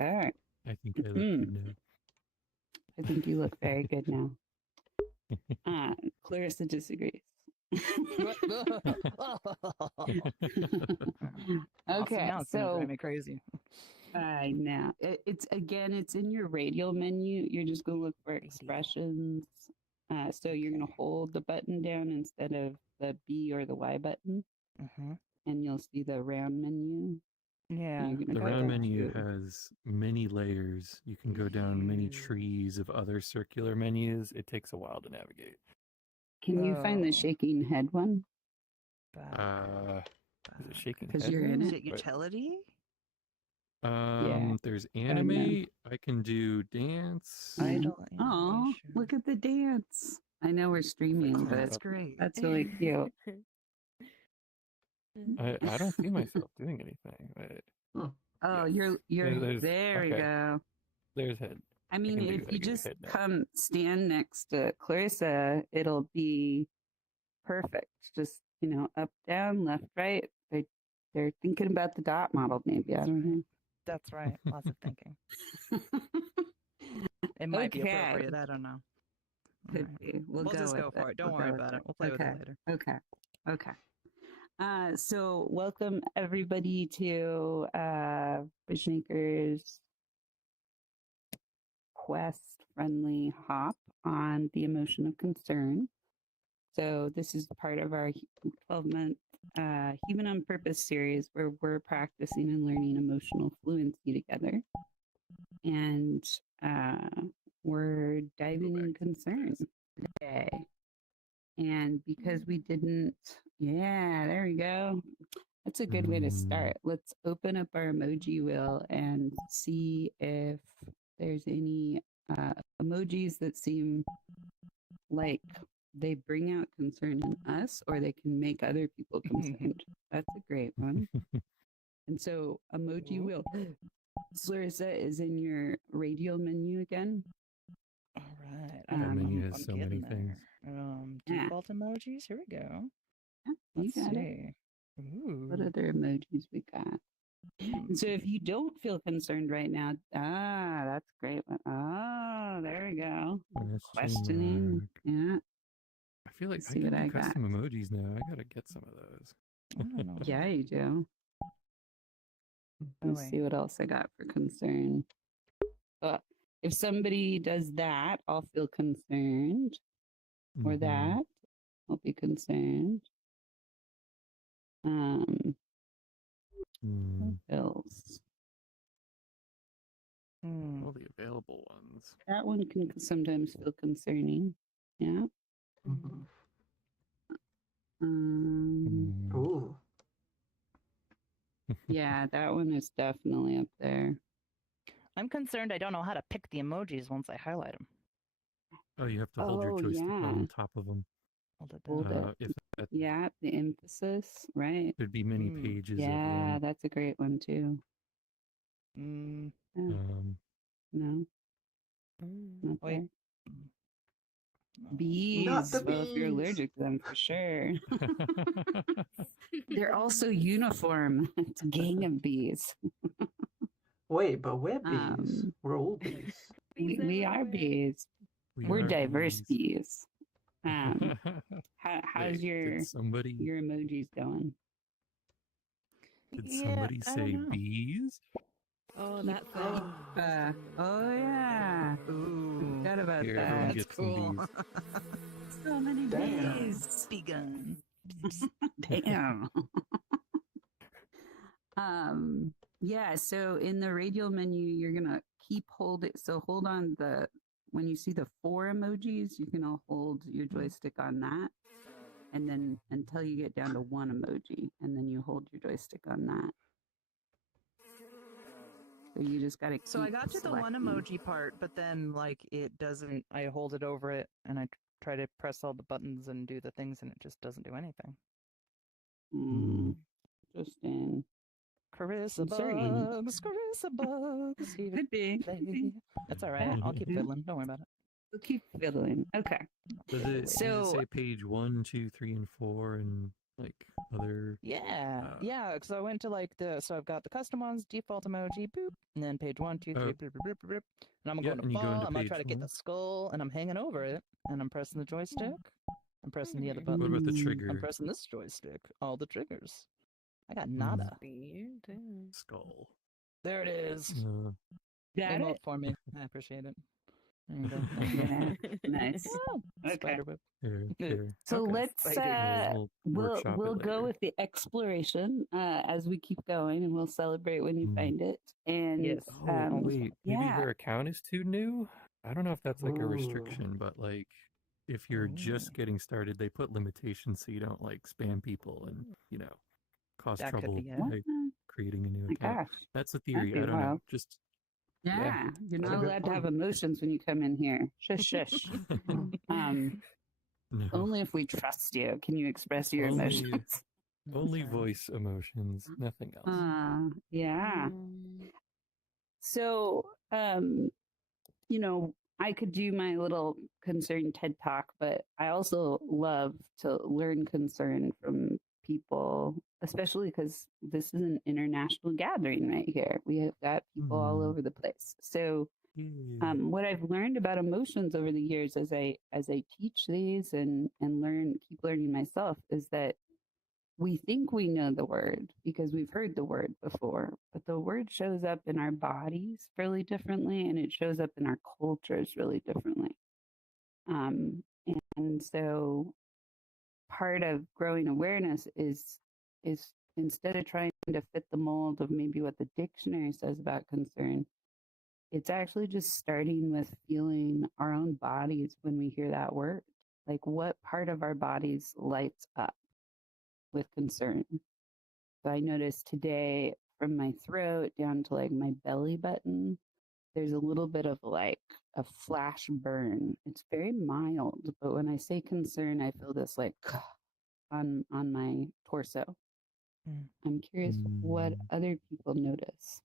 Okay. I think I look good now. I think you look very good now. Clarissa disagrees. Okay, now it's gonna drive me crazy. I know. It's in your radial menu. You're just gonna look for expressions. So you're gonna hold the button down instead of the B or the Y button, and you'll see the round menu. Yeah. The round menu has many layers. You can go down many trees of other circular menus. It takes a while to navigate. Can you find the shaking head one? Is it shaking head? Because you're in Is it. it utility? Yeah. There's anime. I can do dance. Oh, look at the dance. I know we're streaming, but That's great. That's really cute. I don't see myself doing anything. Oh, yes. you're there. We go. There's head. I mean, if you just come stand next to Clarissa, it'll be perfect. Just up, down, left, right. They're thinking about the dot model. Maybe I don't know. That's right. Lots of thinking. It might be appropriate. I don't know. Could be. We'll just go for it. Don't worry about it. We'll play with it later. Okay. So welcome everybody to BridgeMakers Quest Friendly Hop on the emotion of concern. So this is part of our 12-month Human on Purpose series where we're practicing and learning emotional fluency together. And we're diving in concern today. And because we didn't, there we go. That's a good way to start. Let's open up our emoji wheel and see if there's any emojis that seem like they bring out concern in us or they can make other people concerned. That's a great one. And so emoji wheel, Clarissa, is in your radial menu again. All right. That menu has so many things. Default emojis. Here we go. You got it. What other emojis we got? And so if you don't feel concerned right now, that's a great one. Oh, there we go. Questioning. Yeah. I feel like I can do custom emojis now. I gotta get some of those. Yeah, you do. Let's see what else I got for concern. If somebody does that, I'll feel concerned. Or that, I'll be concerned. What else? All the available ones. That one can sometimes feel concerning. Yeah. Ooh. Yeah, that one is definitely up there. I'm concerned I don't know how to pick the emojis once I highlight them. Oh, you have to hold your joystick on top of them. Hold it. Yeah, the emphasis, right? There'd be many pages. Yeah, that's a great one too. Yeah. No. Not there. Bees. Well, if you're allergic to them, for sure. They're also uniform. It's a gang of bees. Wait, but we're bees. We're all bees. We are bees. We're diverse bees. How's your emojis going? Did somebody say bees? Oh, that thing. Oh yeah. Ooh. Forgot about Here, that. everyone gets some bees. So many bees. Begun. Damn. Yeah, so in the radial menu, you're gonna keep holding. So hold on when you see the 4 emojis, you can all hold your joystick on that. And then until you get down to 1 emoji, and then you hold your joystick on that. So you just gotta keep So I got to the 1 emoji part, but then it doesn't, I hold it over it and I try to press all the buttons and do the things and it just doesn't do anything. Interesting. Carissa bugs. Could be. That's all right. I'll keep fiddling. Don't worry about it. We'll keep fiddling. Okay. Does it say page 1, 2, 3, and 4 and Like other. Yeah, Uh, yeah. So I went to like so I've got the custom ones, default emoji, boop, and then page 1, 2, 3, Oh. boop, boop, boop, boop, boop. And I'm Yeah, going to and you go fall. into I'm gonna try to page get the one. skull, and I'm hanging over it, and I'm pressing the joystick. I'm pressing the other What button. about the Mm. I'm trigger? pressing this joystick. All the triggers. I got Mm. nada. Weird. Skull. There it is. Got Emote it? for me. I appreciate it. There you go. Thank you. Yeah. Nice. Oh, Okay. spider web. Here. So Okay. let's Spider. We'll workshop we'll it go later. with the exploration as we keep going, and we'll celebrate when you Mm. find it. And Yes. Oh, wait. Maybe yeah, her account is too new? I don't know if that's like a Ooh. restriction, but like if you're just getting started, they put limitations so you don't like spam people and, cause That could trouble be it. what? by creating a new My account. gosh, That's a that'd theory. be I don't know. wild. Just Yeah, you're That's a not good allowed to have point. emotions when you come in here. Shush, shush. no. Only if we trust you can you express your Only- emotions. Only Sorry. voice emotions, nothing else. Yeah. So, I could do my little concern TED talk, but I also love to learn concern from people, especially because this is an international gathering right here. We have got people all over the place. So, what I've learned about emotions over the years as I teach these and keep learning myself is that we think we know the word because we've heard the word before, but the word shows up in our bodies really differently and it shows up in our cultures really differently. And so part of growing awareness is instead of trying to fit the mold of maybe what the dictionary says about concern, it's actually just starting with feeling our own bodies when we hear that word. Like what part of our bodies lights up with concern? So I noticed today from my throat down to like my belly button, there's a little bit of like a flash burn. It's very mild, but when I say concern, I feel this like on my torso. Mm. I'm curious what other people notice.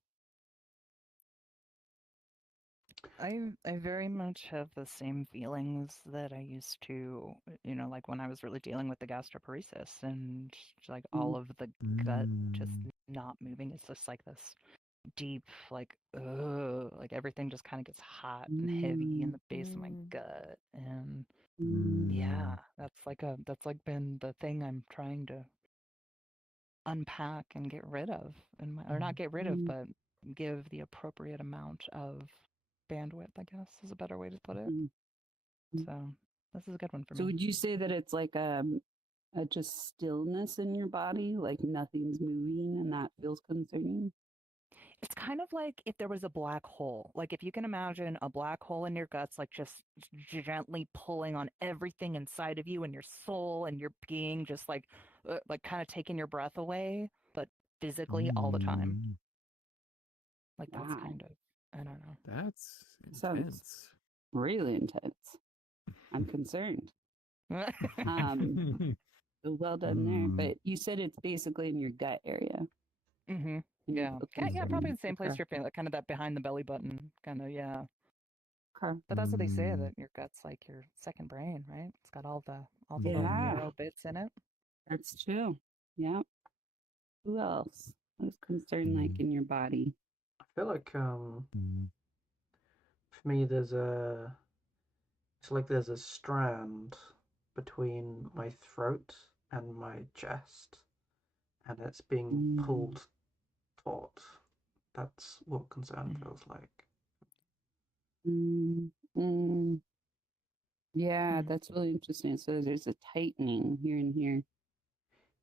I very much have the same feelings that I used to, like when I was really dealing with the gastroparesis and like all of the gut just not moving. It's just like this deep, like, like everything just kind of gets hot and heavy in the base of my gut. And yeah, that's like been the thing I'm trying to unpack and get rid of, or not get rid of, but give the appropriate amount of bandwidth, I guess is a better way to put it. So this is a good one for So me. would you say that it's like a just stillness in your body, like nothing's moving, and that feels concerning? It's kind of like if there was a black hole. Like if you can imagine a black hole in your guts, like just gently pulling on everything inside of you and your soul and your being, just like kind of taking your breath away, but physically all the time. Like that's Wow. kind of, I don't know. That's Sounds intense. really intense. I'm concerned. So well done there. But you said it's basically in your gut area. Mm-hmm. And Yeah. you feel Yeah, probably the concerned. same place Okay. you're feeling, kind of that behind the belly button, kind of, yeah. Okay. But that's what they say, that your gut's like your second brain, right? It's got all the little Yeah. neuro bits in it. That's true. Yeah. Who else? What's concern like in your body? I feel like for me there's a strand between my throat and my chest, and it's being pulled taut. That's what concern feels like. Yeah, that's really interesting. So there's a tightening here and here.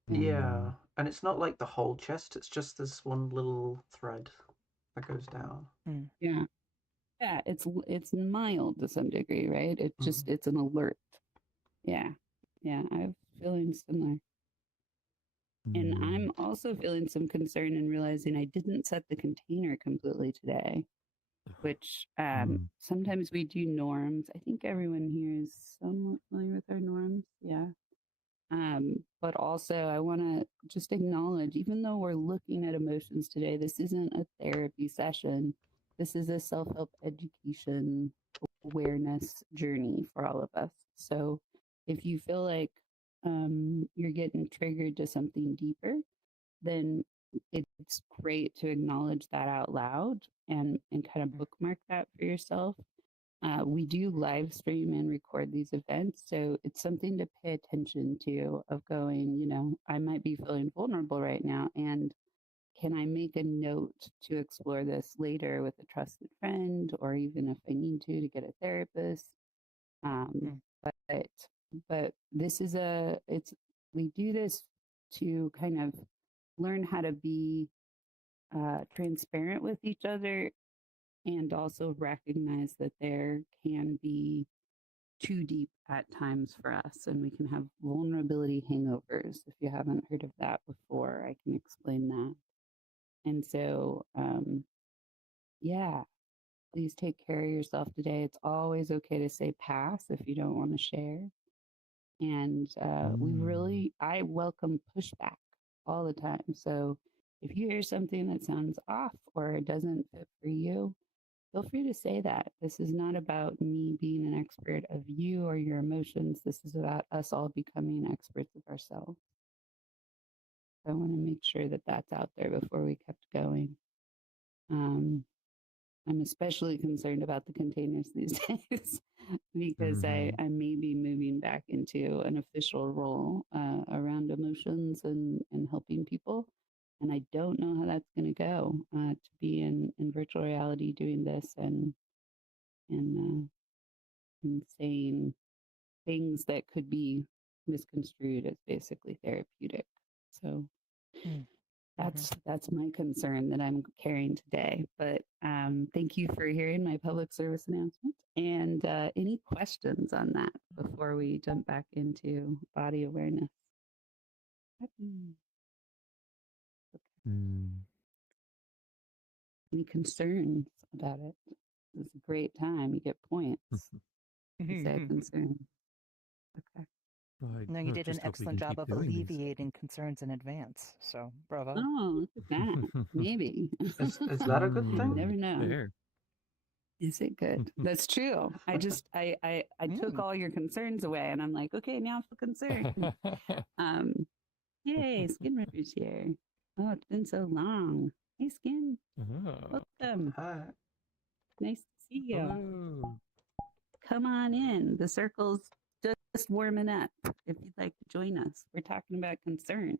Yeah, and it's not like the whole chest, it's just this one little thread that goes down. Yeah. Yeah, it's mild to some degree, right? It just it's an alert. Yeah. Yeah, I'm feeling similar. And I'm also feeling some concern and realizing I didn't set the container completely today, which sometimes we do norms. I think everyone here is somewhat familiar with our norms. Yeah. But also, I want to just acknowledge, even though we're looking at emotions today, this isn't a therapy session. This is a self help education awareness journey for all of us. So if you feel like you're getting triggered to something deeper, then it's great to acknowledge that out loud and kind of bookmark that for yourself. We do live stream and record these events, so it's something to pay attention to. Of going, I might be feeling vulnerable right now, and can I make a note to explore this later with a trusted friend, or even if I need to get a therapist? But this is we do this to kind of learn how to be transparent with each other, and also recognize that there can be too deep at times for us, and we can have vulnerability hangovers. If you haven't heard of that before, I can explain that. And so, yeah, please take care of yourself today. It's always okay to say pass if you don't want to share. And I welcome pushback all the time. So if you hear something that sounds off or doesn't fit for you, feel free to say that. This is not about me being an expert of you or your emotions. This is about us all becoming experts of ourselves. I want to make sure that that's out there before we kept going. I'm especially concerned about the containers these days because I may be moving back into an official role around emotions and helping people. And I don't know how that's going to go to be in virtual reality doing this and saying things that could be misconstrued as basically therapeutic. So that's my concern that I'm carrying today. But thank you for hearing my public service announcement. And any questions on that before we jump back into body awareness? Any concerns about it? It's a great time. You get points. You say concern. Okay. No, you did an excellent job of alleviating concerns in advance. So, bravo. Oh, look at that. Maybe. Is that a good thing? Never know. Fair. Is it good? That's true. I just I took all your concerns away, and I'm like, okay, now I feel concerned. Yay, Skin River's here. Oh, it's been so long. Hey, Skin. Welcome. Hi. Nice to see you. Hello. Come on in. The circle's just warming up. If you'd like to join us, we're talking about concern.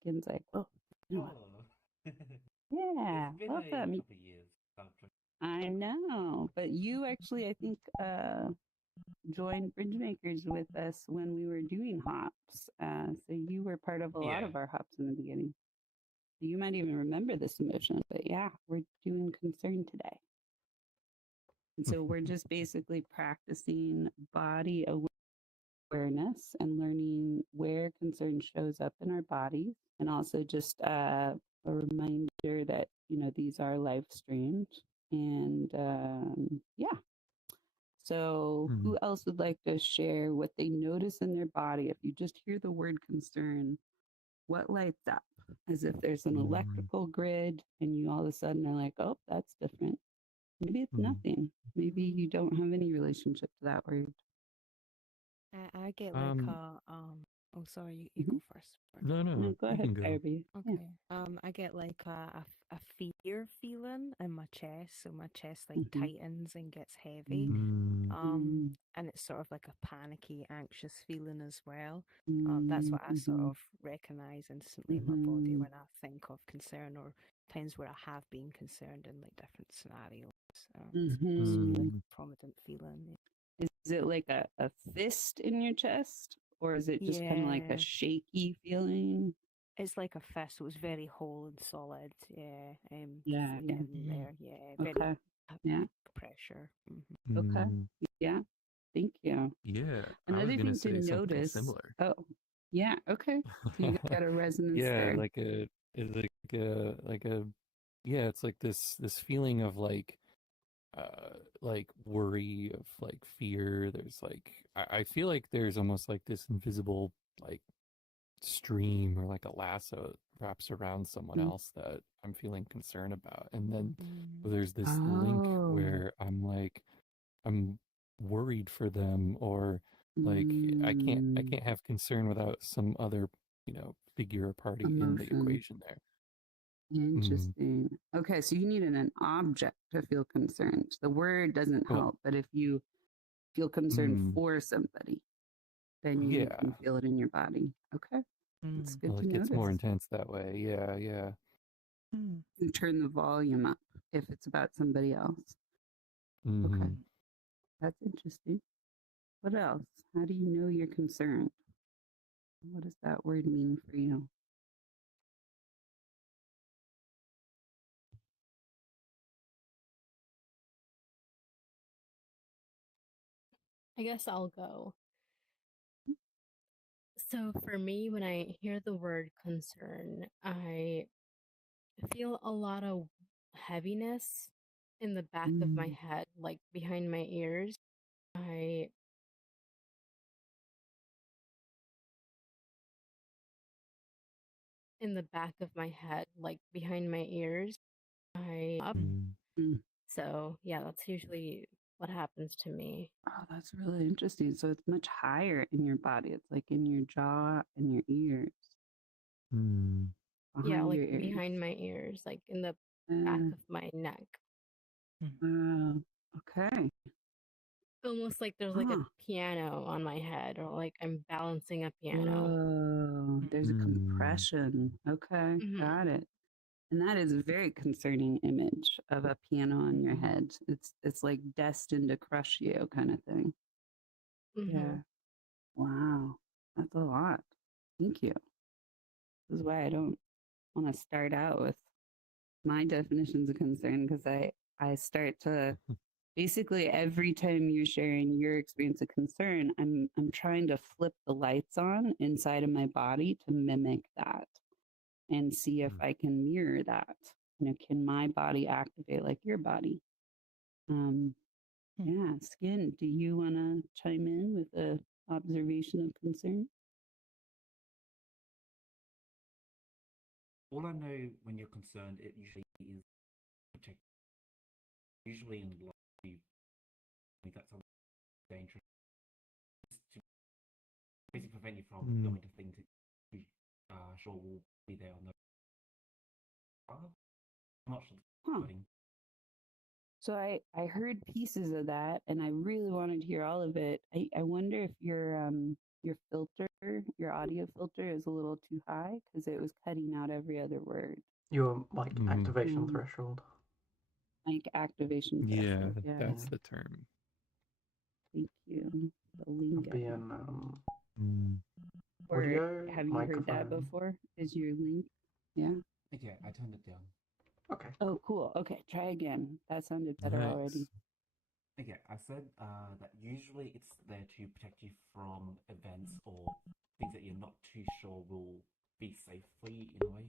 Skin's like, oh, no. Yeah, It's been welcome. a couple years. I know, but you actually, I think, joined BridgeMakers with us when we were doing hops. So you were part of a lot of our hops in the beginning. So you might even remember this emotion, but yeah, we're doing concern today. And so we're just basically practicing body awareness and learning where concern shows up in our bodies, and also just a reminder that, these are live streamed. And yeah. So who else would like to share what they notice in their body? If you just hear the word concern, what lights up? As if there's an electrical grid and you all of a sudden are like, oh, that's different. Maybe it's nothing. Maybe you don't have any relationship to that word. I get like oh sorry, you go first. No, go ahead, Kirby. Okay. I get like a fear feeling in my chest, so my chest like tightens and gets heavy. And it's sort of like a panicky, anxious feeling as well. That's what I sort of recognize instantly in my body when I think of concern, or times where I have been concerned in like different scenarios. It's really prominent feeling. Is it like a fist in your chest, or is it just kind of like a shaky feeling? It's like a fist. It was very whole and solid. Yeah. Very pressure. Okay. Yeah. Thank you. Yeah. Another thing to notice. Similar. Oh, yeah. Okay. So you got a resonance there. It's like this feeling of like worry, of like fear. There's like I feel like there's almost like this invisible like stream or like a lasso wraps around someone else that I'm feeling concerned about, and then there's this link where I'm worried for them, or Like I Mm, can't have concern without some other, figure or party in the emotion. equation there. Interesting. Okay, so you need an object to feel concerned. The word doesn't Well, help, but if you feel concerned for somebody, then you yeah. can feel it in your body. Okay, it's good Well, to it gets more notice. intense that way. Yeah, yeah. You turn the volume up if it's about somebody else. Okay, Mm-hmm. that's interesting. What else? How do you know you're concerned? What does that word mean for you? I guess I'll go. So for me, when I hear the word concern, I feel a lot of heaviness in the back of my Mm, head, like behind my ears. I in the back of my head, like behind my ears. I up. mm. So yeah, that's usually what happens to me. Oh, that's really interesting. So it's much higher in your body. It's like in your jaw and your ears, Mm. Yeah, behind like your ears. behind my ears, like in the back Uh, of my neck. wow. Okay. Almost like there's like a Huh. piano on my head, or like I'm balancing a piano. Whoa. There's a Mm. compression. Okay. Hmm. Got it. And that is a very concerning image of a piano on your head. It's like destined to crush you kind of thing. Hmm. Yeah. Wow. That's a lot. Thank you. This is why I don't want to start out with my definitions of concern because I start to basically every time you're sharing your experience of concern, I'm trying to flip the lights on inside of my body to mimic that and see if I can mirror that. Can my body activate like your body? Um, yeah, Skin, do you want to chime in with a observation of concern? All I know when you're concerned, it usually is protect. Usually in life, you think that something dangerous to basically prevent you from Mm. going to things that you sure will be there on the path. I'm not sure. Huh. But So I heard pieces of that and I really wanted to hear all of it. I wonder if your filter, your audio filter is a little too high because it was cutting out every other word. Your like Mm-hmm. activation threshold. Like activation Yeah, threshold. Yeah. that's the term. Thank you. The It'll be lingo. in Mm. Or audio, have you heard that microphone. before? Is your link? Yeah. yeah, I turned it down. Okay, Oh, cool. cool. Okay, try again. That sounded better already. Nice. Okay, I said that usually it's there to protect you from events or things that you're not too sure will be safe for you in a way.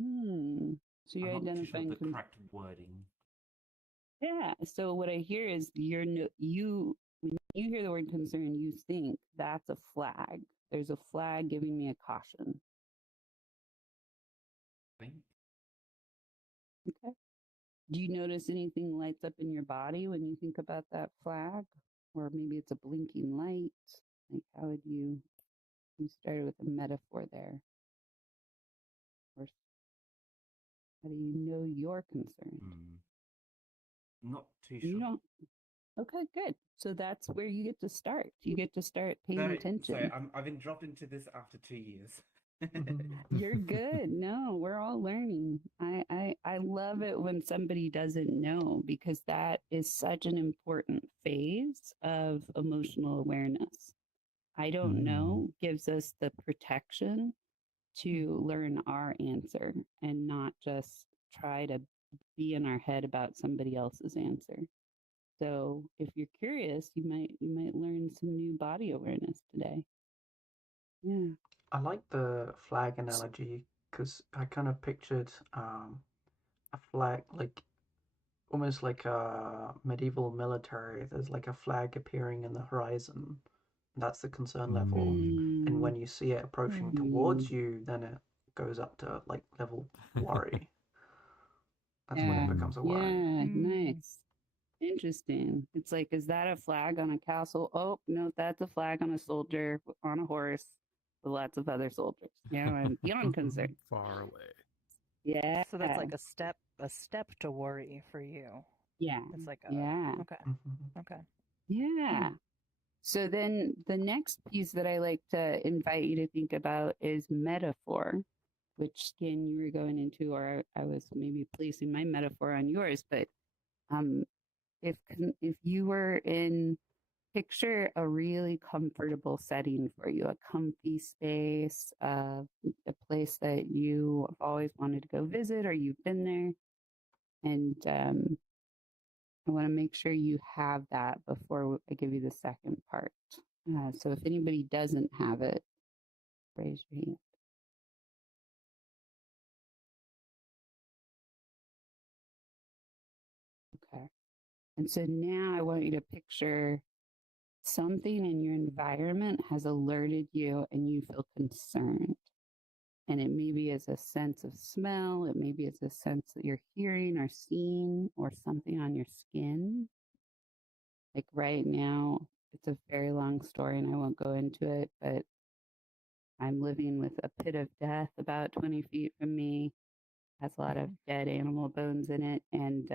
Hmm. So I'm you're not too sure of identifying. the correct wording. Yeah. So what I hear is you when you hear the word concern, you think that's a flag. There's a flag giving me a caution. I think. Okay. Do you notice anything lights up in your body when you think about that flag? Or maybe it's a blinking light. Like how would you started with a metaphor there? Or how do you know you're concerned? Not too You sure. don't. Okay, good. So that's where you get to start. You get to start paying So attention. I've been dropped into this after 2 years. You're good. No, we're all learning. I love it when somebody doesn't know because that is such an important phase of emotional awareness. I don't Mm. know gives us the protection to learn our answer and not just try to be in our head about somebody else's answer. So if you're curious, you might learn some new body awareness today. Yeah. I like the flag analogy because I kind of pictured a flag like almost like a medieval military. There's like a flag appearing in the horizon. That's the concern level. Mm. And Hmm. when you see it approaching towards you, then it goes up to like level worry. That's when it Yeah. becomes a Yeah. worry. Nice. Interesting. It's like, is that a flag on a castle? Oh, no, that's a flag on a soldier on a horse with lots of other soldiers. Yeah, I'm beyond concerned. Far away. Yeah. So that's like a step to worry for you. Yeah. It's like a Yeah. okay. Okay. Yeah. So then the next piece that I like to invite you to think about is metaphor, which skin you were going into, or I was maybe placing my metaphor on yours. But um, if you were in, picture a really comfortable setting for you, a comfy space, a place that you have always wanted to go visit or you've been there, and I want to make sure you have that before I give you the second part. So if anybody doesn't have it, raise your hand. Okay. And so now I want you to picture something in your environment has alerted you and you feel concerned. And it maybe is a sense of smell, it maybe is a sense that you're hearing or seeing, or something on your skin. Like right now, it's a very long story and I won't go into it, but I'm living with a pit of death about 20 feet from me, has a lot of dead animal bones in it, and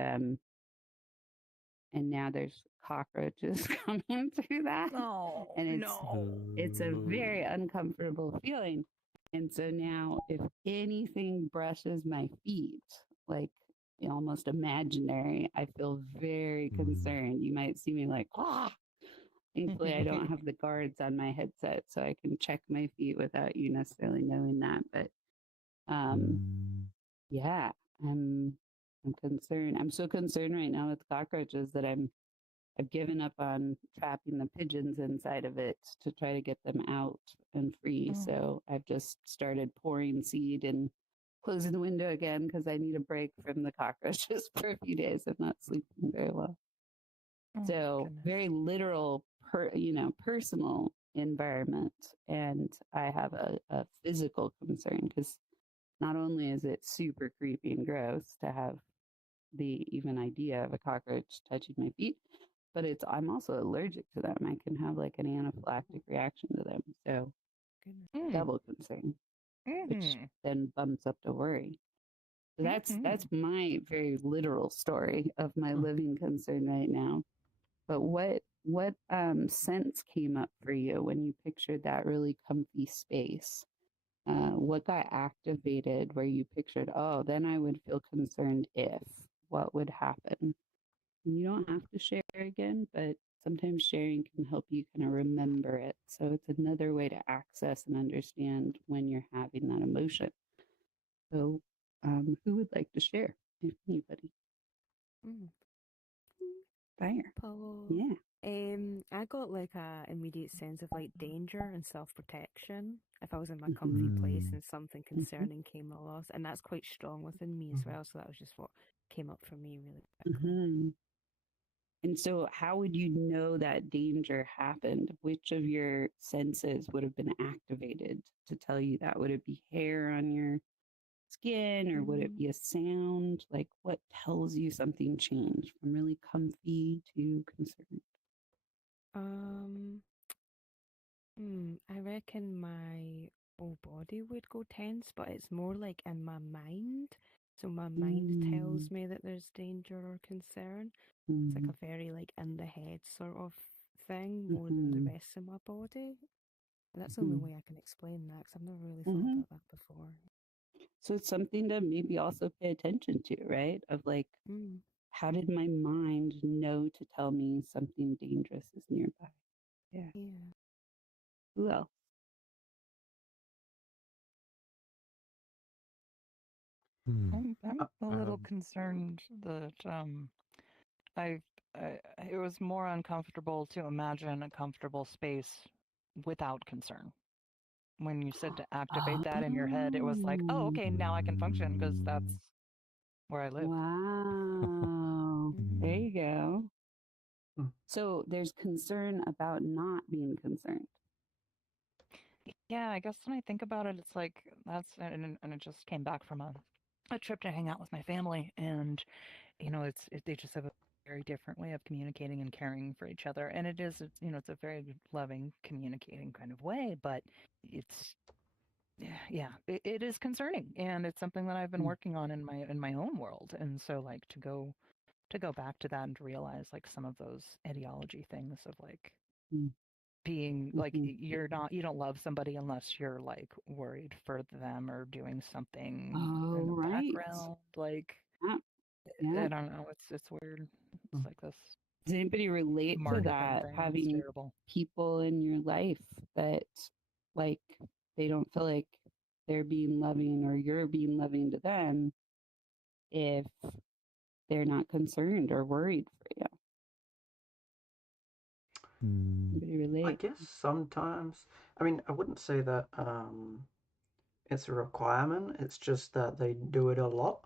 now there's cockroaches coming through that. Oh, And no. it's a very uncomfortable feeling. And so now if anything brushes my feet, like almost imaginary, I feel very concerned. You might see me like, ah. Thankfully, I don't have the guards on my headset, so I can check my feet without you necessarily knowing that. But yeah, I'm concerned. I'm so concerned right now with cockroaches that I've given up on trapping the pigeons inside of it to try to get them out and free. Oh. So I've just started pouring seed and closing the window again because I need a break from the cockroaches for a few days. I'm not sleeping very well. Oh, So goodness. very literal, personal environment. And I have a physical concern because not only is it super creepy and gross to have the even idea of a cockroach touching my feet, but I'm also allergic to them. I can have like an anaphylactic reaction to them. So Goodness. double concern, which then bumps up the worry. So that's my very literal story of my living concern right now. But what sense came up for you when you pictured that really comfy space? What got activated where you pictured, oh, then I would feel concerned if what would happen? You don't have to share again, but sometimes sharing can help you kind of remember it. So it's another way to access and understand when you're having that emotion. So, who would like to share? If anybody. Mm. Fire. Paul. Yeah. I got like a immediate sense of like danger and self-protection if I was in my comfy place and something concerning came along, and that's quite strong within me as well. So that was just what came up for me really quickly. And so, how would you know that danger happened? Which of your senses would have been activated to tell you that? Would it be hair on your skin or would it be a sound? Like, what tells you something changed from really comfy to concerned? I reckon my whole body would go tense, but it's more like in my mind. So my mind tells me that there's danger or concern. It's like a very like in the head sort of thing more than the rest of my body. And that's the only way I can explain that because I've never really thought about that before. So it's something to maybe also pay attention to, right? Of like, how did my mind know to tell me something dangerous is nearby? Yeah. Who else? I'm a little concerned that it was more uncomfortable to imagine a comfortable space without concern. When you said to activate that in your head, it was like, oh, okay, now I can function because that's where I live. Wow. There you go. So there's concern about not being concerned. Yeah, I guess when I think about it, it's like and it just came back from a trip to hang out with my family, and they just have very different way of communicating and caring for each other, and it's a very loving, communicating kind of way, but it's it is concerning, and it's something that I've been working on in my own world, and so like to go back to that and to realize like some of those ideology things of like being like you don't love somebody unless you're like worried for them or doing something in the background, like I don't know, it's weird. It's like this Does anybody relate to marketing that? thing. It's Having terrible. people in your life that like they don't feel like they're being loving or you're being loving to them if they're not concerned or worried for you. Anybody I relate? guess sometimes. I mean, I wouldn't say that it's a requirement. It's just that they do it a lot.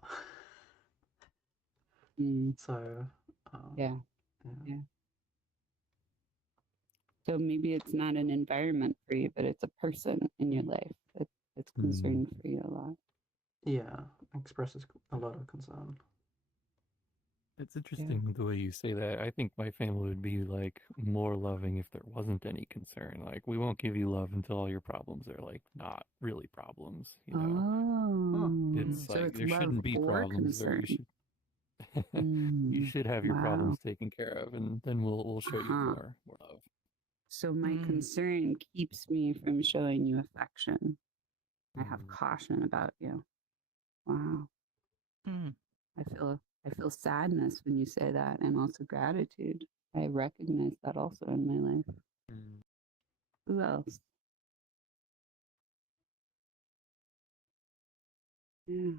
So, yeah. So maybe it's not an environment for you, but it's a person in your life that's concerned for you a lot. Yeah, expresses a lot of concern. It's interesting the way you say that. I think my family would be like more loving if there wasn't any concern. Like, we won't give you love until all your problems are like not really problems. You know, it's so like it's there love shouldn't be or problems there. concern. You should have your Wow. problems taken care of, and then we'll show you more love. So my concern keeps me from showing you affection. I have caution about you. Wow. I feel sadness when you say that, and also gratitude. I recognize that also in my life. Who else? Yeah.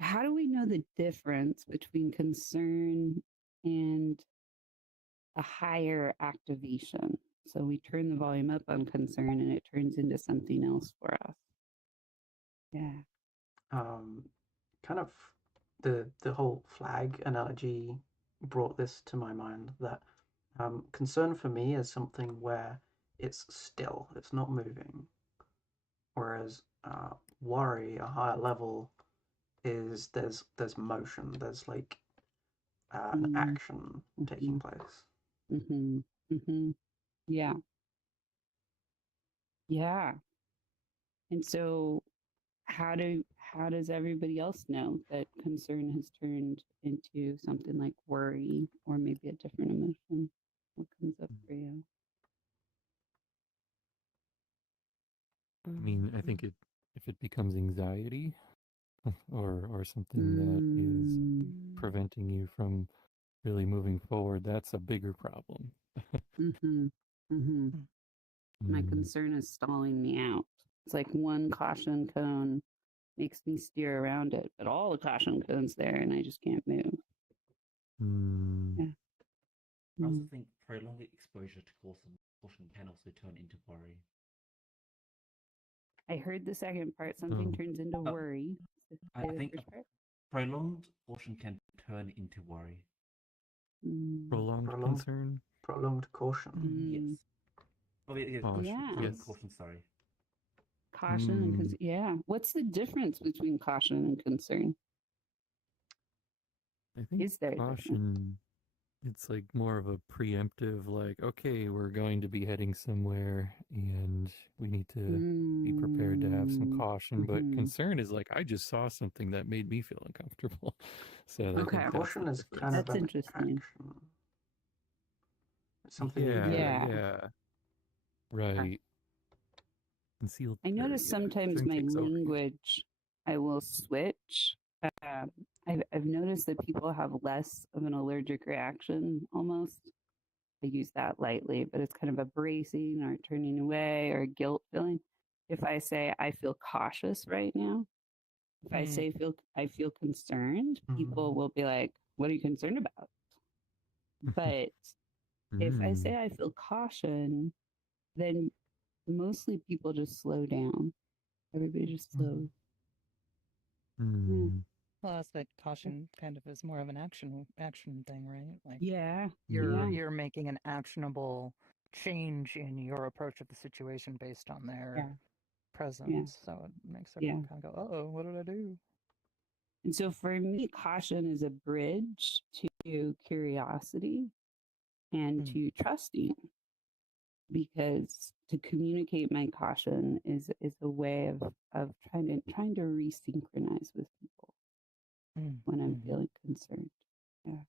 How do we know the difference between concern and a higher activation? So we turn the volume up on concern and it turns into something else for us. Yeah. Kind of the whole flag analogy brought this to my mind, that concern for me is something where it's still, it's not moving. Whereas worry, a higher level, is there's motion, there's like an action taking place. Yeah. Yeah. And so how does everybody else know that concern has turned into something like worry or maybe a different emotion? What comes up for you? I mean, I think if it becomes anxiety or something that is preventing you from really moving forward, that's a bigger problem. My concern is stalling me out. It's like one caution cone makes me steer around it, but all the caution cones there and I just can't move. Yeah. I also think prolonged exposure to caution can also turn into worry. I heard the second part. Something turns into worry. I think prolonged caution can turn into worry. Prolonged concern? Prolonged caution. Yes. Oh, yeah. Prolonged caution, sorry. Caution and concern. Yeah. What's the difference between caution and concern? I think is there caution, it's like more of a preemptive, like, okay, we're going to be heading somewhere and we need to be prepared to have some caution. But concern is like, I just saw something that made me feel uncomfortable. So okay. Caution is kind of an action. It's something you do. Yeah. Right. Concealed. I notice sometimes my language, I will switch. I've noticed that people have less of an allergic reaction almost. I use that lightly, but it's kind of a bracing or turning away or guilt feeling. If I say I feel cautious right now, if I say I feel concerned, people will be like, "What are you concerned about?" But if I say I feel caution, then mostly people just slow down. Everybody just slows. Well, that's like caution kind of is more of an action thing, right? Like yeah, you're making an actionable change in your approach of the situation based on their presence. So it makes everyone kind of go, "Oh, what did I do?" And so for me, caution is a bridge to curiosity and to trusting, because to communicate my caution is a way of trying to resynchronize with people when I'm feeling concerned. Yeah.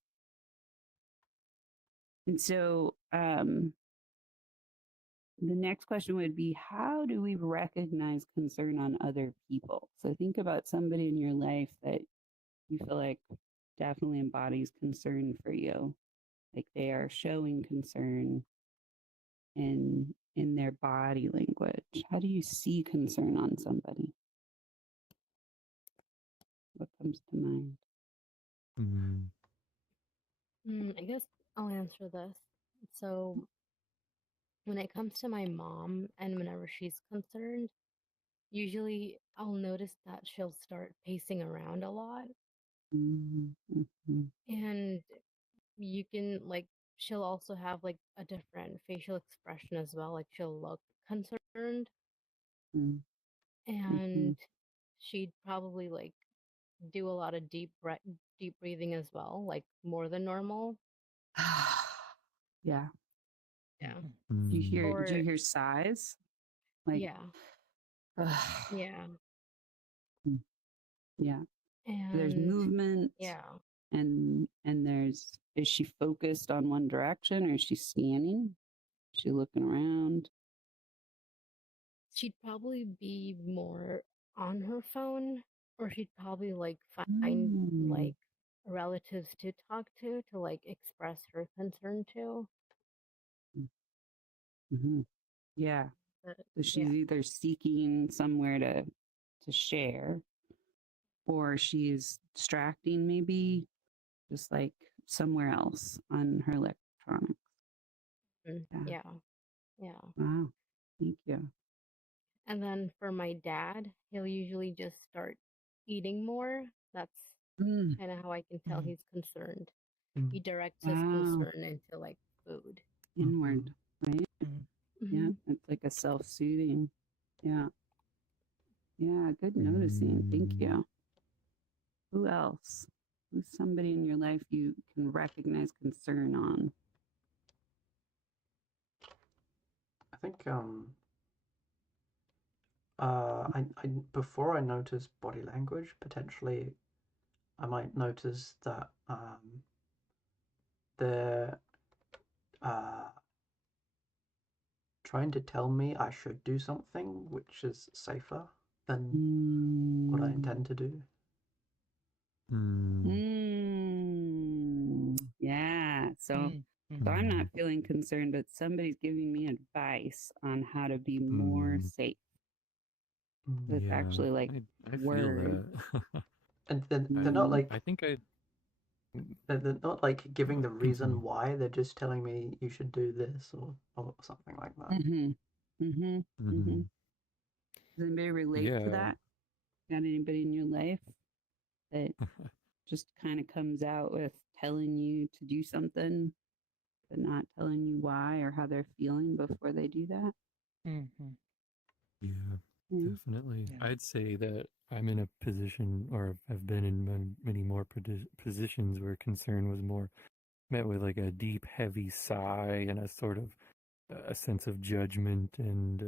And so the next question would be, how do we recognize concern on other people? So think about somebody in your life that you feel like definitely embodies concern for you. Like they are showing concern in their body language. How do you see concern on somebody? What comes to mind? I guess I'll answer this. So when it comes to my mom and whenever she's concerned, usually I'll notice that she'll start pacing around a lot. Mm-hmm. And you can like she'll also have like a different facial expression as well. Like she'll look concerned Mm-hmm. and she'd probably like do a lot of deep breathing as well, like more than normal. Yeah. Yeah. Do you Or hear sighs? Like yeah. Yeah. Yeah. There's And movement. yeah. And is she focused on one direction, or is she scanning? Is she looking around? She'd probably be more on her phone, or she'd probably like find like relatives to talk to like express her concern to. Mm-hmm. Yeah. But, So she's yeah. either seeking somewhere to share, or she's distracting, maybe just like somewhere else on her electronics. Yeah. Yeah. Wow. Thank you. And then for my dad, he'll usually just start eating more. That's kind of how I can tell he's concerned. He directs his concern into like food. Inward, right? Yeah. It's like a self-soothing. Yeah. Yeah. Good noticing. Thank you. Who else? Who's somebody in your life you can recognize concern on? I think I before I notice body language, potentially I might notice that they're trying to tell me I should do something which is safer than what I intend to do. Yeah. So I'm not feeling concerned, but somebody's giving me advice on how to be more safe. It's actually like I words. feel that. And they're not like I think they're not like giving the reason why. They're just telling me you should do this or something like that. Does anybody relate to that? Got anybody in your life that just kind of comes out with telling you to do something, but not telling you why or how they're feeling before they do that? Yeah, definitely. I'd say that I'm in a position, or have been in many more positions where concern was more met with like a deep, heavy sigh and a sort of a sense of judgment and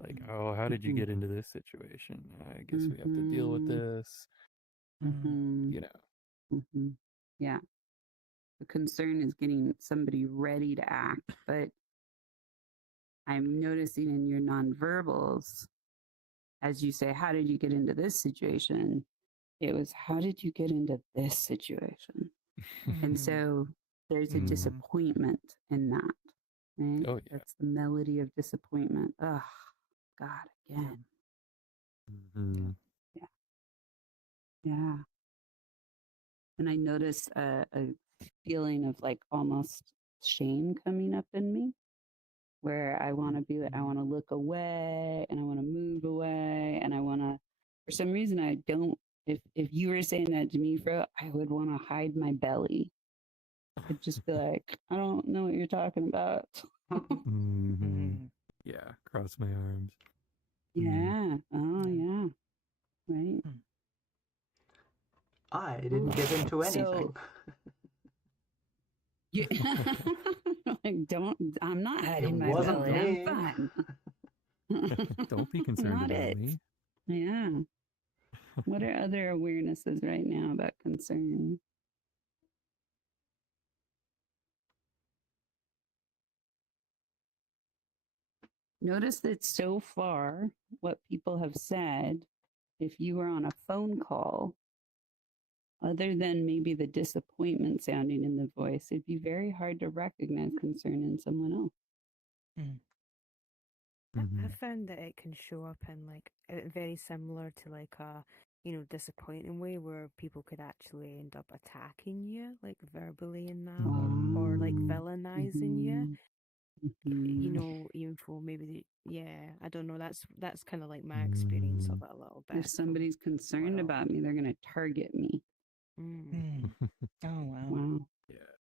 like, oh, how did you get into this situation? I guess we have to deal with this. You know. Yeah. The concern is getting somebody ready to act, but I'm noticing in your nonverbals, as you say, how did you get into this situation? It was, how did you get into this situation? And so there's a disappointment in that, right? Oh, yeah. That's the melody of disappointment. Oh, God, again. Yeah. Yeah. And I notice a feeling of like almost shame coming up in me, where I want to be, I want to look away and I want to move away and I want to, for some reason, I don't, if you were saying that to me, Fro, I would want to hide my belly. I'd just be like, I don't know what you're talking about. Yeah, cross my arms. Yeah. Oh, yeah. Right. I didn't get into anything. Yeah. Like, I'm not hiding my wasn't belly. me. I'm fine. Don't be concerned Not about it. me. Yeah. What are other awarenesses right now about concern? Notice that so far, what people have said, if you were on a phone call, other than maybe the disappointment sounding in the voice, it'd be very hard to recognize concern in someone else. I found that it can show up in like very similar to like a disappointing way where people could actually end up attacking you like verbally in that or like villainizing you. Even for maybe I don't know. That's kind of like my experience of it a little bit. If somebody's concerned about me, they're going to target me. Oh wow. Wow.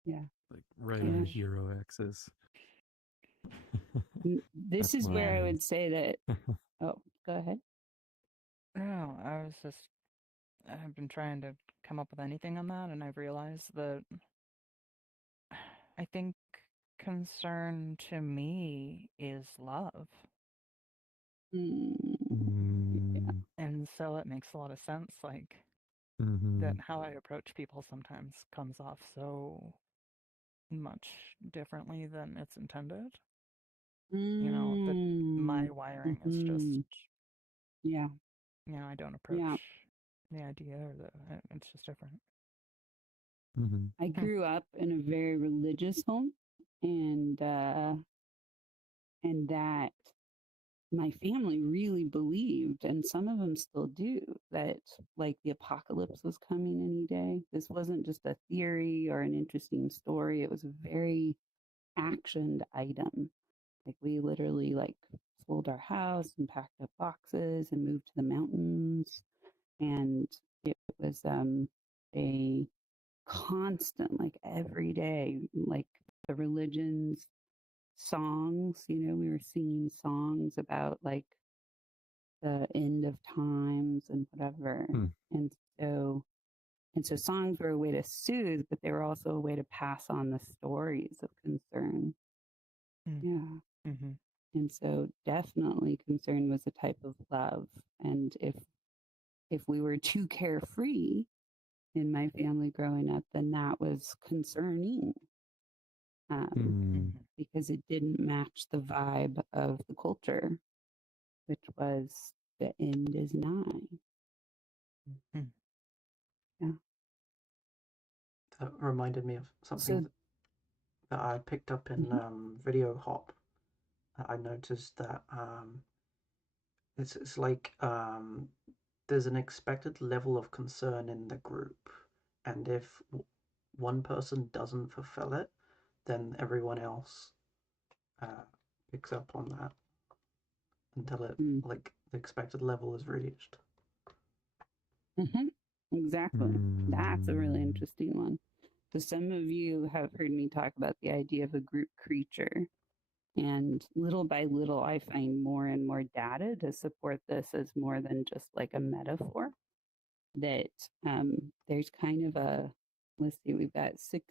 Yeah. Like right on hero axis. This is where I would say that. Oh, go ahead. No, I've been trying to come up with anything on that, and I've realized that I think concern to me is love. Yeah. And so it makes a lot of sense, like that how I approach people sometimes comes off so much differently than it's intended. You know, that my wiring is just I don't approach the idea or it's just different. I grew up in a very religious home, and that my family really believed, and some of them still do, that like the apocalypse was coming any day. This wasn't just a theory or an interesting story. It was a very actioned item. Like we literally like sold our house and packed up boxes and moved to the mountains. And it was a constant, like every day, like the religion's songs, we were singing songs about like the end of times and whatever. And so songs were a way to soothe, but they were also a way to pass on the stories of concern. Yeah. And so definitely concern was a type of love. And if we were too carefree in my family growing up, then that was concerning. Because it didn't match the vibe of the culture, which was the end is nigh. Yeah. That reminded me of something that I picked up in Video Hop. I noticed that it's like there's an expected level of concern in the group, and if one person doesn't fulfill it, then everyone else picks up on that until it like the expected level is reached. Exactly. That's a really interesting one. So some of you have heard me talk about the idea of a group creature. And little by little, I find more and more data to support this as more than just like a metaphor. That there's kind of let's see, we've got 7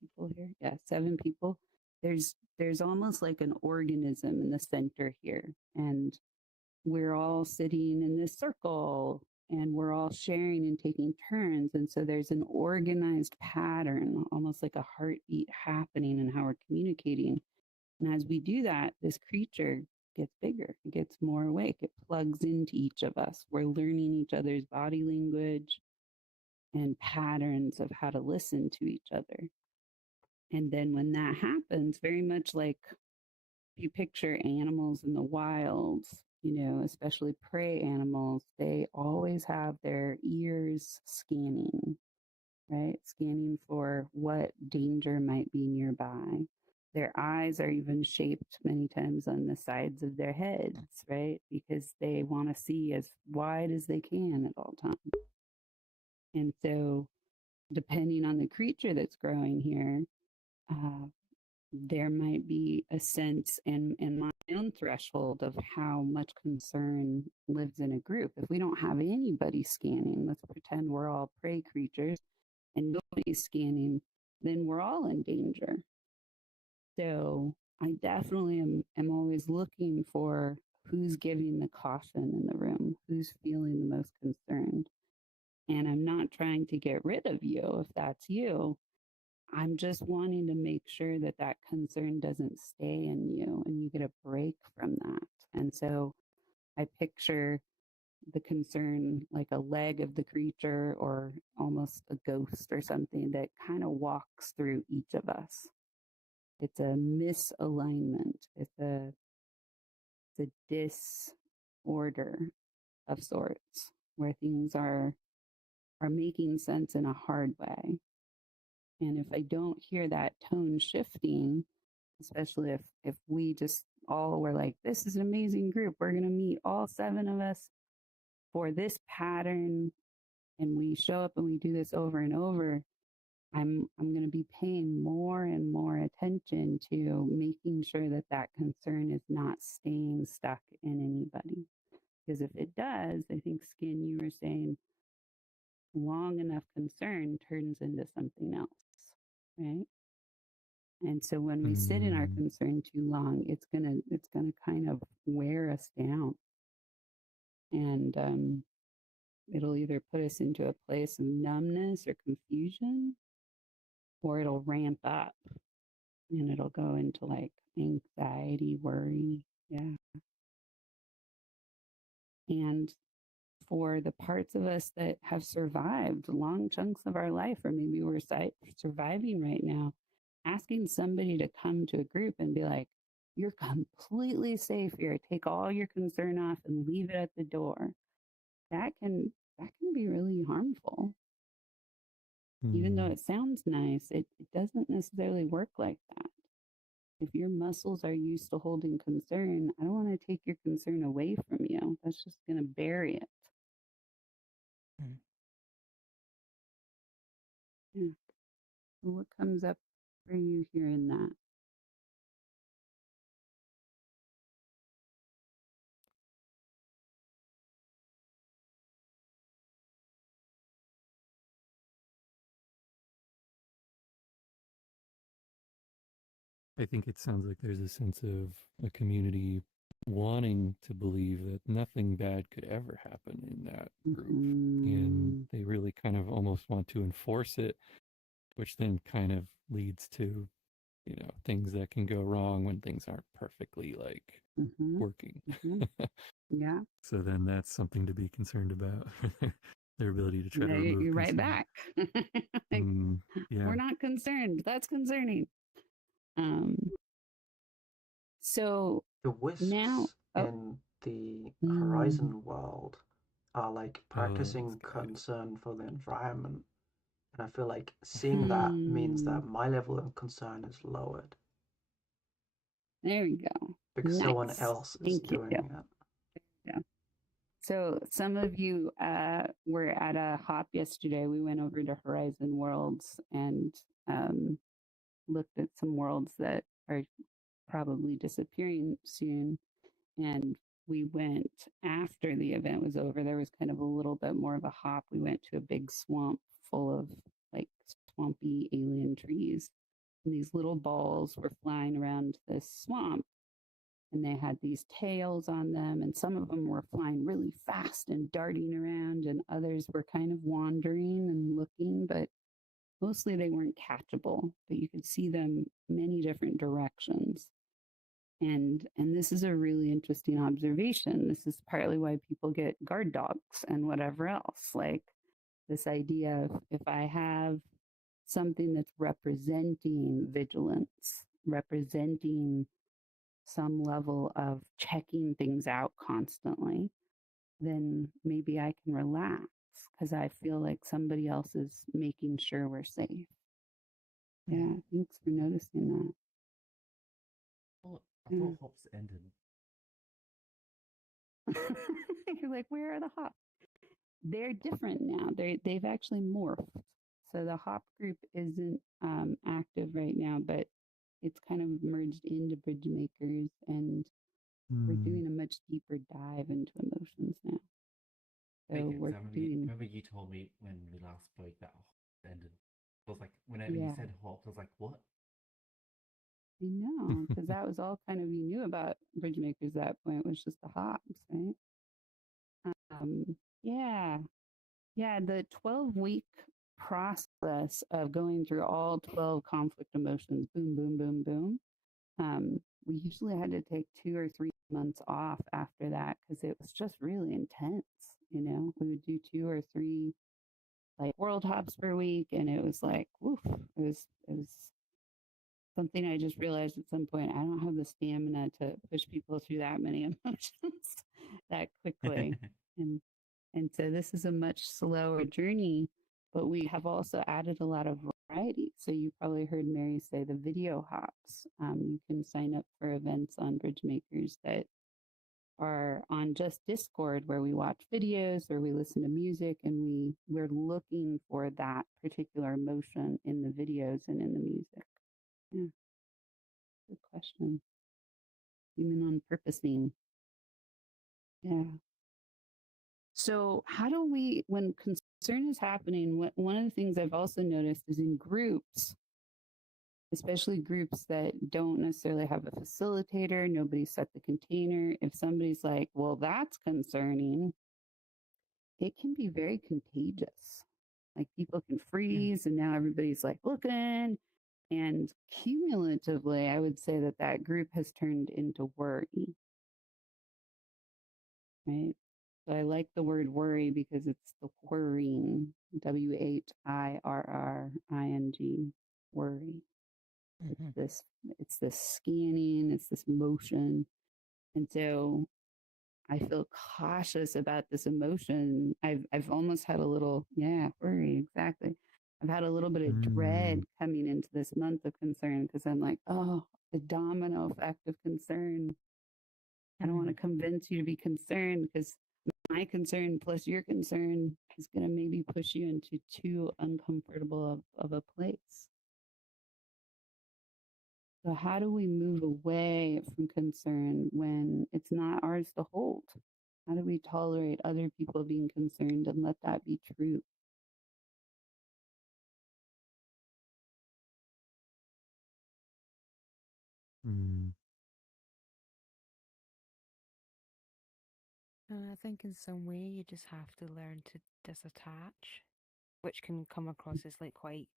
people here. Yeah, 7 people. There's almost like an organism in the center here. And we're all sitting in this circle and we're all sharing and taking turns. And so there's an organized pattern, almost like a heartbeat happening in how we're communicating. And as we do that, this creature gets bigger, it gets more awake, it plugs into each of us. We're learning each other's body language and patterns of how to listen to each other. And then when that happens, very much like if you picture animals in the wild, especially prey animals, they always have their ears scanning, right? Scanning for what danger might be nearby. Their eyes are even shaped many times on the sides of their heads, right? Because they want to see as wide as they can at all times. And so, depending on the creature that's growing here, there might be a sense in my own threshold of how much concern lives in a group. If we don't have anybody scanning, let's pretend we're all prey creatures and nobody's scanning, then we're all in danger. So I definitely am always looking for who's giving the caution in the room, who's feeling the most concerned. And I'm not trying to get rid of you if that's you. I'm just wanting to make sure that that concern doesn't stay in you and you get a break from that. And so I picture the concern like a leg of the creature or almost a ghost or something that kind of walks through each of us. It's a misalignment. It's a disorder of sorts where things are making sense in a hard way. And if I don't hear that tone shifting, especially if we just all were like, this is an amazing group, we're going to meet all 7 of us for this pattern, and we show up and we do this over and over, I'm going to be paying more and more attention to making sure that that concern is not staying stuck in anybody. Because if it does, I think, Skin, you were saying, long enough concern turns into something else, right? And so when we sit in our concern too long, it's gonna kind of wear us down, and it'll either put us into a place of numbness or confusion, or it'll ramp up and it'll go into like anxiety, worry, yeah. And for the parts of us that have survived long chunks of our life, or maybe we're surviving right now, asking somebody to come to a group and be like, you're completely safe here. Take all your concern off and leave it at the door. That can be really harmful. Even though it sounds nice, it doesn't necessarily work like that. If your muscles are used to holding concern, I don't want to take your concern away from you. That's just going to bury it. Yeah. So what comes up for you hearing that? I think it sounds like there's a sense of a community wanting to believe that nothing bad could ever happen in that group. And they really kind of almost want to enforce it, which then kind of leads to, you know, things that can go wrong when things aren't perfectly like working. Yeah. So then that's something to be concerned about. Their ability to try to remove You're right concern. back. Like, yeah. We're not concerned. That's concerning. So The wisps now in the Horizon world are like practicing concern for the environment. And I feel like seeing that means that my level of concern is lowered. There we go. Because someone else is doing it. Yeah. So some of you were at a hop yesterday. We went over to Horizon Worlds and looked at some worlds that are probably disappearing soon. And we went after the event was over. There was kind of a little bit more of a hop. We went to a big swamp full of like swampy alien trees. And these little balls were flying around this swamp. And they had these tails on them, and some of them were flying really fast and darting around, and others were kind of wandering and looking, but mostly they weren't catchable, but you could see them many different directions. And this is a really interesting observation. This is partly why people get guard dogs and whatever else. Like this idea of if I have something that's representing vigilance, representing some level of checking things out constantly, then maybe I can relax because I feel like somebody else is making sure we're safe. Yeah, thanks for noticing that. I thought hops ended. You're like, where are the hops? They're different now. They've actually morphed. So the hop group isn't active right now, but it's kind of merged into BridgeMakers, and we're doing a much deeper dive into emotions now. So we're doing. Remember you told me when we last spoke that ended. I was like, whenever you said hop, I was like, what? I know, because that was all kind of you knew about BridgeMakers at that point, was just the hops, right? Yeah. Yeah, the 12-week process of going through all 12 conflict emotions, boom, boom, boom, boom. We usually had to take 2 or 3 months off after that because it was just really intense. You know, we would do 2 or 3 like world hops per week, and it was like, woof, it was something I just realized at some point. I don't have the stamina to push people through that many emotions that quickly. And so this is a much slower journey, but we have also added a lot of variety. So you probably heard Mary say the video hops. You can sign up for events on BridgeMakers that are on just Discord, where we watch videos or we listen to music, and we're looking for that particular emotion in the videos and in the music. Yeah, good question. Human on purposing. Yeah. So, how do we, when concern is happening, one of the things I've also noticed is in groups, especially groups that don't necessarily have a facilitator, nobody set the container. If somebody's like, well, that's concerning, it can be very contagious. Like people can freeze, and now everybody's like looking. And cumulatively, I would say that that group has turned into worry, right? So I like the word worry because it's the whirring, WHIRRING, worry. It's this scanning, it's this motion. And so I feel cautious about this emotion. I've almost had a little, worry, exactly. I've had a little bit of dread coming into this month of concern because I'm like, oh, the domino effect of concern. I don't want to convince you to be concerned because my concern plus your concern is going to maybe push you into too uncomfortable of a place. So, how do we move away from concern when it's not ours to hold? How do we tolerate other people being concerned and let that be true? I think in some way you just have to learn to disattach, which can come across as like quite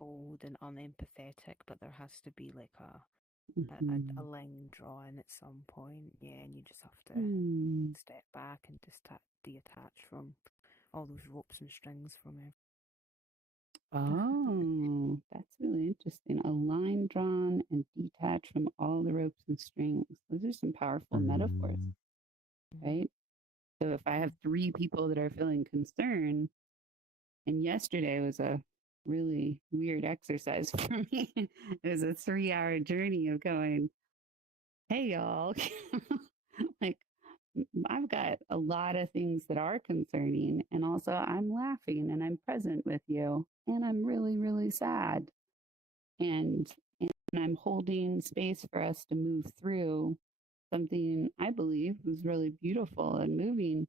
bold and unempathetic, but there has to be like a line drawn at some point, yeah, and you just have to step back and just detach from all those ropes and strings from it. Oh, that's really interesting. A line drawn and detached from all the ropes and strings. Those are some powerful metaphors, right? So if I have 3 people that are feeling concern, and yesterday was a really weird exercise for me. It was a 3-hour journey of going, hey, y'all, like, I've got a lot of things that are concerning. And also, I'm laughing and I'm present with you. And I'm really, really sad. And, and I'm holding space for us to move through something I believe was really beautiful and moving,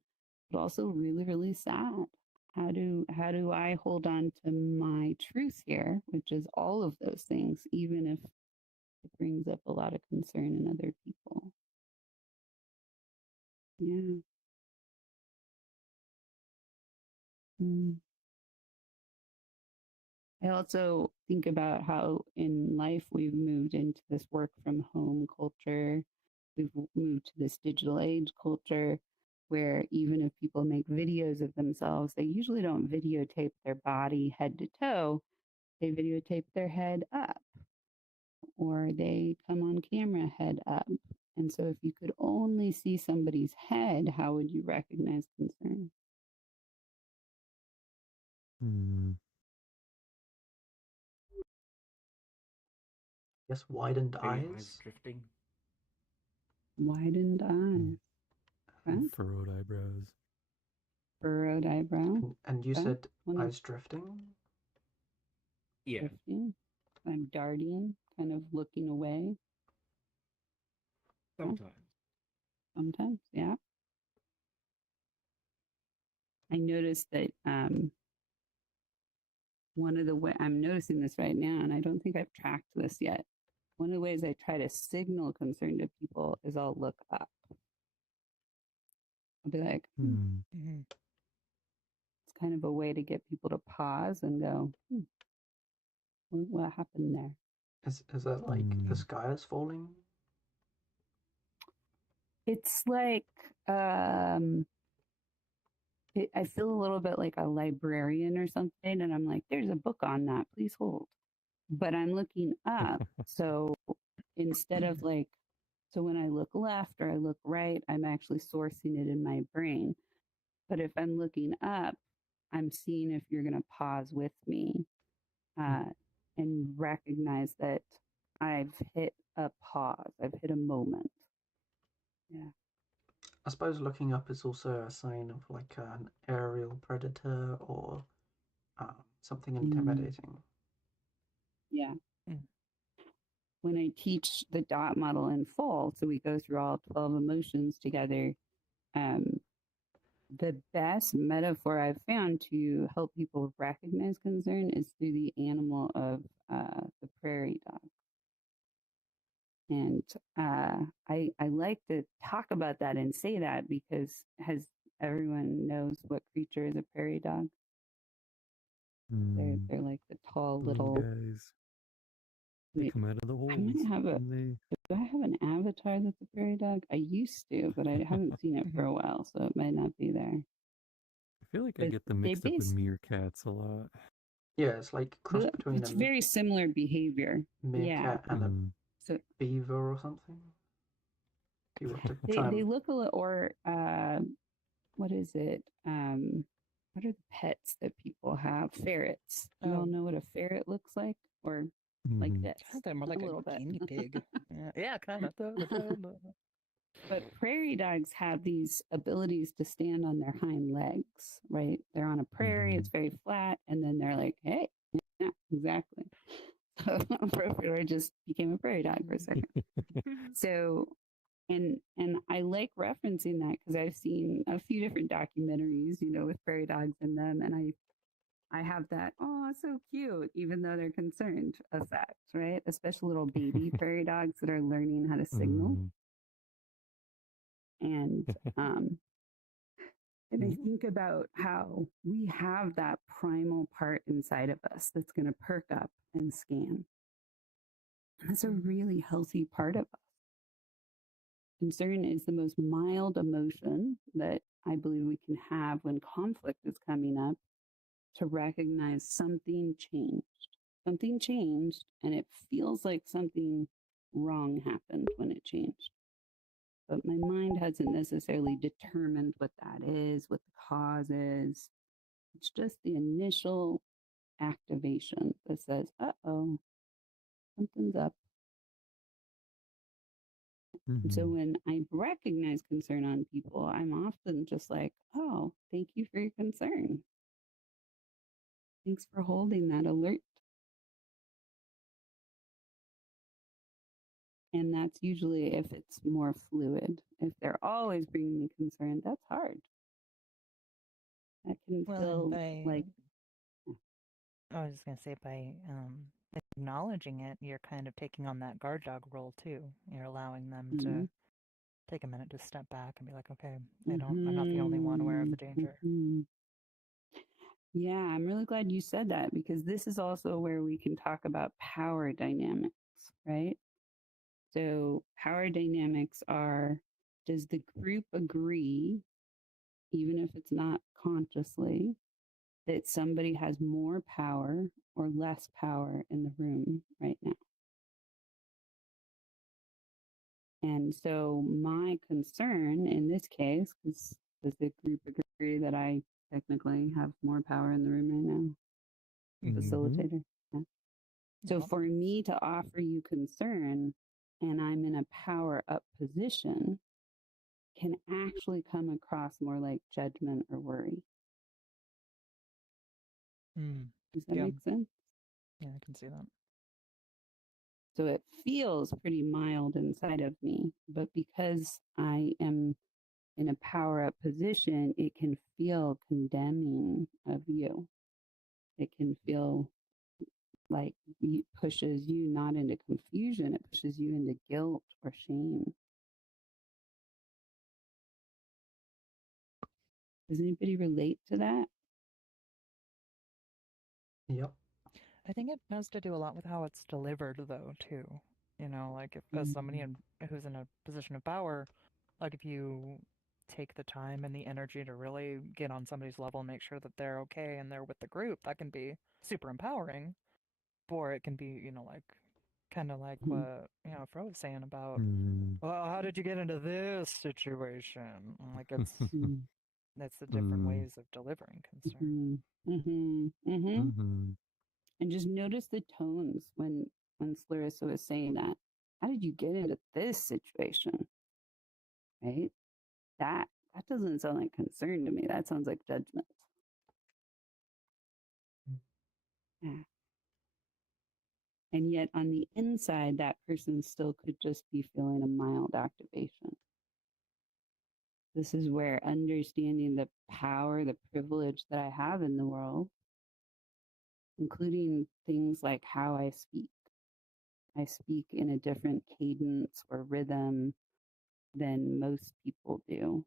but also really, really sad. How do I hold on to my truth here, which is all of those things, even if it brings up a lot of concern in other people? Yeah. I also think about how in life we've moved into this work from home culture. We've moved to this digital age culture where even if people make videos of themselves, they usually don't videotape their body head to toe. They videotape their head up, or they come on camera head up. And so if you could only see somebody's head, how would you recognize concern? Yes, widened Maybe eyes. eyes drifting. Widened eyes. Okay. Furrowed eyebrows. Furrowed eyebrow. And you Okay. said Well, eyes drifting? Yeah. drifting. I'm darting, kind of looking away. Sometimes. Sometimes, yeah. I noticed that one of the way I'm noticing this right now, and I don't think I've tracked this yet. One of the ways I try to signal concern to people is I'll look up. I'll be like, Mm-hmm. it's kind of a way to get people to pause and go, what happened there? Is that like the sky is falling? It's like I feel a little bit like a librarian or something, and I'm like, there's a book on that, please hold. But I'm looking up, so instead of like, so when I look left or I look right, I'm actually sourcing it in my brain. But if I'm looking up, I'm seeing if you're going to pause with me and recognize that I've hit a pause, I've hit a moment. Yeah. I suppose looking up is also a sign of like an aerial predator or something intimidating. Yeah. When I teach the dot model in full, so we go through all 12 emotions together, the best metaphor I've found to help people recognize concern is through the animal of the prairie dog. And I like to talk about that and say that because everyone knows what creature is a prairie dog? They're like the tall little guys. They come out of the holes. Do I have an avatar that's a prairie dog? I used to, but I haven't seen it for a while, so it might not be there. I feel like I get them mixed up with meerkats a lot. Yeah, it's like cross between it's very similar behavior. Meerkat and a beaver or something. If you want to they look a little, or what is it? What are the pets that people have? Ferrets. Do you all know what a ferret looks like? Or like this? They're more like a little guinea pig. Yeah, kind of. But prairie dogs have these abilities to stand on their hind legs, right? They're on a prairie, it's very flat, and then they're like, hey, yeah, exactly. So I just became a prairie dog for a second. So, and I like referencing that because I've seen a few different documentaries, with prairie dogs in them, and I have that, oh, so cute, even though they're concerned effect, right? Especially little baby prairie dogs that are learning how to signal. And and I think about how we have that primal part inside of us that's going to perk up and scan. That's a really healthy part of us. Concern is the most mild emotion that I believe we can have when conflict is coming up, to recognize something changed. Something changed, and it feels like something wrong happened when it changed. But my mind hasn't necessarily determined what that is, what the cause is. It's just the initial activation that says, uh-oh, something's up. And so when I recognize concern on people, I'm often just like, oh, thank you for your concern. Thanks for holding that alert. And that's usually if it's more fluid. If they're always bringing me concern, that's hard. That can feel like... I was just going to say, by acknowledging it, you're kind of taking on that guard dog role too. You're allowing them to take a minute to step back and be like, okay, I'm not the only one aware of the danger. Yeah, I'm really glad you said that, because this is also where we can talk about power dynamics, right? So power dynamics are, does the group agree, even if it's not consciously, that somebody has more power or less power in the room right now? And so my concern in this case, does the group agree that I technically have more power in the room right now? Facilitator. Yeah. So for me to offer you concern and I'm in a power up position can actually come across more like judgment or worry. Does that make sense? Yeah, I can see that. So it feels pretty mild inside of me, but because I am in a power up position, it can feel condemning of you. It can feel like it pushes you not into confusion, it pushes you into guilt or shame. Does anybody relate to that? Yep. I think it has to do a lot with how it's delivered, though, too. You know, like if as somebody who's in a position of power, like if you take the time and the energy to really get on somebody's level and make sure that they're okay and they're with the group, that can be super empowering. Or it can be, you know, like kind of like what Fro was saying about, well, how did you get into this situation? Like it's the different ways of delivering concern. And just notice the tones when Clarissa was saying that. How did you get into this situation? Right? That doesn't sound like concern to me. That sounds like judgment. Yeah. And yet on the inside, that person still could just be feeling a mild activation. This is where understanding the power, the privilege that I have in the world, including things like how I speak. I speak in a different cadence or rhythm than most people do.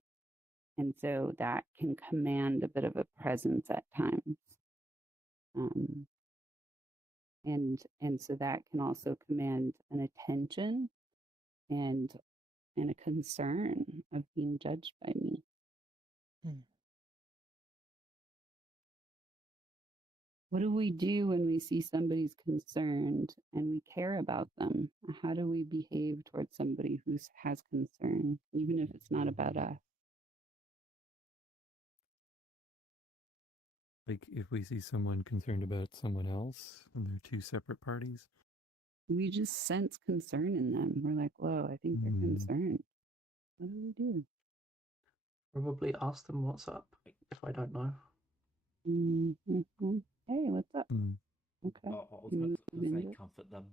And so that can command a bit of a presence at times. And so that can also command an attention and a concern of being judged by me. What do we do when we see somebody's concerned and we care about them? How do we behave towards somebody who has concern, even if it's not about us? Like if we see someone concerned about someone else and they're two separate parties, we just sense concern in them. We're like, whoa, I think they're concerned. What do we do? Probably ask them what's up if I don't know. Hey, what's up? Okay. I was going to say comfort them.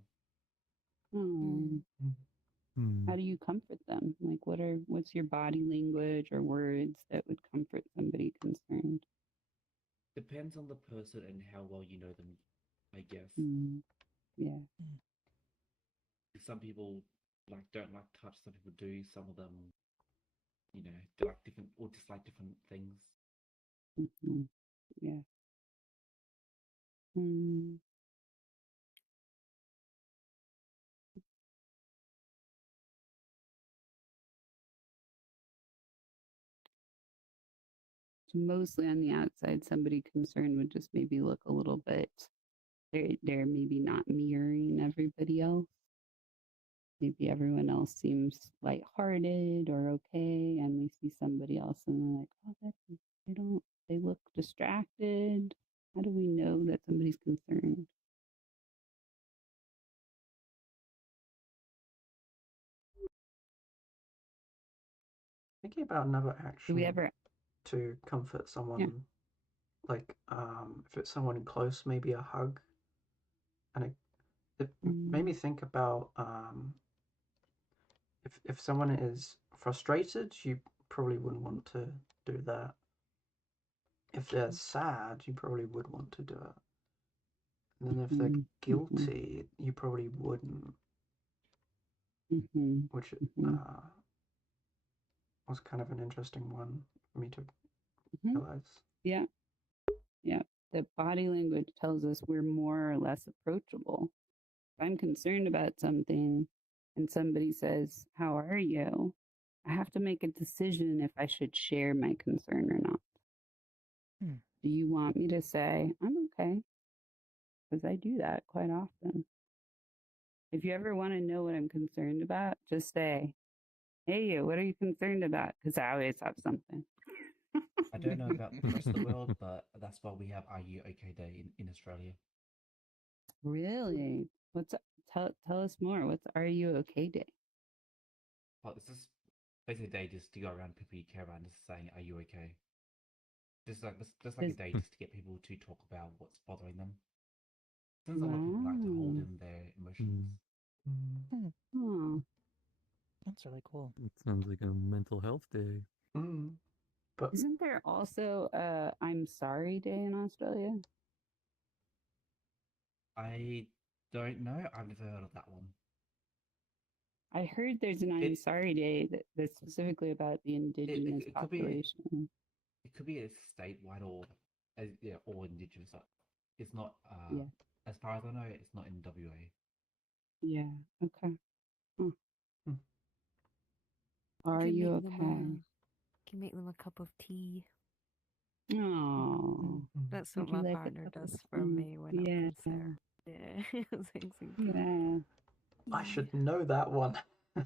How do you comfort them? Like, what's your body language or words that would comfort somebody concerned? Depends on the person and how well you know them, I guess. Yeah. Some people don't like touch. Some people do. Some of them, they like different or dislike different things. Yeah. So mostly on the outside, somebody concerned would just maybe look a little bit. They're maybe not mirroring everybody else. Maybe everyone else seems lighthearted or okay, and we see somebody else and we're like, oh, they look distracted. How do we know that somebody's concerned? Thinking about another action Do we ever to comfort someone, like if it's someone close, maybe a hug, and it made me think about if someone is frustrated, you probably wouldn't want to do that. If they're sad, you probably would want to do it. And then if they're guilty, you probably wouldn't. Which was kind of an interesting one for me to realize. Yeah. The body language tells us we're more or less approachable. If I'm concerned about something and somebody says, how are you? I have to make a decision if I should share my concern or not. Do you want me to say, I'm okay? Because I do that quite often. If you ever want to know what I'm concerned about, just say, hey, you, what are you concerned about? Because I always have something. I don't know about the rest of the world, but that's why we have Are You OK Day in Australia. Really? Tell us more. What's Are You OK Day? Well, it's just basically a day just to go around people you care about and just saying, Are you okay? Just like a day just to get people to talk about what's bothering them. Since a lot of people like to hold in their emotions. Hmm, Oh, that's really cool. It sounds like a mental health day. But isn't there also a I'm Sorry Day in Australia? I don't know. I've never heard of that one. I heard there's an I'm It Sorry Day that's specifically about the indigenous it could be population. it could be a statewide or yeah, or indigenous. It's not Yeah. as far as I know, it's not in WA. Yeah. Okay. Huh. Hmm. Are can you make them okay? can make them a cup of tea. Oh, That's what would you my like a partner cup of does for tea? me when I'm Yeah. concerned. Yeah, it's like some tea. Yeah. I should know that one. I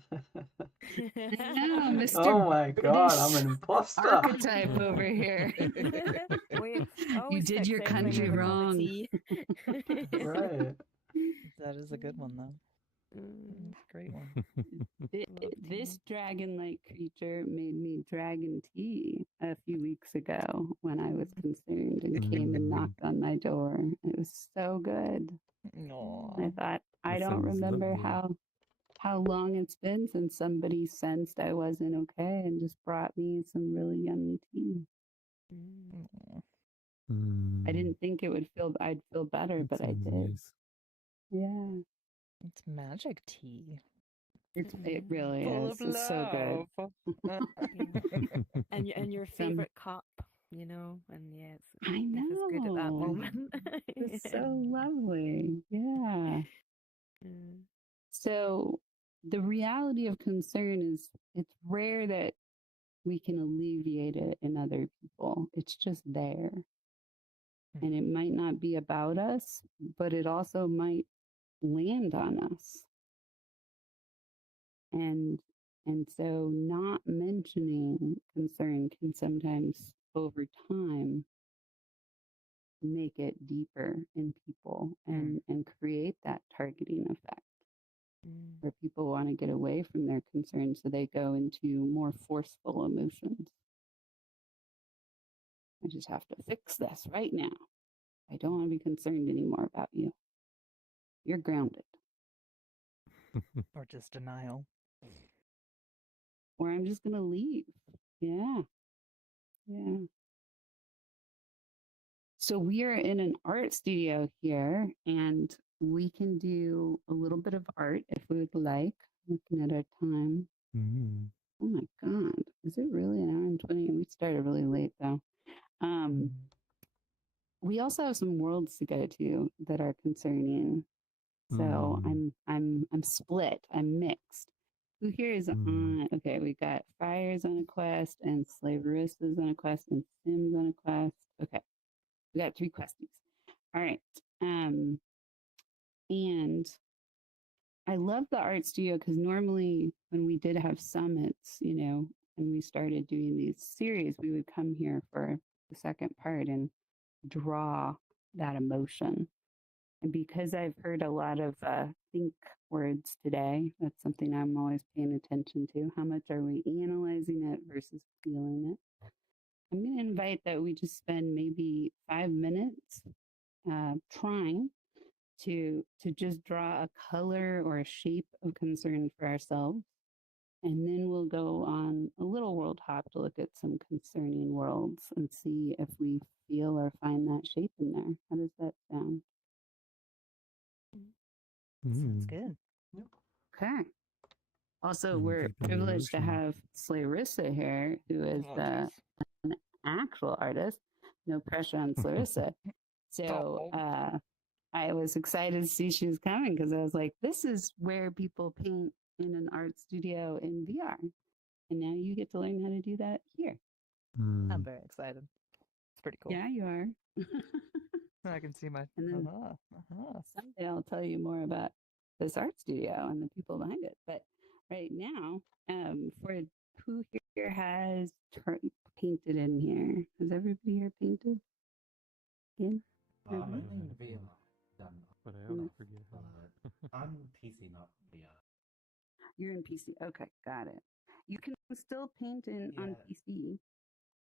know, Mr. Oh my god, I'm British an imposter. archetype over here. Wait, You always did fix your everything country with a cup of wrong. tea. Right. That is a good one, though. Mm, Great one. love This tea. dragon-like creature made me dragon tea a few weeks ago when I was concerned and came and knocked on my door. It was so good. Aw. I thought, I That don't sounds remember lovely. how long it's been since somebody sensed I wasn't okay and just brought me some really yummy tea. Mm. Aw. I didn't think I'd feel better, That but I sounds did. nice. Yeah. It's magic tea. It really Full is. of It's so good. love. And your Some favorite cup, you know, and yeah, I life is good at that know. moment. It's so lovely. Yeah. Mm. So the reality of concern is it's rare that we can alleviate it in other people. It's just there. And it might not be about us, but it also might land on us. And so not mentioning concern can sometimes over time make it deeper in people and create that targeting effect Mm. where people want to get away from their concerns, so they go into more forceful emotions. I just have to fix this right now. I don't want to be concerned anymore about you. You're grounded. Or just denial. Or I'm just going to leave. Yeah. Yeah. So we are in an art studio here, and we can do a little bit of art if we would like. Looking at our time. Oh my God. Is it really an hour and 20? We started really late though. We also have some worlds to go to that are concerning. So I'm split. I'm mixed. Who here is on? Okay, we got Fires on a quest and Slaveristas on a quest and Sims on a quest. Okay, we got 3 questions. All right. And I love the art studio because normally when we did have summits, you know, when we started doing these series, we would come here for the second part and draw that emotion. And because I've heard a lot of think words today, that's something I'm always paying attention to. How much are we analyzing it versus feeling it? I'm going to invite that we just spend maybe 5 minutes trying to just draw a color or a shape of concern for ourselves. And then we'll go on a little world hop to look at some concerning worlds and see if we feel or find that shape in there. How does that sound? Sounds good. Okay. Also, I'm we're deep in the privileged to emotion. have Clarissa here, who is Oh, the jeez. an actual artist. No pressure on Clarissa. So I was excited to see she was coming because I was like, this is where people paint in an art studio in VR. And now you get to learn how to do that here. I'm very excited. It's pretty cool. Yeah, you are. I can see my. And then someday I'll tell you more about this art studio and the people behind it. But right now, for who here has painted in here? Has everybody here painted? In? I'm Mhm. in VR done. But I always forget. I'm PC, not VR. You're in PC. Okay, got it. You can still paint in on Yeah. PC.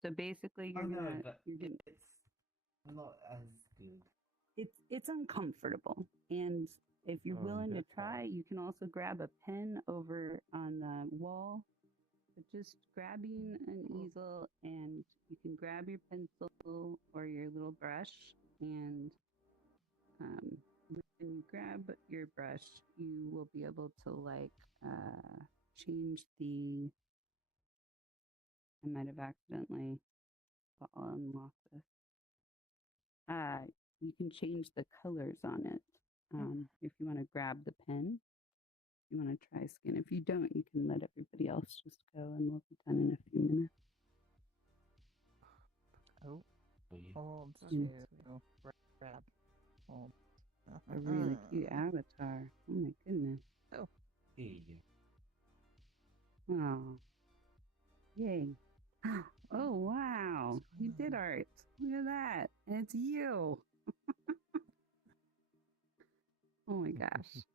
So basically, I you're know, gonna but you're gonna it's not as good. it's uncomfortable, and If you're willing to try, you can also grab a pen over on the wall. But just grabbing an easel, and you can grab your pencil or your little brush, and when you grab your brush, you will be able to change the. I might have accidentally. I'll unlock this. You can change the colors on it. If you want to grab the pen, you want to try skin. If you don't, you can let everybody else just go, and we'll be done in a few minutes. Oh, hold Mm. to grab. Hold. A really cute avatar. Oh my goodness. Oh. Hey. Oh. Yay. Oh wow. You did art. Look at that. And it's you. Oh my gosh.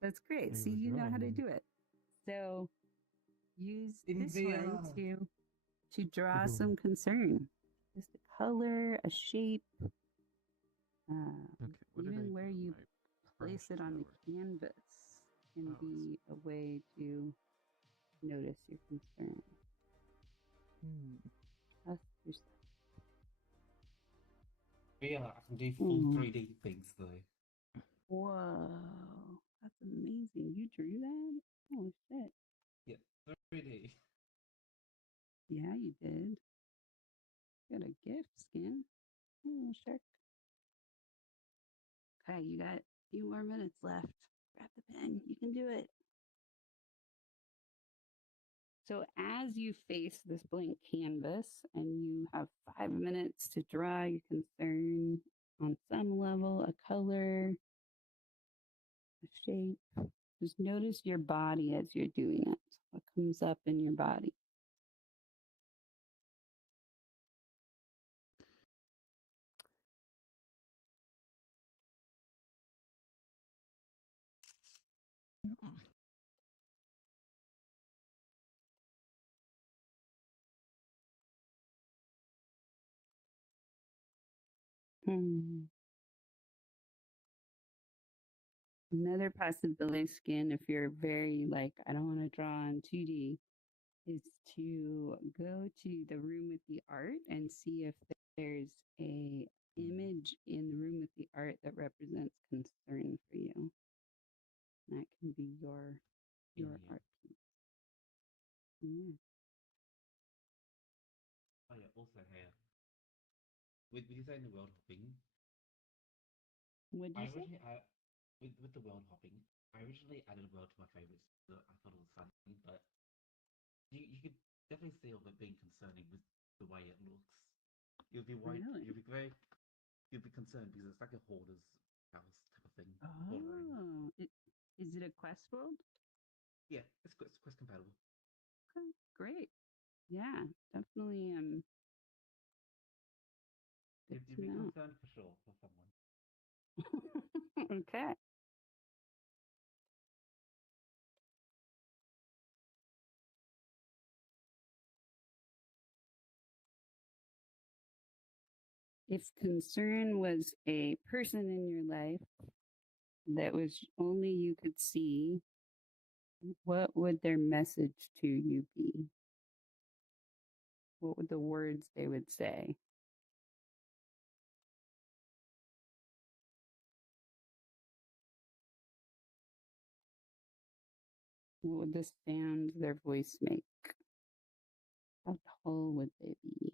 That's great. See, you know how to do it. So use this one to draw some concern. Just a color, a shape, even where you place it on the canvas can be a way to notice your concern. Trust yourself. Yeah, I can do full 3D things though. Whoa, that's amazing. You drew that? Holy shit. Yeah, 3D. Yeah, you did. Got a gift, Skin. Oh, shark. Okay, you got a few more minutes left. Grab the pen. You can do it. So as you face this blank canvas and you have 5 minutes to draw your concern on some level, a color, a shape, just notice your body as you're doing it. What comes up in your body? Another possibility, Skin, if you're very like, I don't want to draw in 2D, is to go to the room with the art and see if there's a image in the room with the art that represents concern for you. That can be your art piece. Yeah. Oh yeah, also here. With you saying the world hopping, What'd you I say? originally with the world hopping, I originally added world to my favorites. I thought it was funny, but you could definitely see of it being concerning with the way it looks. You'll be worried. Really? You'll be concerned because it's like a hoarder's house type of thing. Hoardering. Oh, is it a quest world? Yeah, it's quest compatible. Okay, great. Yeah, definitely. Good You'd to be know. concerned for sure for someone. Okay. If concern was a person in your life that was only you could see, what would their message to you be? What would the words they would say? What would the sound their voice make? How tall would they be?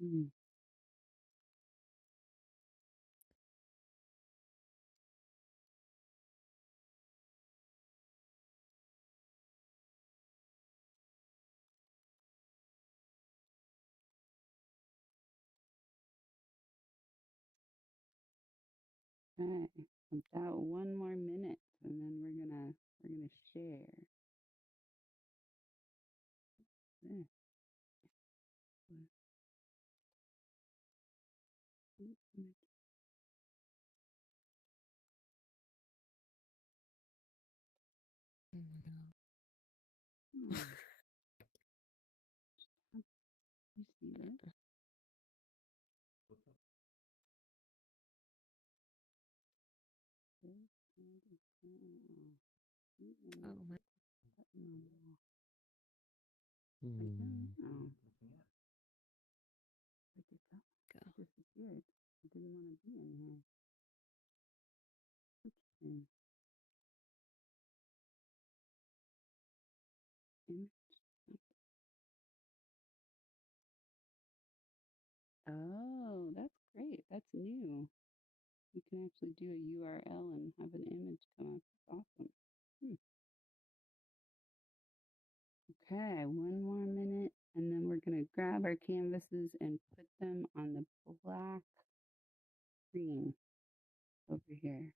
Hmm. Okay, about 1 more minute, and then we're gonna share. This. You see this? Oh my. It disappeared. It didn't want to be in here. Interesting. Oh, that's great. That's new. You can actually do a URL and have an image come up. That's awesome. Okay, one more minute, and then we're going to grab our canvases and put them on the black screen over here.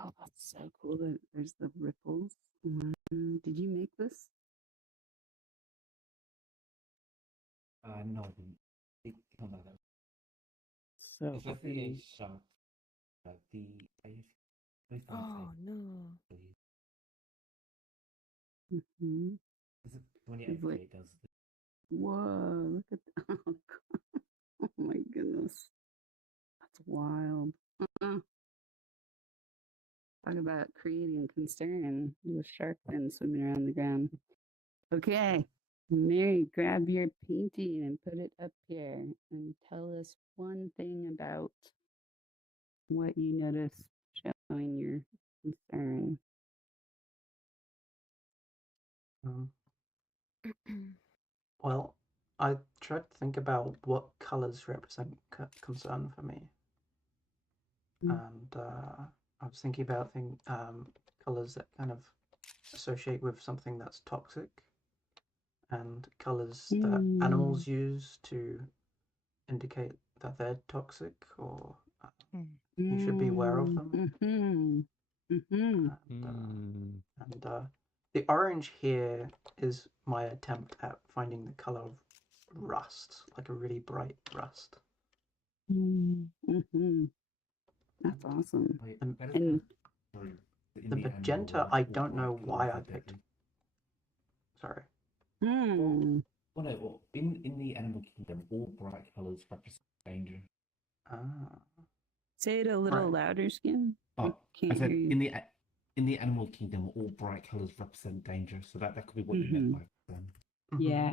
Oh, that's so cool that there's the ripples. Did you make this? No, I didn't. No, no, no. So It's just a shot. I Oh no. Mm-hmm. Is it 28 It's like, does the whoa, look at that. Oh my goodness. That's wild. Talk about creating concern with shark fin swimming around the ground. Okay, Mary, grab your painting and put it up here and tell us one thing about what you notice showing your concern. Well, I tried to think about what colors represent concern for me, and I was thinking about colors that kind of associate with something that's toxic, and colors that animals use to indicate that they're toxic or you should be aware of them. And the orange here is my attempt at finding the color of rust, like a really bright rust. That's awesome. And the magenta, I don't know why I picked. Sorry. Well, no, in the animal kingdom, all bright colours represent danger. Say it a little louder, Skin. Oh, Can't I said hear you. in the animal kingdom, all bright colours represent danger. So that could be what you meant by them. Yeah.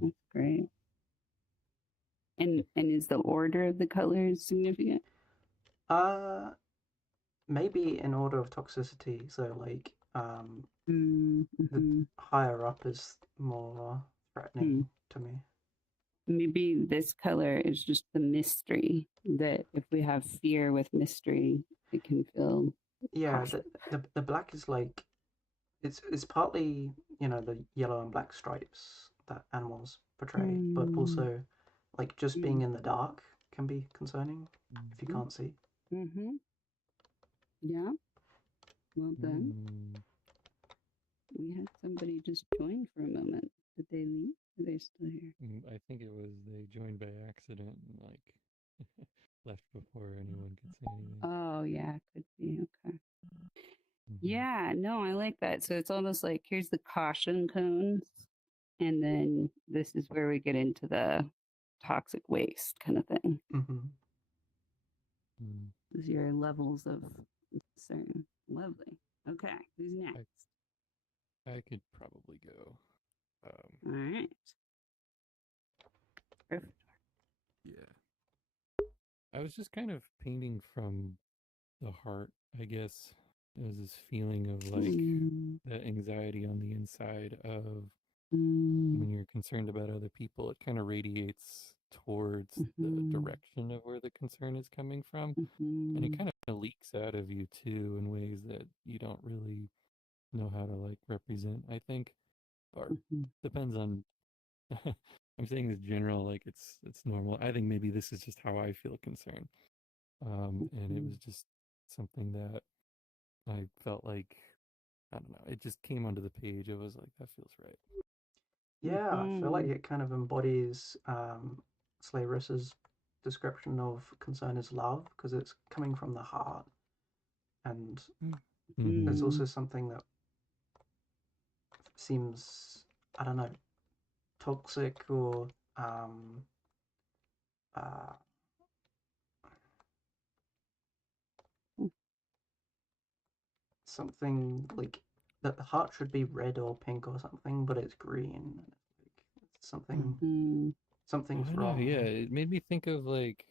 That's great. And is the order of the colors significant? Maybe in order of toxicity. So like the higher up is more threatening to me. Maybe this color is just the mystery, that if we have fear with mystery, it can feel the black is like it's partly, the yellow and black stripes that animals portray, but also like just being in the dark can be concerning if you can't see. Yeah. Well done. We had somebody just join for a moment. Did they leave? Are they still here? I think it was they joined by accident and like left before anyone could say anything. Oh yeah, could be. Okay. Yeah, no, I like that. So it's almost like here's the caution cones, and then this is where we get into the toxic waste kind of thing. These are your levels of concern. Lovely. Okay, who's next? I could probably go. All right. Perfect. Yeah. I was just kind of painting from the heart, I guess. It was this feeling of like that anxiety on the inside of when you're concerned about other people, it kind of radiates towards the direction of where the concern is coming from. And it kind of leaks out of you too in ways that you don't really know how to like represent, I think. Or depends on I'm saying this general, like it's normal. I think maybe this is just how I feel concerned. And it was just something that I felt like, I don't know, it just came onto the page. I was like, that feels right. Yeah, I feel like it kind of embodies Slayerissa's description of concern is love, because it's coming from the heart, and there's also something that seems, I don't know, toxic or uh, something like that the heart should be red or pink or something, but it's green. It's something, something's I don't know, wrong. yeah, it made me think of like,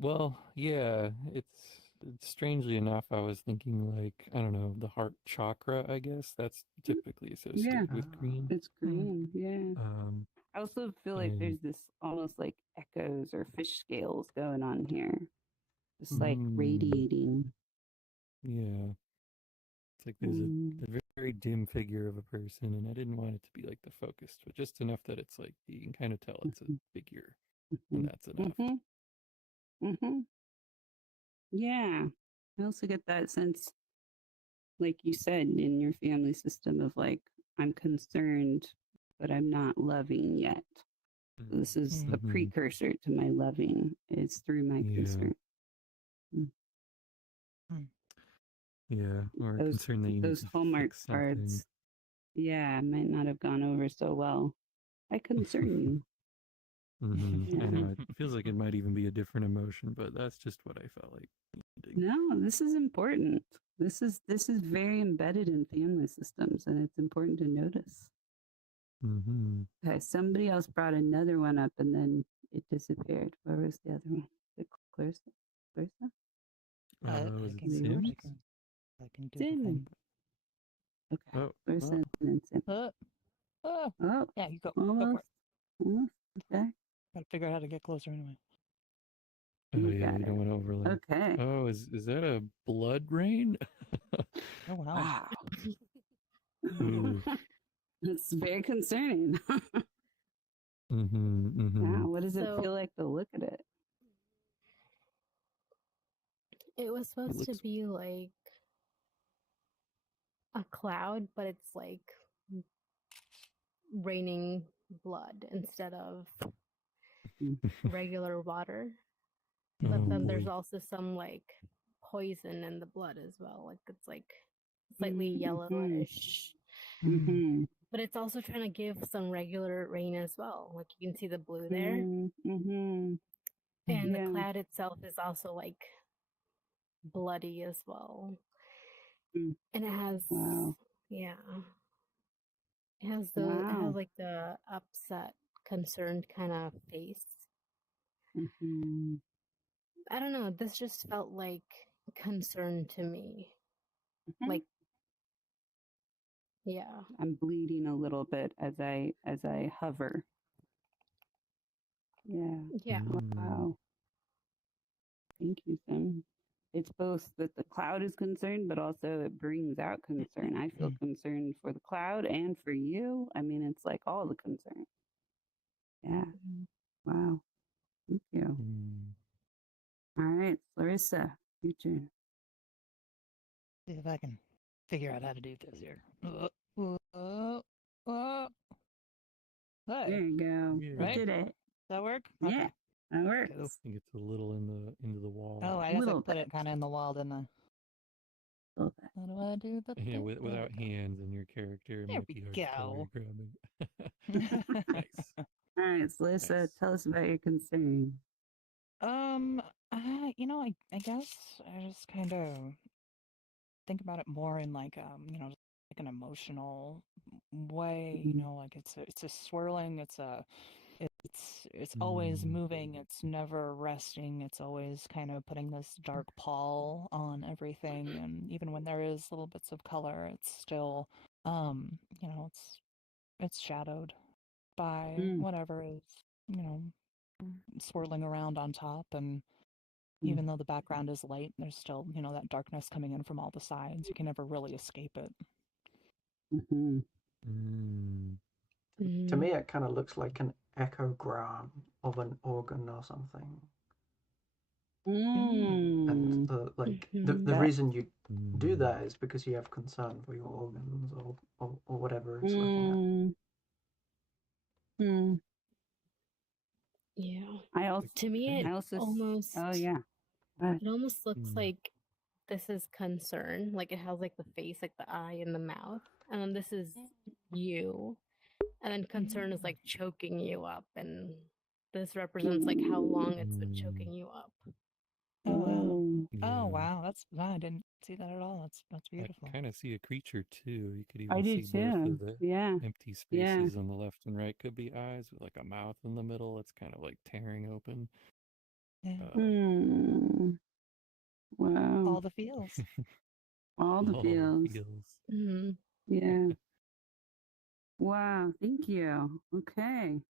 well, yeah, it's strangely enough, I was thinking like, I don't know, the heart chakra, I guess, that's typically associated with green. It's green. Yeah. Um, I also feel like and there's this almost like echoes or fish scales going on here. Just like Mm. radiating. yeah, it's like there's a very dim figure of a person, and I didn't want it to be like the focus, but just enough that it's like you can kind of tell it's a figure, and that's enough. Yeah. I also get that sense, like you said, in your family system of like, I'm concerned, but I'm not loving yet. This is the precursor to my loving, is through my concern. Yeah, or concern that you need Those to Hallmark fix something. cards, yeah, might not have gone over so well. I concern you. I know, it feels like it might even be a different emotion, but that's just what I felt like needing. No, this is important. This is very embedded in family systems, and it's important to notice. Okay, somebody else brought another one up, and then it disappeared. Where was the other one? Clarissa? Clarissa? Was it Sims? I can do Sim. the thing. Okay. Oh, Clarissa and Sim. Oh, yeah, you go. Almost. Go for it. Almost. Okay. Gotta figure out how to get closer anyway. Oh yeah, you don't want to overlap. Okay. Oh, is that a blood rain? Oh wow. Ooh. It's very concerning. Wow, what does it feel like to look at it? It was supposed to be like a cloud, but it's like raining blood instead of regular water. But then there's also some like poison in the blood as well. Like it's like slightly yellowish. But it's also trying to give some regular rain as well. Like you can see the blue there. And the cloud itself is also like bloody as well. And it has it has it has like the upset, concerned kind of face. I don't know, this just felt like concern to me. Like I'm bleeding a little bit as I hover. Yeah. Wow. Thank you, Sim. It's both that the cloud is concerned, but also it brings out concern. I feel concerned for the cloud and for you. I mean, it's like all the concern. Yeah. Wow. Thank you. All right, Larissa, your turn. See if I can figure out how to do this here. Hey. There you go. Yeah. You did it. Does that work? Yeah, Okay. that works. I think it's a little into the wall. Oh, I guess I put it kind of in the wall, didn't I? How do I do the Yeah, without hands in your character, it there might be hard to tell where we you're grabbing. Nice. All right, so Larissa, tell us about your concern. I guess I just kind of think about it more in like just like an emotional way. Like it's a swirling. It's always moving. It's never resting. It's always kind of putting this dark pall on everything. And even when there is little bits of color, it's still it's shadowed by whatever is swirling around on top. And even though the background is light, there's still that darkness coming in from all the sides. You can never really escape it. To me, it kind of looks like an echogram of an organ or something. And the reason you do that is because you have concern for your organs or whatever it's looking Hmm. Yeah. I also, To me, it I also, almost oh yeah. it almost looks Mm. like this is concern. Like it has like the face, like the eye and the mouth, and then this is you, and then concern is like choking you up, and this represents like how long it's been choking you up. Oh wow. Oh, Oh Yeah. wow. Wow, I didn't see that at all. That's I beautiful. can kind of see a creature too. You could I even do see both too. of the Yeah. empty Yeah. spaces on the left and right could be eyes with like a mouth in the middle. It's kind of like tearing open. Yeah. Hmm. Wow. All the feels. All the All the feels. feels. Mm-hmm. Yeah. Wow. Thank you. Okay.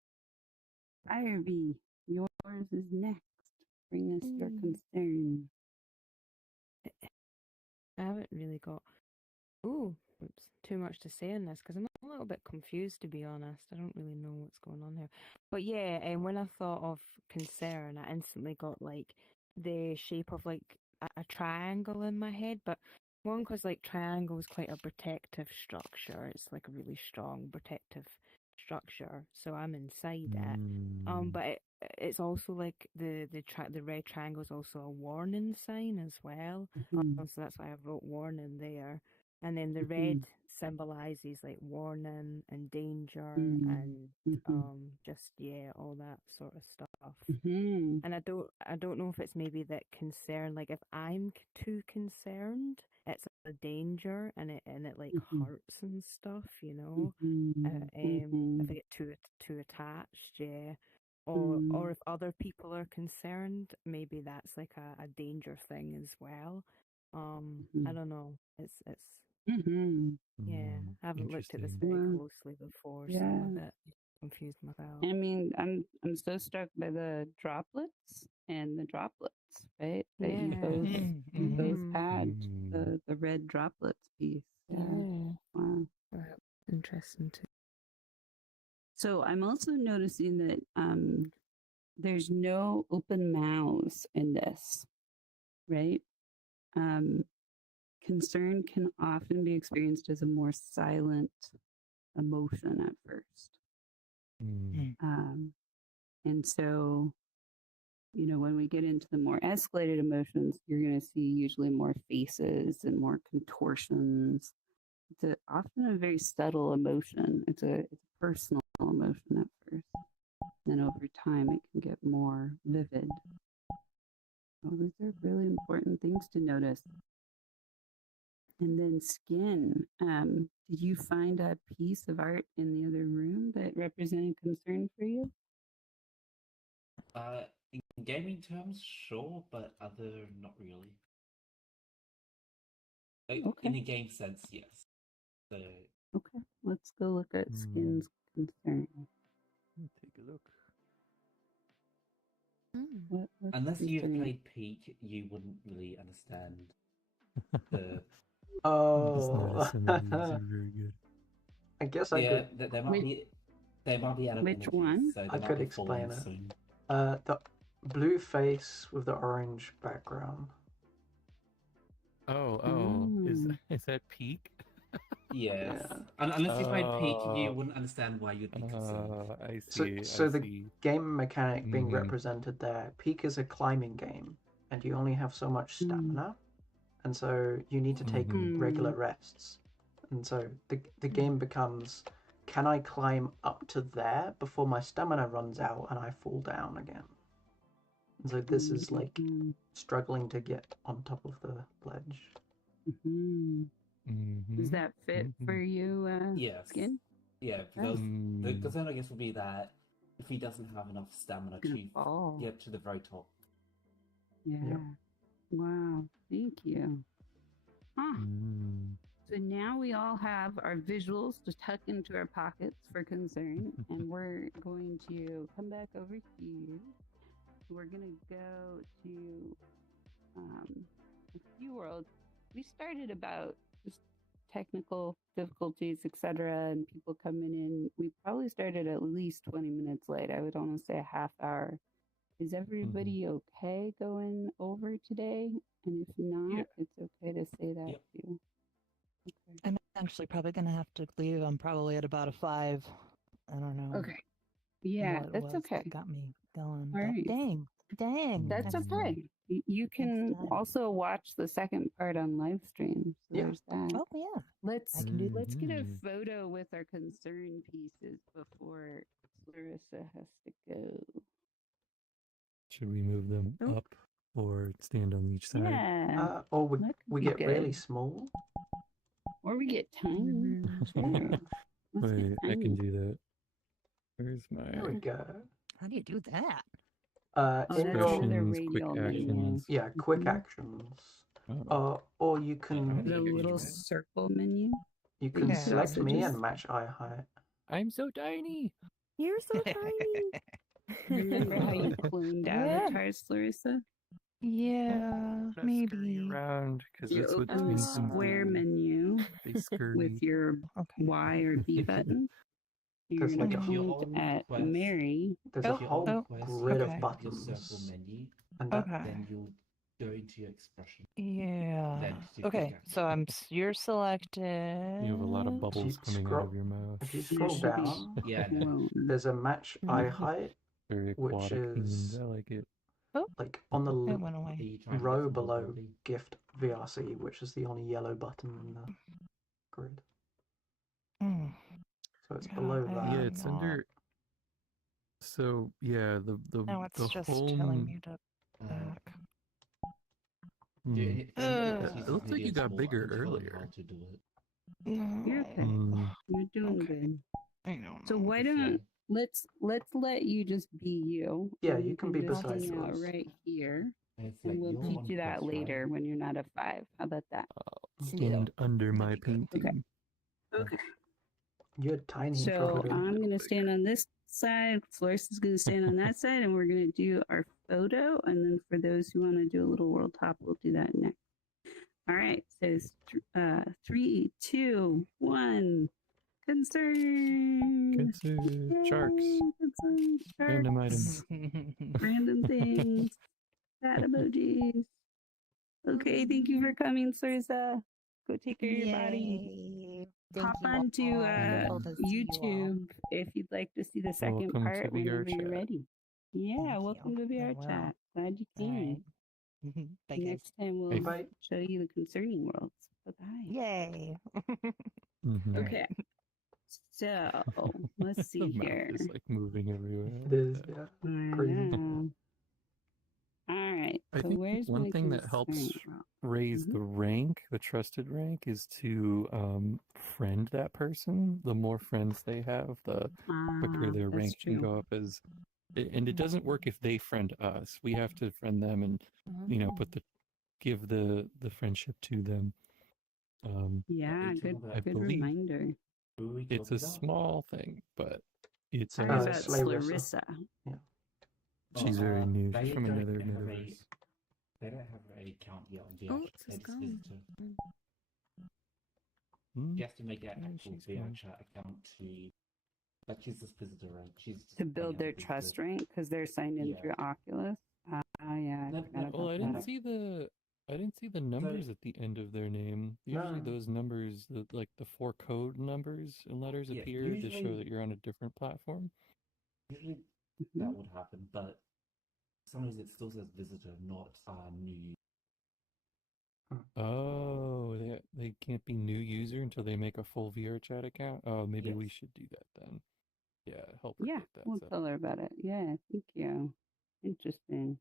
Ivy, yours is next. Bring us your concern. I haven't really got too much to say on this because I'm a little bit confused, to be honest. I don't really know what's going on here. But yeah, and when I thought of concern, I instantly got like the shape of like a triangle in my head. But one, because like triangle is quite a protective structure. It's like a really strong protective structure, so I'm inside it. But it's also like the red triangle is also a warning sign as well. So that's why I wrote warning there. And then the red symbolizes like warning and danger and just all that sort of stuff. And I don't know if it's maybe that concern, like if I'm too concerned, it's a danger and it like hurts and stuff, you know. If I get too attached, yeah. Or if other people are concerned, maybe that's like a danger thing as well. I don't know. It's yeah. I haven't looked at this very Wow. closely before, so I'm a bit confused myself. I mean, I'm so struck by the droplets and the droplets, right? That you both had the red droplets piece. Yeah. Wow. Interesting too. So I'm also noticing that there's no open mouths in this, right? Concern can often be experienced as a more silent emotion at first. And so, you know, when we get into the more escalated emotions, you're going to see usually more faces and more contortions. Often a very subtle emotion. It's a personal emotion at first. Then over time, it can get more vivid. So these are really important things to notice. And then skin. Did you find a piece of art in the other room that represented concern for you? In gaming terms, sure, but other not really. Okay. In a game sense, yes. So Okay. Let's go look at skin's concern. Take a look. unless you've concern? played Peak, you wouldn't really understand the. Just noticed some of these are very good. I guess I could. There might be out of Which energy, one? so I there might could be explain falling it. soon. The blue face with the orange background. Is that peak? Yes. Yeah. Unless you played Peak, you wouldn't understand why you'd be concerned. I see. So the see. game mechanic being represented there, Peak is a climbing game, and you only have so much stamina, and so you need to take regular rests. And so the game becomes, can I climb up to there before my stamina runs out and I fall down again? And so this is like struggling to get on top of the ledge. Does that fit for you, Yes. Skin? Yeah, because the concern, I guess, would be that if he doesn't have enough stamina to get to the very top. Yeah. Yep. Wow. Thank you. Huh. So now we all have our visuals to tuck into our pockets for concern, and we're going to come back over here. We're going to go to a few worlds. We started about just technical difficulties, etc., and people coming in. We probably started at least 20 minutes late. I would almost say a half hour. Is everybody okay going over today? And if not, it's okay to say that too. Okay. I'm actually probably going to have to leave. I'm probably at about a 5. I don't know. Okay. Yeah, what it that's was okay. that got me going. All But right. dang. That's next okay. time. You can time. also watch the second part on live stream. So Yeah. there's that. Oh yeah. Let's I can do let's get a Mhm. photo with our concern pieces before Clarissa has to go. Should we move them Nope. up or stand on each side? Yeah. Or that could we be get really good. small. Or we get tiny. Sure. Let's get Wait, I tiny. can do that. Where's There we my go. How do you do that? Oh, In that's your another expressions, quick radial menu. actions? yeah, quick Mhm. actions. Oh, Or you I can The think little anyway. circle menu. you You can could select also me just and match eye height. I'm so tiny. You're so tiny. remember how you cloned avatars, Larissa. Yeah, Let's scurry maybe. around because You that's what open the twins square do. menu They scurry. with your Okay. Y or B button. You're There's going like to a If you're point on at Quest, Mary. there's Oh, a if you're on whole Quest, grid okay. of click your circle buttons, menu, and Okay. then you'll go into your expression. Yeah. Then to Okay. quick So you're selected. You have a lot of if you bubbles coming out of your mouth. if you There scroll should be down, Yeah, no. clone. there's a match eye height, Very which aquatic themed. is I like it. Oh, like on the it went Are away. you trying to get row from below Bumblebee? gift VRC, which is the only yellow button in the grid. Hmm. So it's Yeah, below I that. Yeah, am it's not. under. So yeah, Now it's the just home. telling me to Uh, back. Dude, if anyone else It uses looks like you video got tool, I bigger can tell them earlier. how to do it. You're okay. Mm. You're doing Okay. good. I don't So know. why If don't you're let's let you just be you. Yeah, and you can be just beside hang out yours. right here, it's and like we'll you're teach on you that Quest, later right? when you're not a 5. How about that? Stand under my That'd be good. painting. Okay. You're tiny for So hooded. I'm gonna stand on this side. Florissa's gonna stand on that side, and we're gonna do our photo. And then for those who want to do a little world top, we'll do that next. All right. So it's 3, 2, 1. Concern. Concern. Sharks. Concern. Random Sharks. items. Random things. Cat emojis. Okay. Thank you for coming, Sarissa. Go take care of your body. Yay. Thank Hop you onto all. Wonderful to see you all. YouTube if you'd like to see the second Welcome part to whenever you're VRChat. ready. Yeah, Thank welcome you. to I VRChat. will. Glad you All came. right. Bye, guys. Next time Hey. we'll Bye. show you the concerning worlds. Bye-bye. Yay. Mhm. Okay. So let's see The mouth here. is like moving everywhere. It is, yeah. I Crazy. know. All right. I So think where's one my thing that helps concern world? raise the rank, the trusted rank, is to friend that person. The more friends they have, the quicker their That's rank can true. go up. And it doesn't work if they friend us. We have to friend them and give the friendship to them. Yeah, good I believe reminder. Who are we it's a talking about? small thing, but it's Sorry about Slarissa. Larissa. she's very new. They She's from don't another have metaverse. They don't have an account yet on VR. Oh, it's They're just just gone. visitor. Hmm? She has to make an Yeah, actual she's gone. VRChat account to. Like she's this visitor, right? She's just To hanging build out their with trust visitors. rank because they're signed in Yeah. through Oculus. Yeah, I No, forgot Well, about I didn't that. see the numbers at the end of their name. Usually No. those numbers, like the 4 code numbers and letters Yeah, appear to show usually- that you're on a different platform. Usually Mhm. that would happen, but sometimes it still says visitor, not new. Oh, they can't be new user until they make a full VRChat account. Oh, maybe we Yes. should do that then. Yeah, help her Yeah, get that we'll set tell up. her about it. Yeah, thank you. Interesting.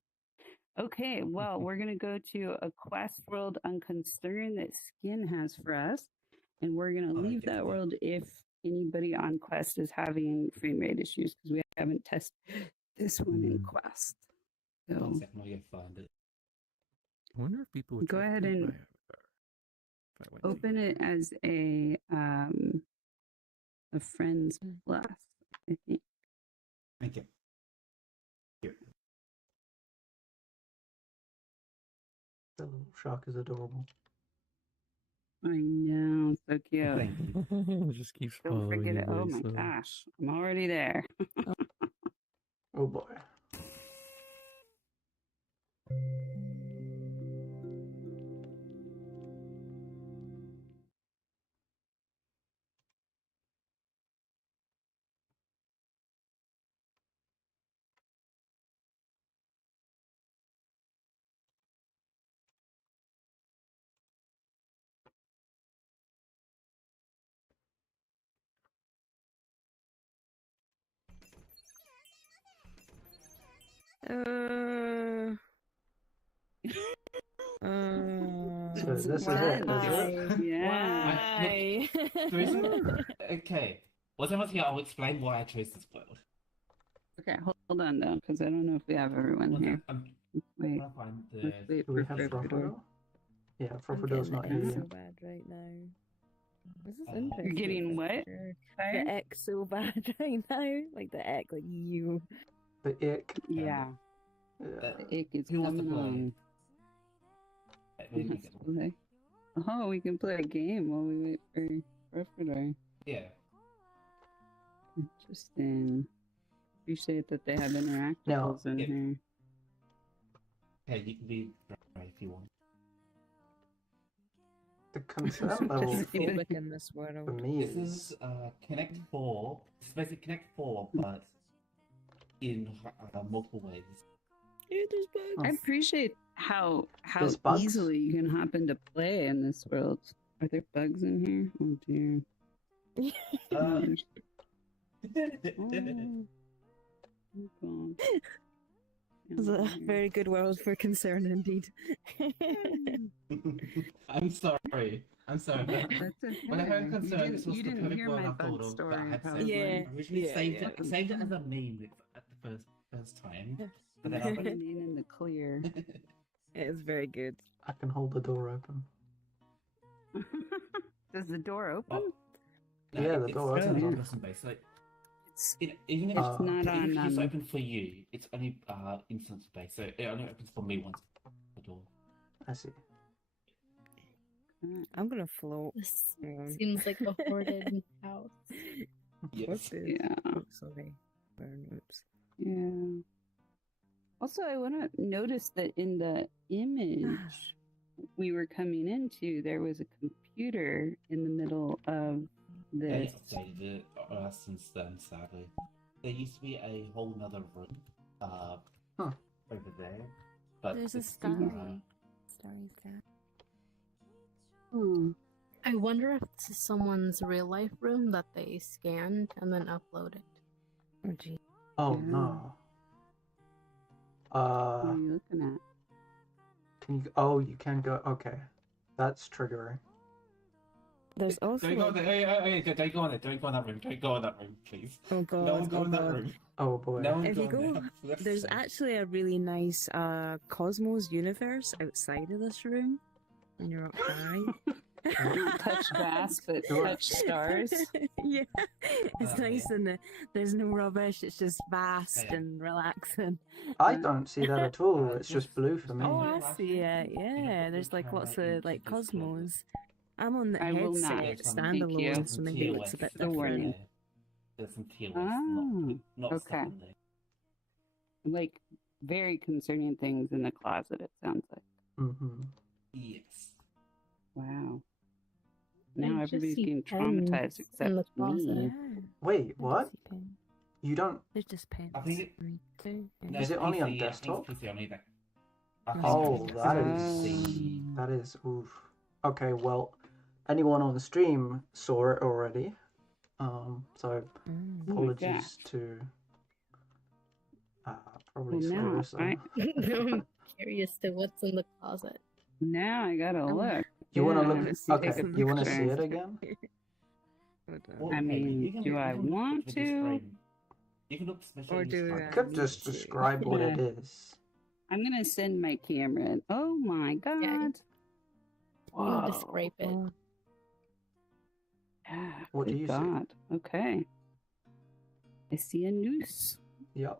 Okay, well, we're going to go to a quest world on concern that Skin has for us. And we're going to leave get to that that. world if anybody on Quest is having frame rate issues because we haven't tested this one in Quest. So 1 second, I'll go find it. I wonder if people would Go try to ahead beat and my avatar if I went to open here. it as a friends plus, I think. Okay. Here. The little shark is adorable. I know, so cute. Thank you. It just keeps Don't following forget you it. Oh very my slowly. gosh, I'm already there. Oh boy. So this is why? it, is it? Yeah. Why? The reason, okay. Well, someone's here, I'll explain why I chose this world. Okay, hold on though, because I don't know if we have everyone Well, here. I'm Wait, trying to find let's the. wait Do we for have Frofador. Frofador? Yeah, I'm Frofador's getting not the here ick yet. so bad right now. This is You're interesting. You're getting for what? sure. Fire? The ick so bad right now. Like the ick, like you. The ick. Yeah, Yeah. the ick is Who wants to coming play? on. Maybe Who we wants can- to play? Oh, we can play a game while we wait for Frofador. Yeah. Interesting. Appreciate that they have Now, interactables in yeah. here. Okay, you can be right if you want. the concern level Just for, leave Look in this world. for me This is is Connect 4. It's basically Connect 4, but in multiple ways. Yeah, there's bugs. I appreciate how There's bugs? easily you can hop into play in this world. Are there bugs in here? Oh dear. Uh, Oh God. It's a very good world for concern indeed. I'm sorry. I'm sorry. That's okay. Whenever I'm concerned, this was you the didn't perfect hear world my I bug thought of that I story, had probably. saved. Yeah, I originally yeah, saved yeah. it. I saved it as a meme at the first time, but then I was like, Standing in the clear. It is very good. I can hold the door open. Does the door open? oh, no, Yeah, the it's door opens. first person based. Like, It's even if it's Uh, not even if on. it's open for you, it's only instance based, so it only opens for me once the door. I see. I'm gonna float. This Mm. seems like a hoarded house. Yes. What's this? Yeah. Oh, sorry. Oops. Yeah. Also, I want to notice that in the image we were coming into, there was a computer in the middle of They this. updated it since then, sadly. There used to be a whole nother room over there, but There's a it's, starry. Starry's cat. Hmm. I wonder if this is someone's real life room that they scanned and then uploaded. Oh gee. Oh Yeah. no. What are you looking at? Can you? Oh, you can go. Okay, that's triggering. There's also don't go like, there. Hey, don't go on there. Don't go in that room. Don't go in that room, please. oh god, No one go oh in that god. room. Oh boy. No one If go you in go, there. For God's there's sake. actually a really nice cosmos universe outside of this room, and you're up high. Touch grass, but Sure. touch stars. Yeah, it's Okay. nice and there's no rubbish. It's just vast Yeah. and relaxing. I don't see that at all. It's just Just- blue for me. Oh, Yeah. I see it. You know, Yeah, put there's the like lots camera of like into this corner. cosmos. I'm on the I will not. headset Thank you. standalone, so maybe it looks a bit The warning. different. There's some TOS Oh, not okay. stuff in there. Like very concerning things in the closet. It sounds like. Mm-hmm. Yes. Wow. I Now just everybody's see getting pens traumatized in except the closet. me. Yeah, Wait, I what? see pens. You don't? There's just pens. I think it- for me too. No, Is it only on PC, I think it's desktop? PC only that. I think Oh, it's that PC. is that is oof. Okay, well, anyone on the stream saw it already. So Mm. Oh my apologies gosh. to probably Well, now Clarissa. Now I'm curious to what's in the closet. Now I gotta Oh. look. You want to Yeah, look? let's see, Okay, take a you want to picture. see it again? Hold on. Well, I okay, mean, you can do look- I you can look want with this to? frame. You can look especially Or in this do frame. I I could need just to? describe what it is. I'm gonna send my camera in. Oh my god. You Wow. describe it. Oh, Ah, What do good you see? God. Okay. I see a noose Yep.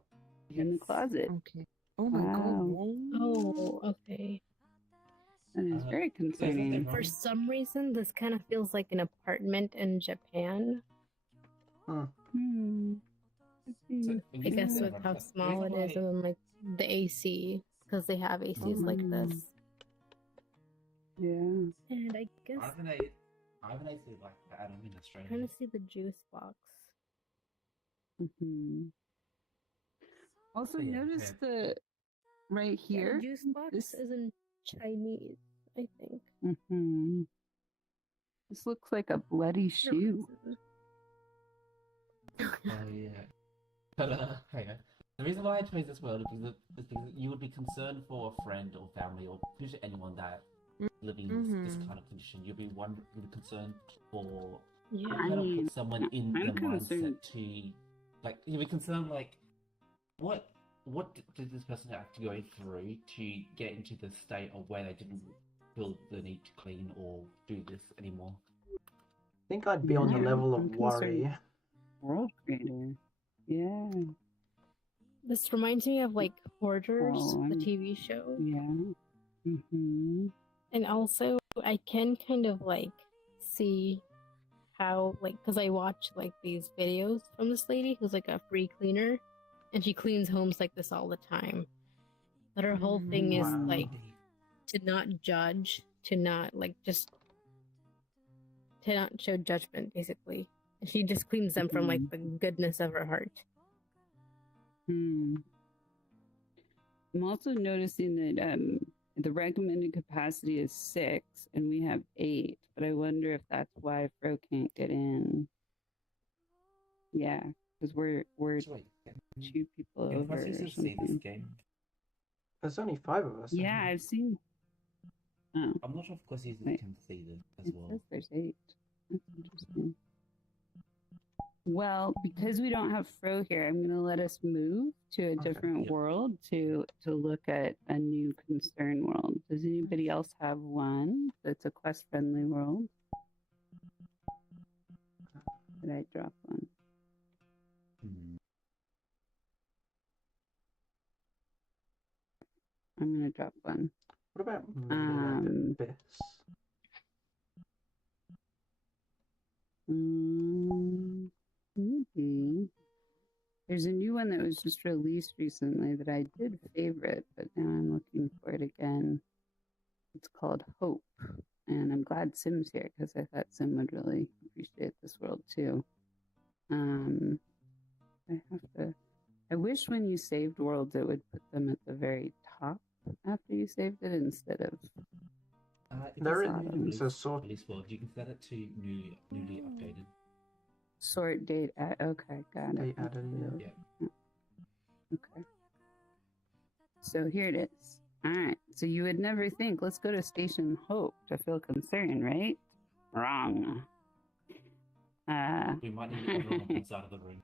in the closet. okay. Oh my Wow. god. Oh, okay. That is Uh, very There's nothing concerning. wrong. For some reason, this kind of feels like an apartment in Japan. Hmm. So, I guess the with reason how why- small it is, and then like the AC, because they have ACs like this. Yeah. And I guess I have an AC like that, and I'm in I'm Australia. trying to see the juice box. Hmm. Also, So, yeah, notice okay. the right Yeah, here. the juice box this- is in Chinese, I think. Hmm. This looks like a bloody shoe. Oh yeah. But hang on. The reason why I chose this world is because you would be concerned for a friend or family or pretty much anyone that living in this kind of condition. You'd be concerned for Yeah. kind of put someone in the I'm concerned. mindset to, like, you'd be concerned like, what did this person have to go through to get into the state of where they didn't feel the need to clean or do this anymore? I think I'd be on the Yeah, level of I'm concerned. worry. World creator. Yeah. This reminds me of like Hoarders, Oh, the TV show. Yeah. Mm-hmm. And also, I can kind of like see how, like, because I watch like these videos from this lady who's like a free cleaner, and she cleans homes like this all the time. But her whole thing is Wow. like to not judge, to not like just to not show judgment, basically. And she just cleans them from like the goodness of her heart. I'm also noticing that the recommended capacity is 6 and we have 8, but I wonder if that's why Fro can't get in. Yeah, because we're Wait, 2 people can over the or see this something. game? There's only 5 of us. in Yeah, here. I've seen. Oh, I'm not sure if Classic Wait. can see this as it well. says there's 8. That's interesting. Well, because we don't have Fro here, I'm going to let us move to a Okay, different yep. world to look at a new concern world. Does anybody else have one that's a quest-friendly world? Did I drop one? Hmm. I'm going to drop one. What about middle abyss? Maybe. There's a new one that was just released recently that I did favorite, but now I'm looking for it again. It's called Hope, and I'm glad Sim's here because I thought Sim would really appreciate this world too. I wish when you saved worlds it would put them at the very top after you saved it instead of. If There it's a is new a release, sort. release world, you can set it to newly updated. Sort date at okay, got it. They added in. Yeah. Okay. So here it is. All right. So you would never think, let's go to Station Hope to feel concern, right? Wrong. We might need everyone on one side of the room.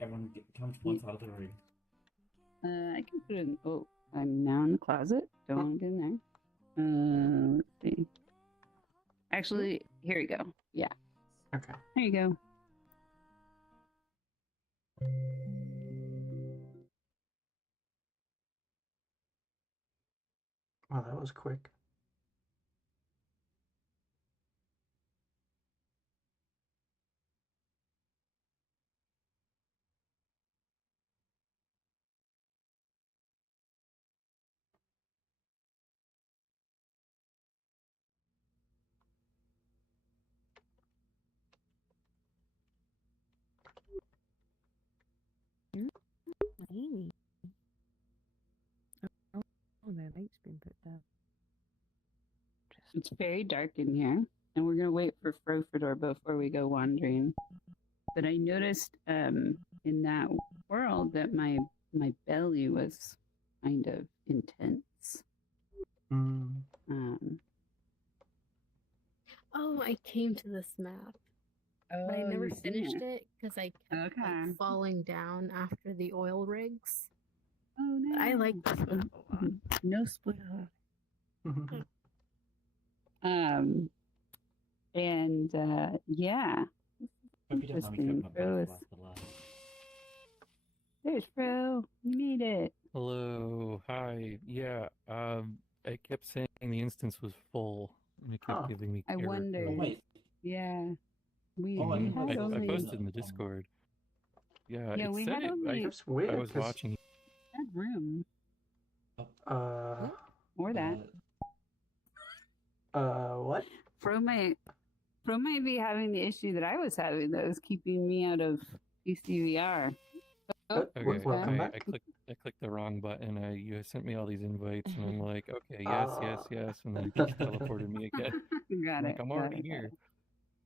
Everyone come to one side of the room. I can put it in. Oh, I'm now in the closet. Don't want to get in there. Let's see. Actually, here we go. Yeah. Okay. There you go. Wow, that was quick. Amy. Oh, the light's been put down. It's very dark in here, and we're gonna wait for Frofador before we go wandering. But I noticed in that world that my belly was kind of intense. Oh, I came to this map, but I never you've seen finished it. it because I kept Okay. like, falling down after the oil rigs. Oh no! But I like this map a lot. No spoiler. Yeah. Hope you don't mind me Interesting. cutting my Fro is- butterfly for last. There's Fro. You made it. Hello, hi. Yeah, I kept saying the instance was full, and it kept Huh. giving me I error wondered. Oh codes. wait, Yeah. We Oh, I didn't had know I only posted in the Discord. Yeah, Yeah, it we said had it. only- That's I weird. was 'Cause, watching. had room or that. What? Fro might be having the issue that I was having that was keeping me out of PCVR. Oh, Okay, welcome I back. clicked the wrong button. You sent me all these invites, and I'm like, okay, yes, and then you just teleported me again. Got I'm it. like, I'm got already it, got here.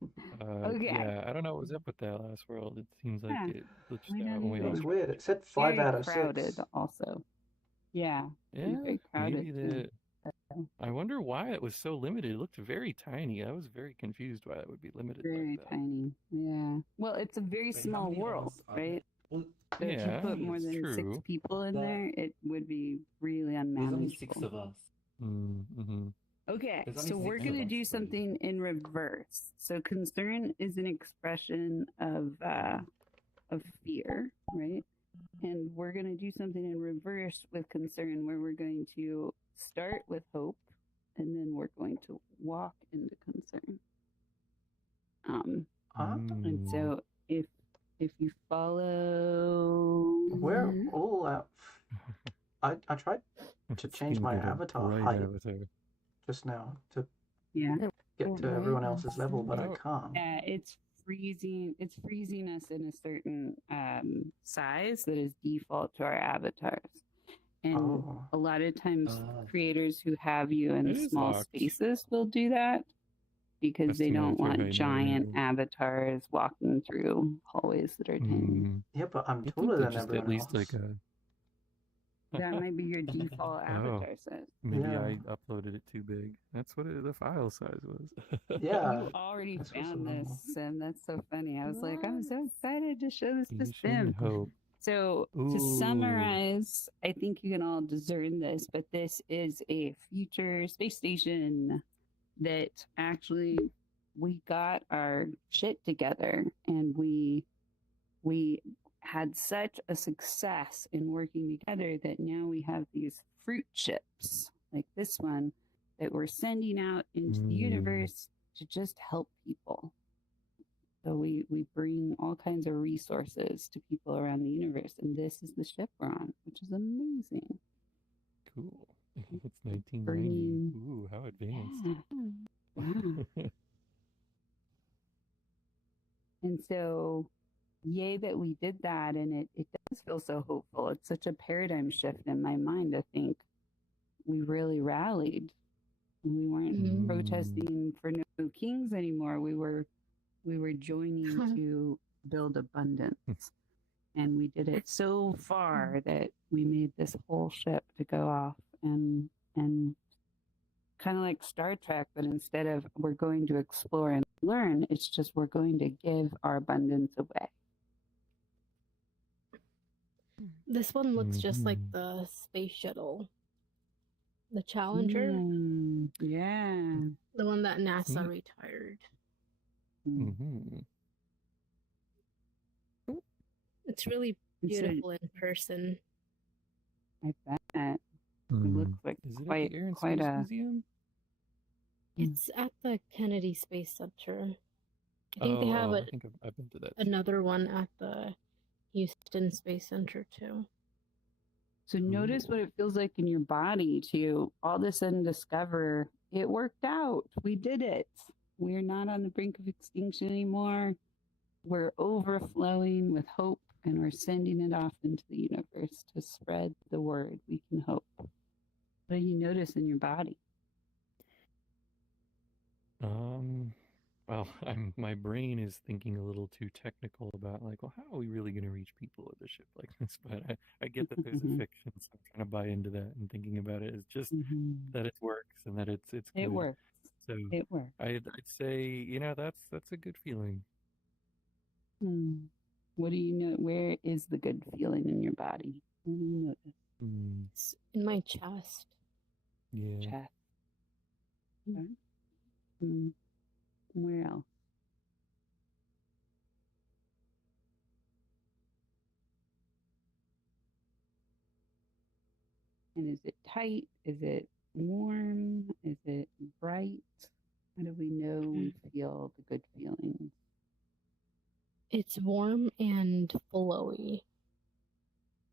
it. Okay. Yeah, I don't know what was up with that last world. It seems like Yeah, it glitched we out don't way It either. was off. weird. It said 5 Very out of crowded 6. also. Yeah, Yeah, very crowded maybe too. I wonder why it was so limited. It looked very tiny. I was very confused why it would be limited like Very that. tiny. Yeah. Well, it's a very Wait, how small many of world, us are there? right? Well, So if you Yeah, put more it's than 6 true. people in There- there, it would be really there's only 6 unmanageable. of us. Mm-hmm. Okay, There's so only we're 6 going of to us, do really. something in reverse. So concern is an expression of fear, right? And we're going to do something in reverse with concern, where we're going to start with hope, and then we're going to walk into concern. And so if you follow, We're all at. I tried to change my avatar height just now to yeah, get to everyone else's level, but I Oh. can't. it's freezing. It's freezing us in a certain size that is default to our avatars. And Oh. a lot of times, Ah. creators who have you in It is small locked. spaces will do that because That's they too don't much, want right? giant No. avatars walking through hallways that are tiny. Yeah, but I'm I think taller they're than just everyone at least else. like a. That might be your default avatar size. Maybe Yeah. I uploaded it too big. That's what the file size was. Yeah. You already this was found normal. this, Sim. That's so funny. I was like, I'm so excited to show this to Creation Sim. hope. So to Ooh. summarize, I think you can all discern this, but this is a future space station that actually we got our shit together, and we had such a success in working together that now we have these fruit ships like this one that we're sending out into the universe to just help people. So we bring all kinds of resources to people around the universe, and this is the ship we're on, which is amazing. Cool. It's 1990. Bringing... Ooh, how advanced. Yeah. Wow. And so, yay that we did that, and it does feel so hopeful. It's such a paradigm shift in my mind to think we really rallied. We weren't protesting for no kings anymore. We were joining to build abundance. And we did it so far that we made this whole ship to go off and kind of like Star Trek, but instead of we're going to explore and learn, it's just we're going to give our abundance away. This one looks just like the space shuttle, the Challenger, Yeah. the one that NASA retired. It's really beautiful in person. I bet. It looks like Is it quite at the Air and quite Space a Museum? It's at the Kennedy Space Center. I think they have I think I've been to that. another one at the Houston Space Center too. So notice what it feels like in your body to all of a sudden discover it worked out. We did it. We're not on the brink of extinction anymore. We're overflowing with hope, and we're sending it off into the universe to spread the word. We can hope. What do you notice in your body? Well, my brain is thinking a little too technical about like, well, how are we really going to reach people with a ship like this? But I get that there's a fiction, so I'm trying to buy into that, and thinking about it is just that it works and that it's good. It works. So it works. I'd say, that's a good feeling. What do you know? Where is the good feeling in your body? What do you notice? It's in my chest. Yeah. Chest. Where else? And is it tight? Is it warm? Is it bright? How do we know we feel the good feelings? It's warm and flowy.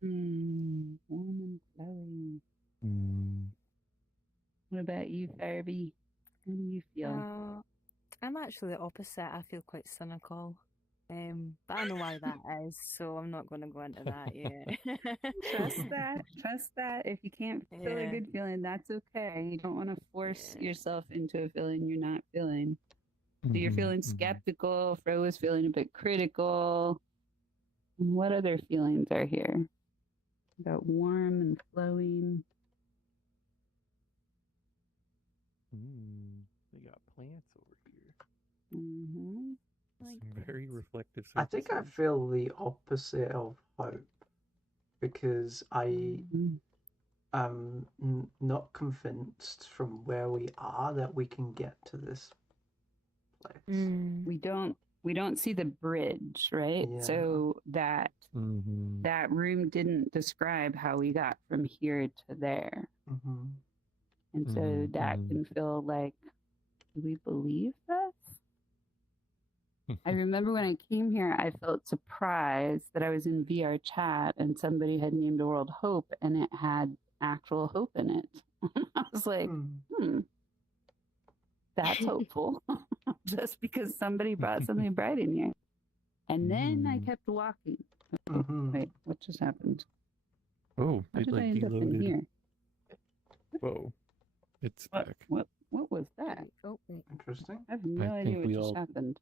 Warm and flowy. What about you, Farby? How do you feel? I'm actually the opposite. I feel quite cynical. But I know why that is, so I'm not going to go into that yet. Trust that. Trust that. If you can't feel a good feeling, that's okay. You don't want to force yourself into a feeling you're not feeling. So you're feeling mhm. skeptical. Fro is feeling a bit critical. What other feelings are here? We got warm and flowing. They got plants over here. Mm-hmm. Some very reflective I think I surfaces. feel the opposite of hope because I am not convinced from where we are that we can get to this place. We don't see the bridge, right? Yeah. So that Mhm. that room didn't describe how we got from here to there. Mm-hmm. And so Mhm, that mhm. can feel like, do we believe this? I remember when I came here, I felt surprised that I was in VRChat and somebody had named a world Hope and it had actual hope in it. I was like, that's hopeful. Just because somebody brought something bright in here. And then I kept walking. Oh, wait, what just happened? Oh, How it did I like end up in deloaded. here? Whoa, it's What? back. What was that? Oh, wait. Interesting. I have no I idea think what we just all happened.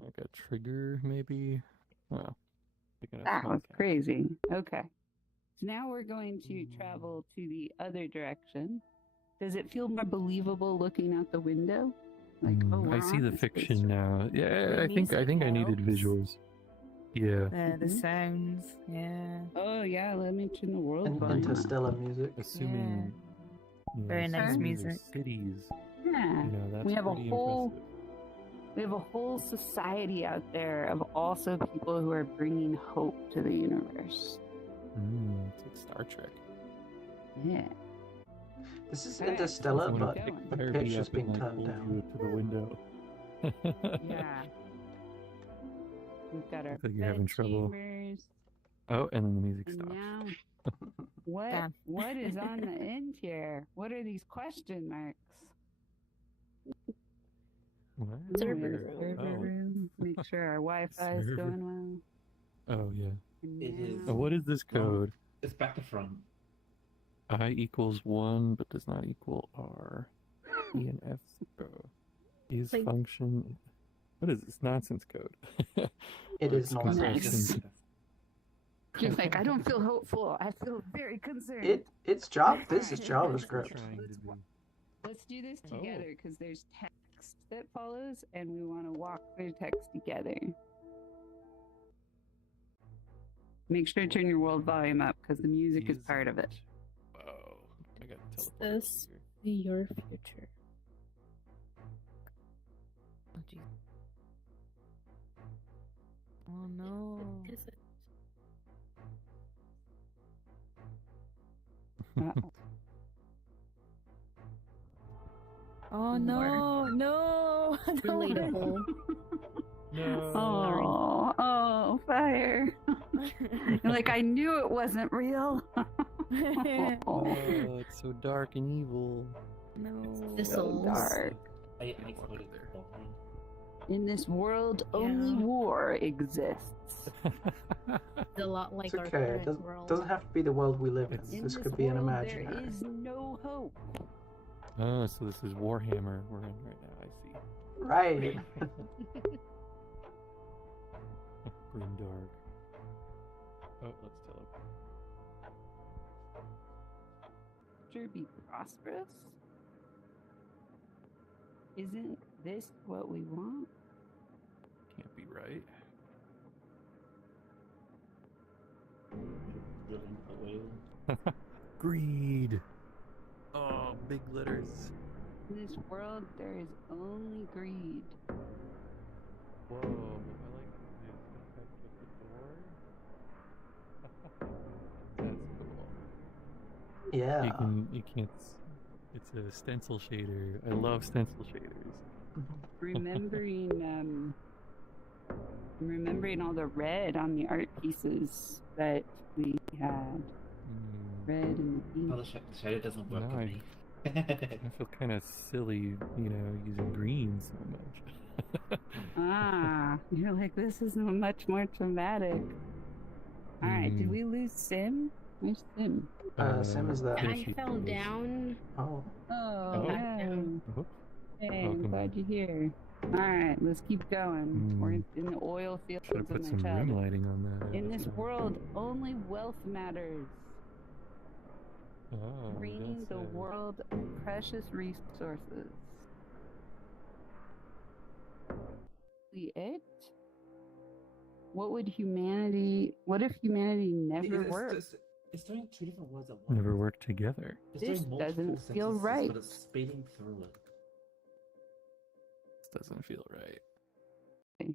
like a trigger maybe. Wow, That was crazy. Okay. So now we're going to travel to the other direction. Does it feel more believable looking out the window? Like, oh, we're I see on the this fiction place. now. Yeah, The I think music I needed helps. visuals. Yeah. The sounds, yeah. Oh yeah, let me turn the world volume up. Interstellar music. Assuming Very nice assuming these are music. cities. Yeah. You know, that's We have a pretty whole impressive. we have a whole society out there of also people who are bringing hope to the universe. It's like Star Trek. Yeah. This is All right, Interstellar, let's but keep going. the Fire pitch me has up and been like turned hold down. you to the window. Yeah. We've got our Looks like you're having bed trouble. chambers. Oh, and then the music And stops. now what is on the end here? What are these question marks? What? Server We have a room. server room. Make sure our Wi-Fi is Server. going well. Oh yeah. And It is. now- What is this code? It's back to front. I equals 1 but does not equal R. E and F is Like- function. What is this nonsense code? It is It's nonsense. compression. Just like, I don't feel hopeful. I feel very concerned. It's Java. This is Alright, JavaScript. Let's do this Oh. together because there's text that follows, and we want to walk through text together. Make sure to turn your world volume up because the music is part of it. Oh, I got Is teleported. this your future? Oh, geez. Oh, no. Is it? Uh-oh. Oh, no. No. Relatable. No. Oh, fire. You're like, I knew it wasn't real. Oh, it's so dark and evil. No. This So old. dark. I exploded there. In this world, only Yeah. war exists. It's a lot like It's our okay. current It doesn't, world. doesn't have to be the world we live in. It's- In This this could be an world, imaginary. there is no hope. Oh, so this is Warhammer we're in right now. I see. Right. Grimdark. Oh, let's teleport. Future be prosperous? Isn't this what we want? Can't be right. Greed. Oh, big letters. In this world, there is only greed. Whoa, I like the effect of the door. That's cool. Yeah. You can't. It's a stencil shader. I love stencil shaders. Remembering all the red on the art pieces that we had. Red and Oh, pink. the shadow doesn't work No, for I- me. I feel kind of silly, using green so much. Ah, you're like, this is much more traumatic. Alright, did we lose Sim? Where's Sim? Sim is there. there I she fell goes. down. Oh. Oh, Oh. Back down. Whoops. hey, I'm Welcome glad back. you're here. All right, let's keep going. We're in the oil fields Should have of put my some ring childhood. lighting on that. In this outside. world, only wealth matters. Oh, we Draining don't the say. world of precious resources. It? What if humanity never worked? It's doing two different words at once. Never worked together. It's This doing multiple doesn't feel sentences, right. but it's speeding through it. This doesn't feel right. Okay.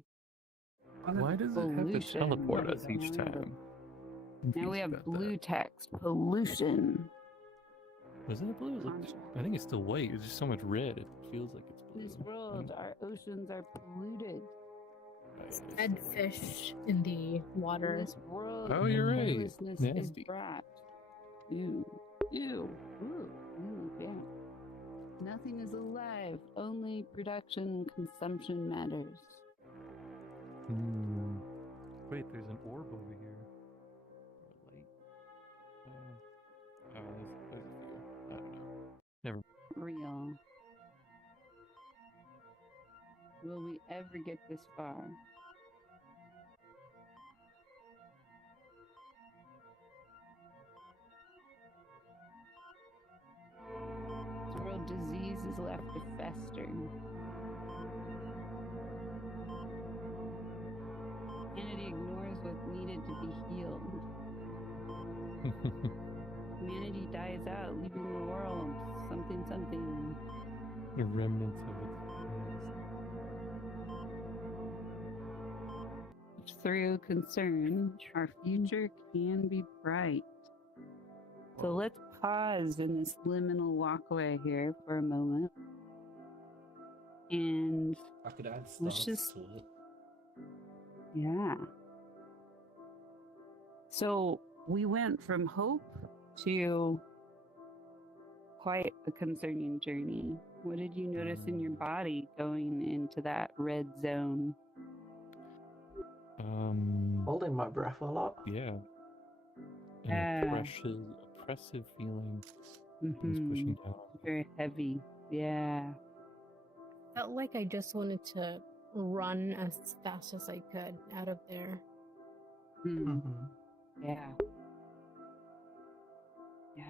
Why does it have to Pollution. teleport us Now each we have a- time? Now Confused we have about blue that. text. Pollution. Was it blue? It looked- Contrast. I think it's still white. It's just so much red. It feels like it's In blue. this world, our oceans are polluted. Dead fish in the water. In this world, Oh, you're right. carelessness is Nasty. brought. Ew. Ew. Ooh. Ooh, yeah. Nothing is alive. Only production and consumption matters. Hmm. Wait, there's an orb over here. Or a light. Oh, there's a few. I don't know. Never. Real. Will we ever get this far? This world disease is left to fester. Humanity ignores what's needed to be healed. Humanity dies out, leaving the world something. The remnants of its past. Through concern, our future can be bright. So let's pause in this liminal walkway here for a moment. And I could add let's stars just- to it. yeah. So we went from hope to quite a concerning journey. What did you notice in your body going into that red zone? Holding my breath a lot. Yeah. Yeah. An oppressive feeling was pushing down. Very heavy. Yeah. Felt like I just wanted to run as fast as I could out of there. Hmm. Mm-hmm. Yeah. Yeah.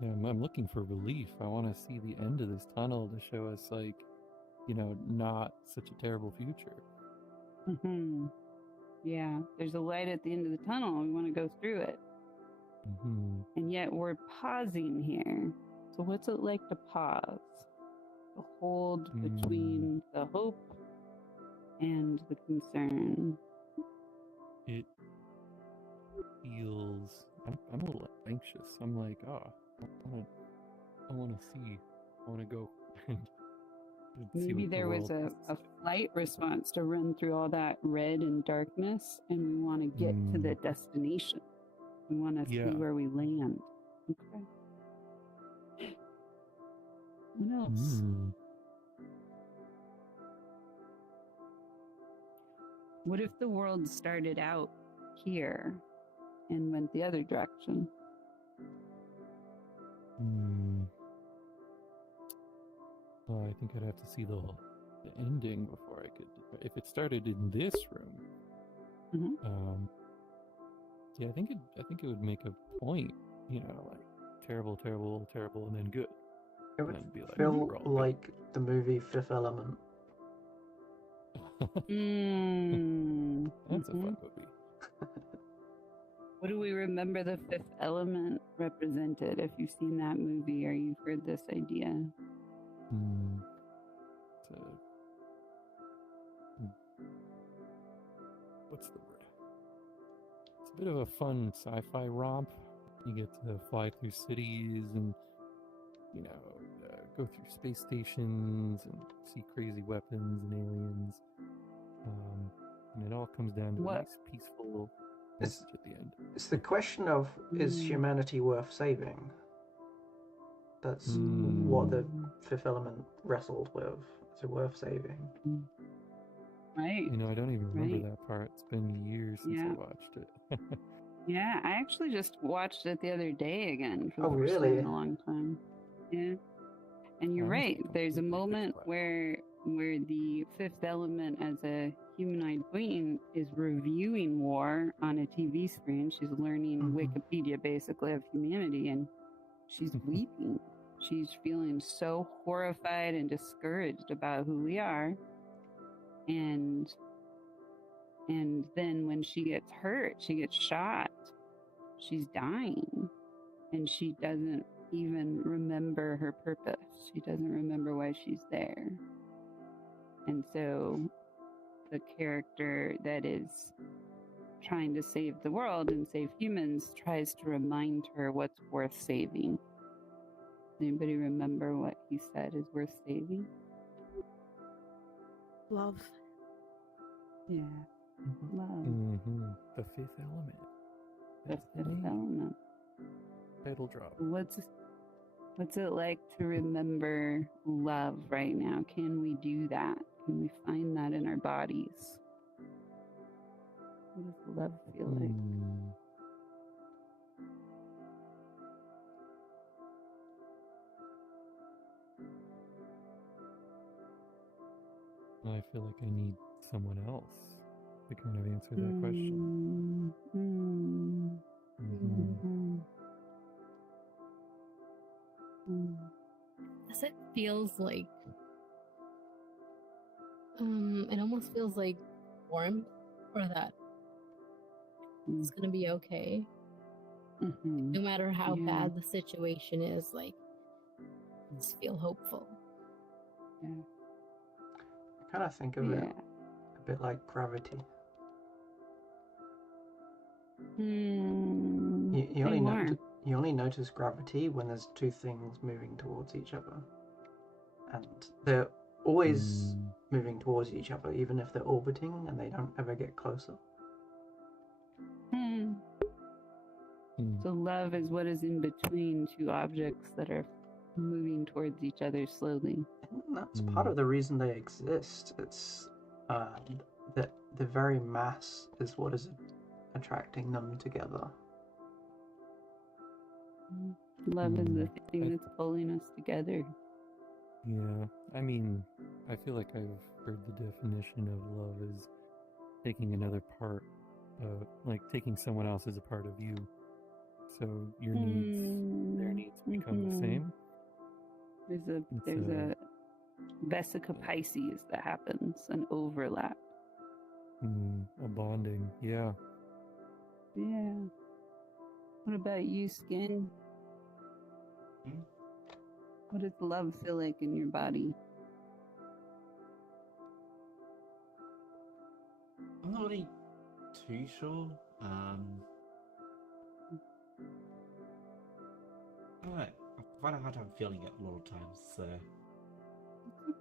Yeah, I'm looking for relief. I want to see the end of this tunnel to show us, like, not such a terrible future. Hmm. Yeah. There's a light at the end of the tunnel. We want to go through it. Hmm. And yet we're pausing here. So what's it like to pause? To hold between the hope and the concern. It feels. I'm a little anxious. I'm like, I want to see. I want to go. and see Maybe what the there was world a has to say. flight response to run through all that red and darkness, and we want to get to the destination. We want to Yeah. see where we land. Okay. What else? What if the world started out here and went the other direction? Well, I think I'd have to see the ending before I could. If it started in this room, yeah, I think it would make a point. Like terrible, terrible, terrible, and then good. It would And then be like, feel we're all good. like the movie Fifth Element. That's a fun movie. What do we remember the fifth element represented? If you've seen that movie or you've heard this idea. What's the word? It's a bit of a fun sci-fi romp. You get to fly through cities and, go through space stations and see crazy weapons and aliens. And it all comes down to a nice, peaceful message at the end. It's the question of, is humanity worth saving? That's what the Fifth Element wrestled with. Is it worth saving? Right. I don't even remember that part. It's been years since I watched it. Yeah, I actually just watched it the other day again for the Oh, first really? time in a long time. Yeah. And you're right. There's a moment where where the fifth element as a humanoid being is reviewing war on a TV screen. She's learning Wikipedia basically of humanity, and she's weeping. She's feeling so horrified and discouraged about who we are. And then when she gets hurt, she gets shot, she's dying, and she doesn't even remember her purpose. She doesn't remember why she's there. And so the character that is trying to save the world and save humans tries to remind her what's worth saving. Anybody remember what he said is worth saving? Love. Yeah. Love. The fifth element. The fifth element. Title drop. What's it like to remember love right now? Can we do that? Can we find that in our bodies? What does love feel like? I feel like I need someone else to kind of answer that question. Yes, it feels like it almost feels like warmth, or that it's gonna be okay. No matter how bad the situation is, like, just feel hopeful. Yeah. I kind of think of it a bit like gravity. You only notice gravity when there's two things moving towards each other, and they're always moving towards each other, even if they're orbiting, and they don't ever get closer. So love is what is in between two objects that are moving towards each other slowly. And that's part of the reason they exist. It's that the very mass is what is attracting them together. Love is the thing that's pulling us together. Yeah, I mean, I feel like I've heard the definition of love as taking another part, like taking someone else as a part of you. So your needs, their needs become the same. There's a Vesica Pisces that happens, an overlap. A bonding, yeah. Yeah. What about you, Skin? What does love feel like in your body? I'm not really too sure. I don't know. I find it hard to have feeling it a lot of times, so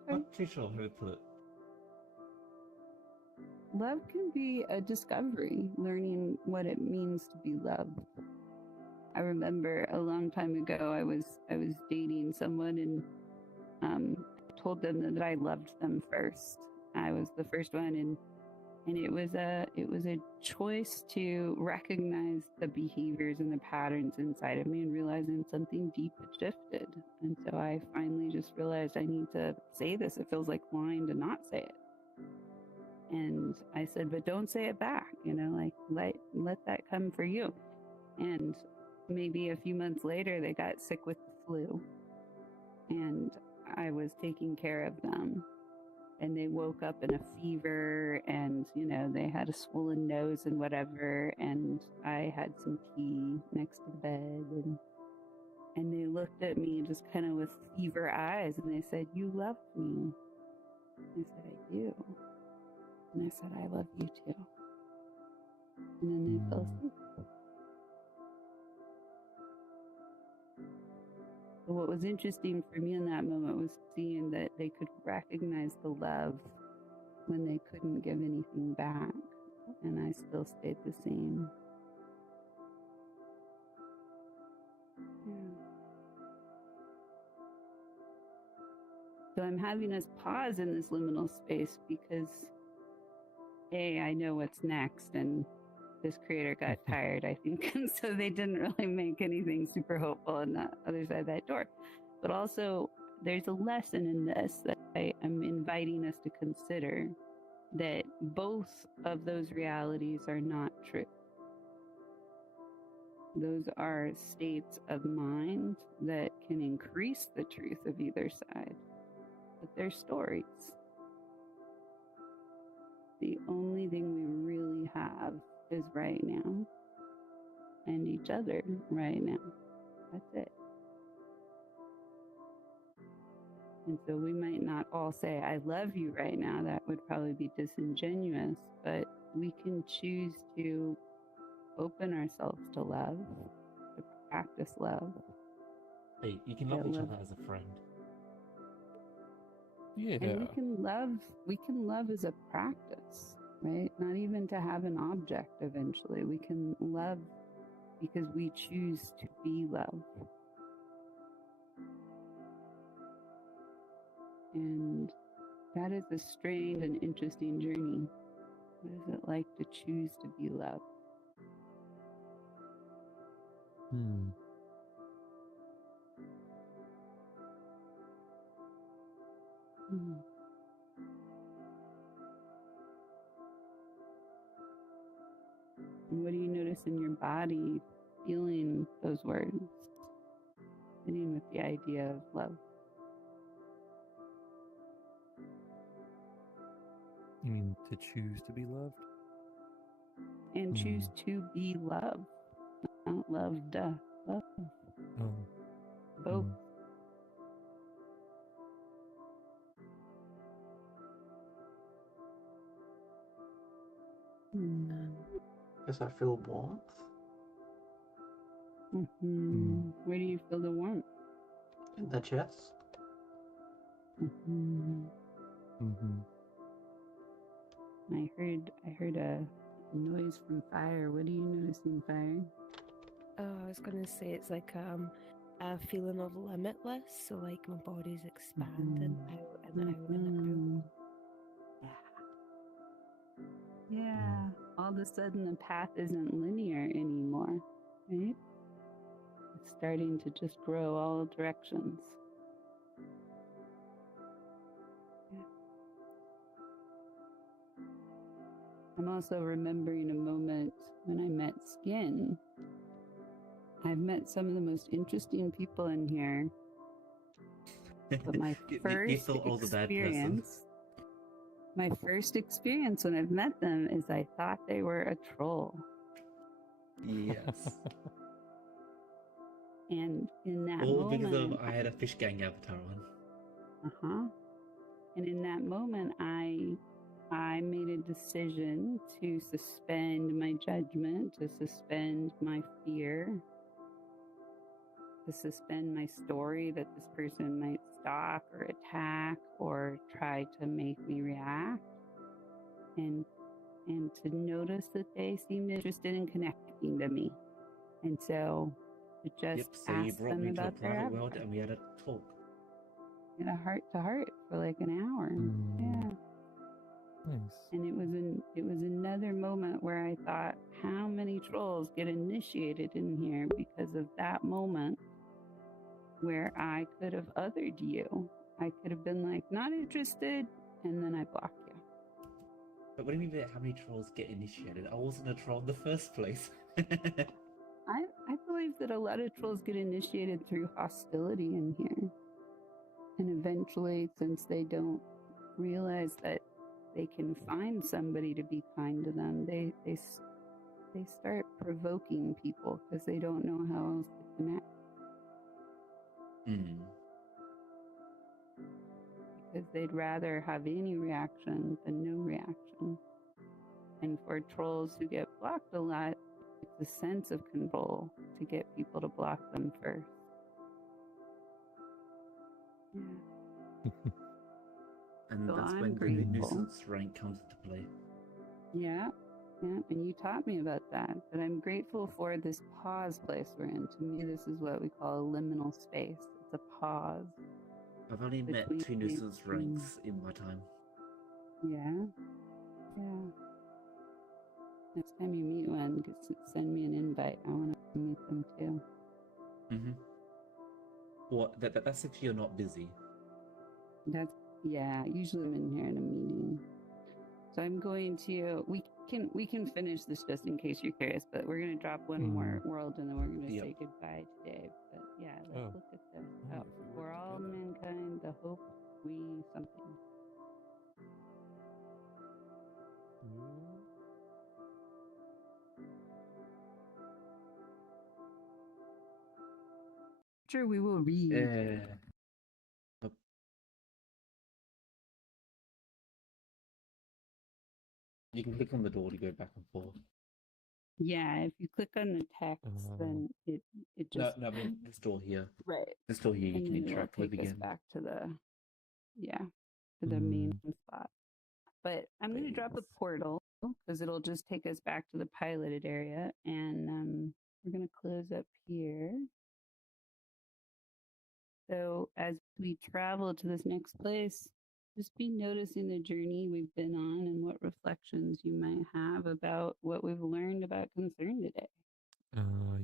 not too sure how to put it. Love can be a discovery, learning what it means to be loved. I remember a long time ago, I was dating someone and told them that I loved them first. I was the first one, and it was a choice to recognize the behaviors and the patterns inside of me and realizing something deep had shifted. And so I finally just realized I need to say this. It feels like lying to not say it. And I said, but don't say it back, like let that come for you. And maybe a few months later, they got sick with the flu, and I was taking care of them. And they woke up in a fever, and, they had a swollen nose and whatever. And I had some tea next to the bed, and they looked at me just kind of with fever eyes, and they said, "You loved me." I said, "I do." And I said, "I love you too." And then they fell asleep. But what was interesting for me in that moment was seeing that they could recognize the love when they couldn't give anything back. And I still stayed the same. Yeah. So I'm having us pause in this liminal space because, A, I know what's next, and this creator got tired, I think, and so they didn't really make anything super hopeful on the other side of that door. But also, there's a lesson in this that I'm inviting us to consider, that both of those realities are not true. Those are states of mind that can increase the truth of either side, but they're stories. The only thing we really have is right now and each other right now. That's it. And so we might not all say, I love you right now. That would probably be disingenuous, but we can choose to open ourselves to love, to practice love. Hey, you can love each other as a friend. Yeah. And we can love as a practice, right? Not even to have an object eventually. We can love because we choose to be love. And that is a strange and interesting journey. What is it like to choose to be love? And what do you notice in your body feeling those words? Sitting with the idea of love. You mean to choose to be loved? And choose to be loved. Not loved. Love. Oh. Both. Does that feel warmth? Where do you feel the warmth? In the chest? I heard a noise from fire. What do you notice in fire? Oh, I was gonna say it's like a feeling of limitless. So like my body's expanding out and out and out. Yeah. All of a sudden the path isn't linear anymore, right? It's starting to just grow all directions. Yeah. I'm also remembering a moment when I met Skin. I've met some of the most interesting people in here. But my first experience when I've met them is I thought they were a troll. Yes. And in that All moment, because of I had a fish gang avatar on. And in that moment, I made a decision to suspend my judgment, to suspend my fear, to suspend my story that this person might stalk or attack or try to make me react, and to notice that they seemed interested in connecting to me, and so to just So you ask brought them me to a about their private avatar. world and we had a talk. In a heart to heart for like an hour. Yeah. Nice. And it was another moment where I thought, how many trolls get initiated in here because of that moment where I could have othered you. I could have been like, not interested, and then I blocked you. But what do you mean by how many trolls get initiated? I wasn't a troll in the first place. I believe that a lot of trolls get initiated through hostility in here. And eventually, since they don't realize that they can find somebody to be kind to them, they start provoking people because they don't know how else to connect. Because they'd rather have any reaction than no reaction. And for trolls who get blocked a lot, it's a sense of control to get people to block them first. Yeah. And So that's I'm when grateful. the nuisance rank comes into play. Yeah, and you taught me about that. But I'm grateful for this pause place we're in. To me, this is what we call a liminal space. It's a pause. I've only met 2 nuisance ranks in my time. Yeah. Next time you meet one, send me an invite. I want to meet them too. What? That's if you're not busy. Usually I'm in here in a meeting. So I'm going to we can finish this just in case you're curious, but we're gonna drop one more world and then we're gonna say goodbye today. But yeah, let's look at them. Yeah, Oh, if we for work all together. mankind, the hope we something. Sure, we will read. You can click on the door to go back and forth. Yeah, if you click on the text, then it just No, I mean this door here. right. This door here you And can then it will interact with take us again. back to the main spot. But I'm going to drop a portal because it'll just take us back to the piloted area, and we're going to close up here. So as we travel to this next place, just be noticing the journey we've been on and what reflections you might have about what we've learned about concern today.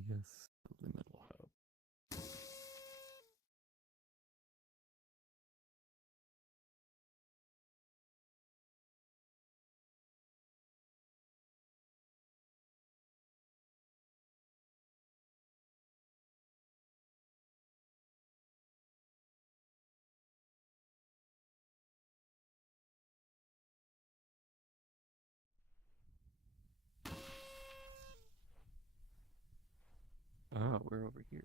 Yes, the liminal hub. We're over here.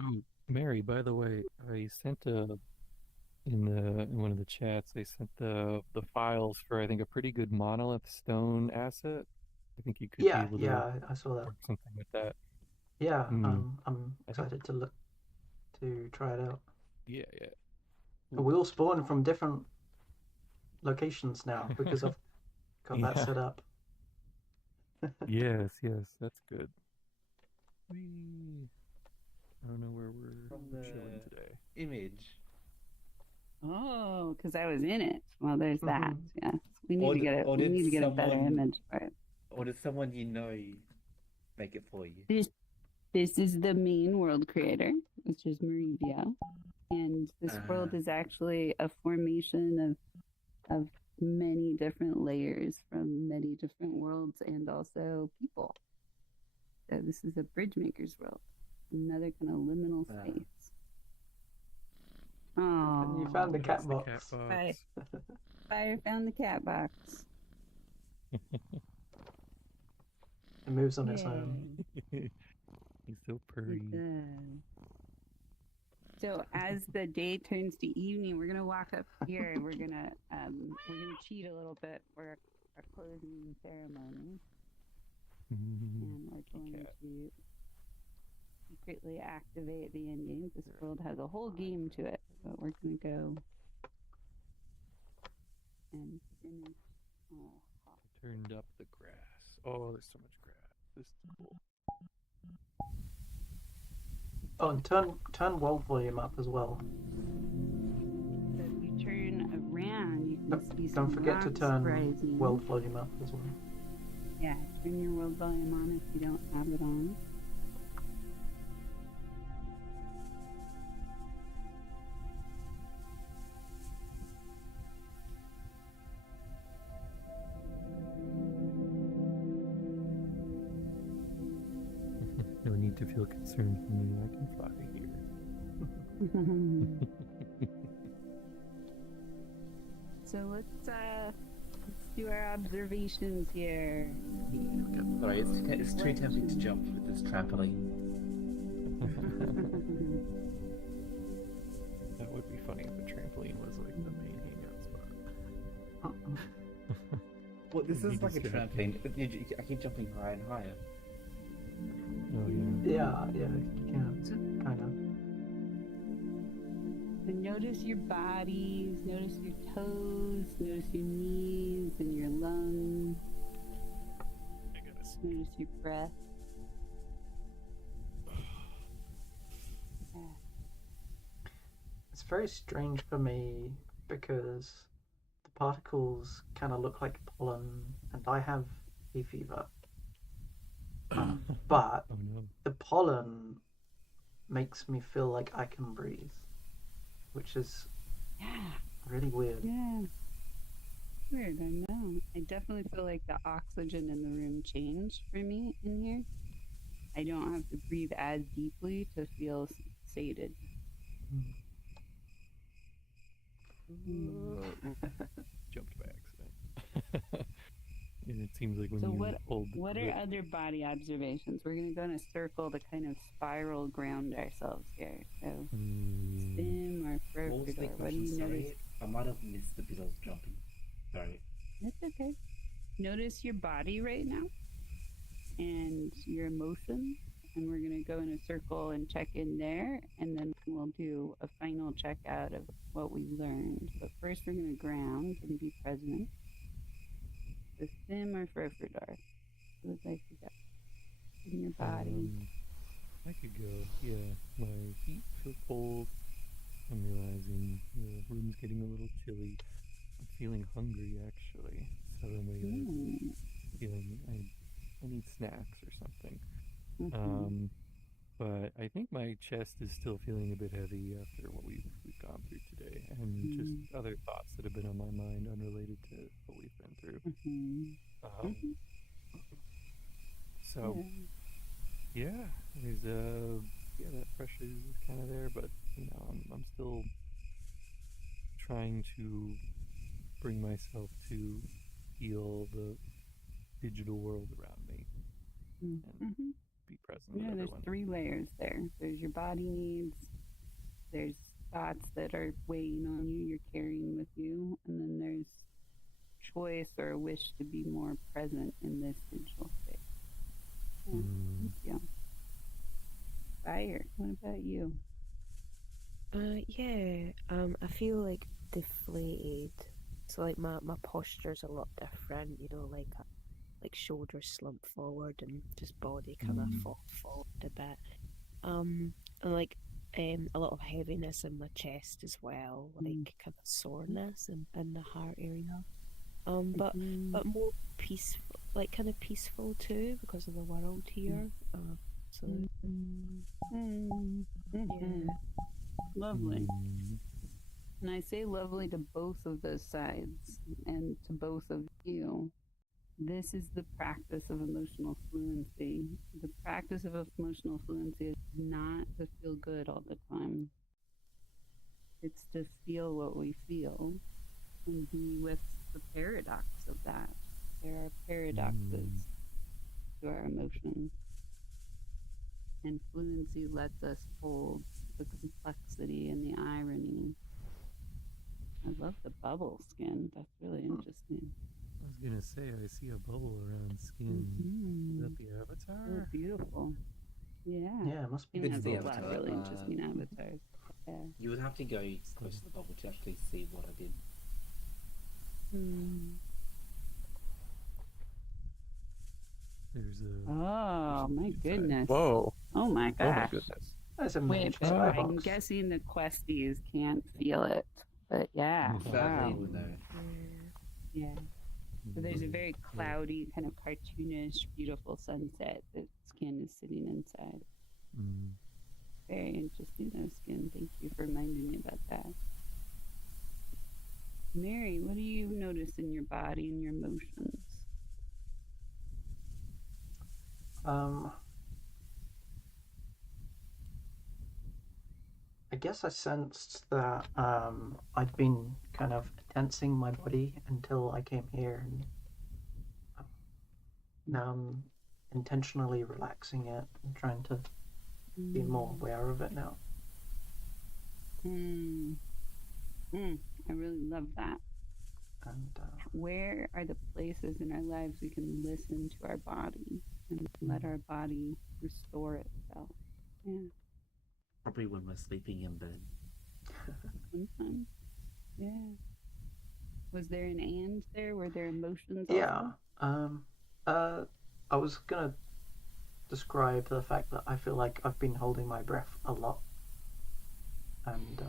Oh, Mary, by the way, I sent in one of the chats, they sent the files for I think a pretty good monolith stone asset. I think you could be able to I saw that. work something with that. Yeah, I'm excited to try it out. Yeah. We all spawn from different locations now because I've got that set up. Yes, that's good. I don't know where we're chilling today. Image. Oh, because I was in it. Well, there's that. Yes, we need to get it. Or We did need to get a better someone- image for it. Or does someone you know make it for you? This is the main world creator, which is Marivia, and this world is actually a formation of many different layers from many different worlds and also people. So this is a BridgeMakers world, another kind of liminal space. Oh, You found the cat box. Fire found the cat box. It moves on its own. He's so purry. So as the day turns to evening, we're gonna walk up here and we're gonna cheat a little bit for our closing ceremony. And we're going to secretly activate the end game. This world has a whole game to it, but we're gonna go and finish. I turned up the grass. Oh, there's so much grass. This is cool. Oh, and turn world volume up as well. So if you turn around, you can see some Don't forget to rocks turn rising. world volume up as well. Yeah, turn your world volume on if you don't have it on. No need to feel concerned for me. I can fly here. So let's do our observations here. Sorry, it's too tempting to jump with this trampoline. That would be funny if the trampoline was like the main hangout spot. Well, this It'd is be like a distracting. trampoline. I keep jumping higher and higher. Oh yeah, kind of. And notice your bodies, notice your toes, notice your knees and your lungs. Notice your breath. It's very strange for me because the particles kind of look like pollen, and I have hay fever. But Oh no. the pollen makes me feel like I can breathe, which is Yeah. really weird. Yeah. Weird, I know. I definitely feel like the oxygen in the room changed for me in here. I don't have to breathe as deeply to feel sated. Jumped by accident. And it seems like when So you hold the what are grip, other body observations? We're going to go in a circle to kind of spiral ground ourselves here. So Sim or What was the Frofridor, what do question? you notice? Sorry, I might have missed the bit I was jumping. Sorry. It's okay. Notice your body right now and your emotions. And we're going to go in a circle and check in there. And then we'll do a final check out of what we learned. But first, we're going to ground and be present. So Sim or Frofridor, who would like to go? In your body. I could go. Yeah, my feet feel cold. I'm realizing the room's getting a little chilly. I'm feeling hungry actually. Suddenly, feeling I need snacks or something. But I think my chest is still feeling a bit heavy after what we've gone through today, and just other thoughts that have been on my mind unrelated to what we've been through. So yeah, there's that pressure is kind of there, but I'm still trying to bring myself to feel the digital world around me and be present with there's everyone. 3 layers there. There's your body needs, there's thoughts that are weighing on you, you're carrying with you, and then there's choice or a wish to be more present in this digital space. Thank you. Fire, what about you? I feel like deflated. So like my posture's a lot different, like shoulders slump forward and just body kind of forward a bit. And like a lot of heaviness in my chest as well, like kind of soreness in the heart area. But more peaceful, like kind of peaceful too because of the world here. Lovely. And I say lovely to both of those sides and to both of you. This is the practice of emotional fluency. The practice of emotional fluency is not to feel good all the time. It's to feel what we feel and be with the paradox of that. There are paradoxes to our emotions. And fluency lets us hold the complexity and the irony. I love the bubble skin. That's really interesting. I was gonna say I see a bubble around skin. Is that the avatar? Really beautiful. Yeah. Yeah, it must be. It's the a lot of avatar. really interesting avatars. Yeah. You would have to go close to the bubble to actually see what I did. There's a. Oh my goodness. Whoa. Oh my gosh. Oh my goodness. That's a Wait, miniature but I'm skybox. guessing the questies can't feel it. But yeah. Sadly, Wow. no. Yeah. So there's a very cloudy, kind of cartoonish, beautiful sunset that Skin is sitting inside. Very interesting, though, Skin. Thank you for reminding me about that. Mary, what do you notice in your body and your emotions? I guess I sensed that I'd been kind of tensing my body until I came here, and now I'm intentionally relaxing it and trying to be more aware of it now. I really love that. And where are the places in our lives we can listen to our body and let our body restore itself? Yeah. Probably when we're sleeping in bed. Sometimes. Yeah. Was there an and there? Were there emotions? Yeah. Also? I was gonna describe the fact that I feel like I've been holding my breath a lot, and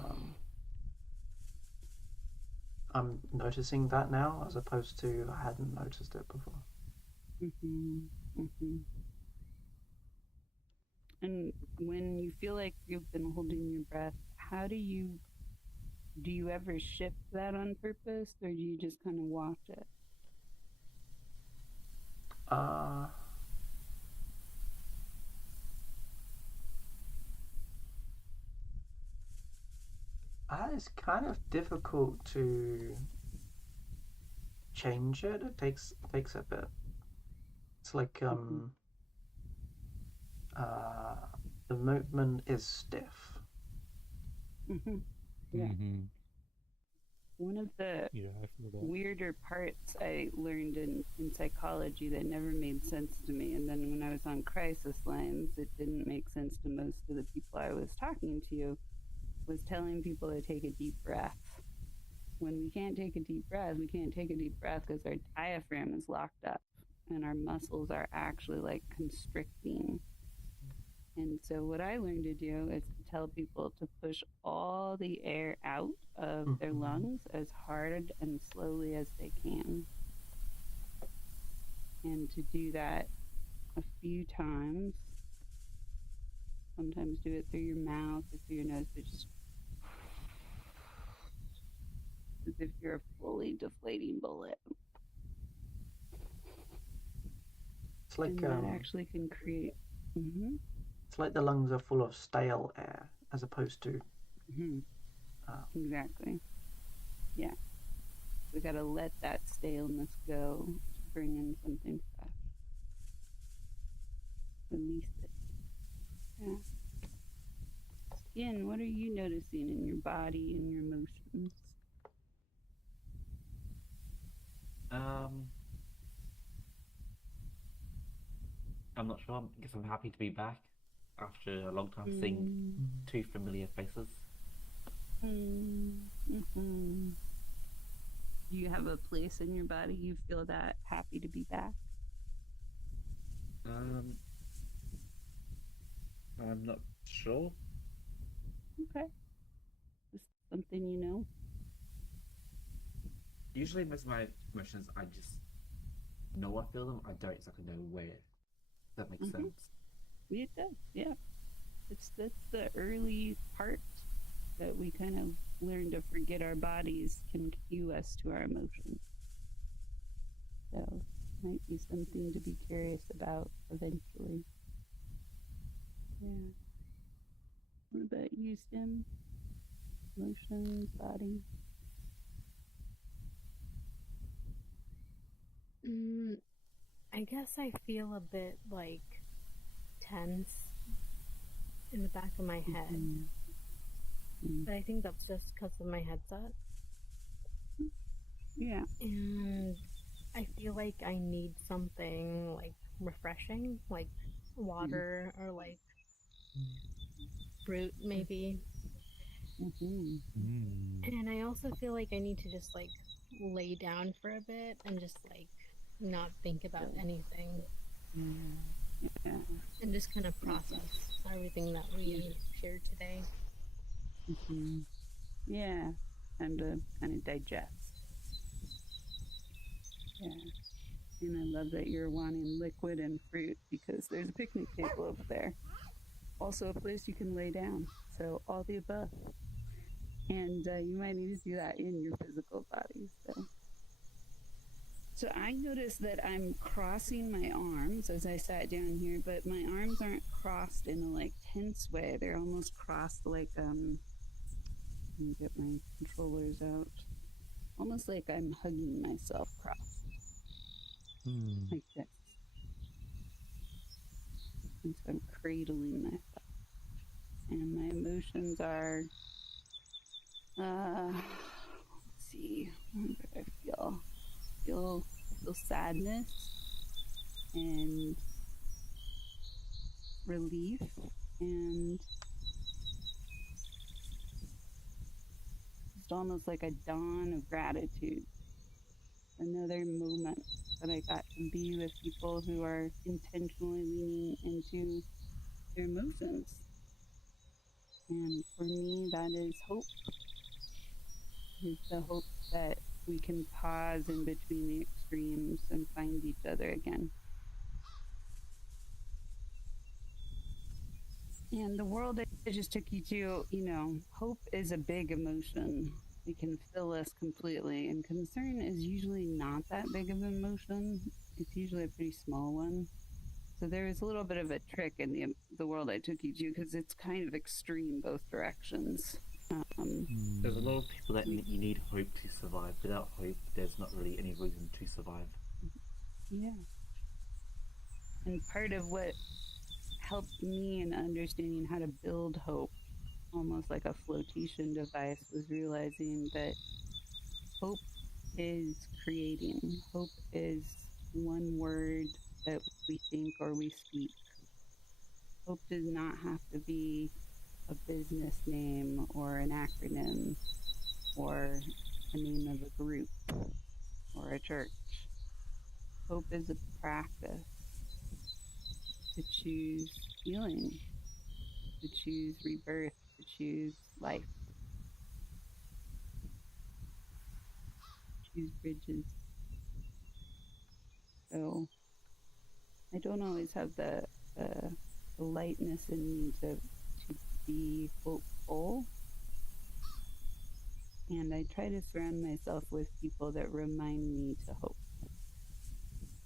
I'm noticing that now as opposed to I hadn't noticed it before. And when you feel like you've been holding your breath, how do you ever shift that on purpose, or do you just kind of watch it? It's kind of difficult to change it. It takes a bit. It's like the movement is stiff. Yeah. Mm-hmm. One of the Yeah, I feel that. weirder parts I learned in psychology that never made sense to me, and then when I was on crisis lines, it didn't make sense to most of the people I was talking to, was telling people to take a deep breath. When we can't take a deep breath, we can't take a deep breath because our diaphragm is locked up and our muscles are actually like constricting. And so what I learned to do is to tell people to push all the air out of their lungs as hard and slowly as they can. And to do that a few times. Sometimes do it through your mouth or through your nose, but just as if you're a fully deflating bullet. It's like and that actually can create. It's like the lungs are full of stale air as opposed to. Exactly. Yeah. We got to let that staleness go to bring in something fresh. Release it. Yeah. Again, what are you noticing in your body and your emotions? I'm not sure. I guess I'm happy to be back after a long time seeing two familiar faces. Do you have a place in your body you feel that happy to be back? I'm not sure. Okay. Just something you know? Usually most of my emotions, I just know I feel them. I don't exactly know where. That makes sense. It does, yeah. That's the early part that we kind of learn to forget our bodies can cue us to our emotions. So might be something to be curious about eventually. Yeah. What about you, Sim? Emotions, body? I guess I feel a bit like tense in the back of my head. But I think that's just because of my headset. Yeah. And I feel like I need something like refreshing, like water or like fruit maybe. And I also feel like I need to just like lay down for a bit and just like not think about anything. Yeah. And just kind of process everything that we shared today. Yeah. Time to kind of digest. Yeah. And I love that you're wanting liquid and fruit because there's a picnic table over there. Also a place you can lay down. So all the above. And you might need to do that in your physical body. So I noticed that I'm crossing my arms as I sat down here, but my arms aren't crossed in a like tense way. They're almost crossed like let me get my controllers out. Almost like I'm hugging myself crossed. Like this. And so I'm cradling myself. And my emotions are let's see, what do I feel? I feel sadness and relief and just almost like a dawn of gratitude. Another moment that I got to be with people who are intentionally leaning into their emotions. And for me, that is hope. It's the hope that we can pause in between the extremes and find each other again. And the world I just took you to, hope is a big emotion. It can fill us completely. And concern is usually not that big of an emotion. It's usually a pretty small one. So there is a little bit of a trick in the world I took you to because it's kind of extreme both directions. There's a lot of people that you need hope to survive. Without hope, there's not really any reason to survive. Yeah. And part of what helped me in understanding how to build hope, almost like a flotation device, was realizing that hope is creating. Hope is one word that we think or we speak. Hope does not have to be a business name or an acronym or a name of a group or a church. Hope is a practice to choose healing, to choose rebirth, to choose life, to choose bridges. So I don't always have the lightness in me to be hopeful. And I try to surround myself with people that remind me to hope.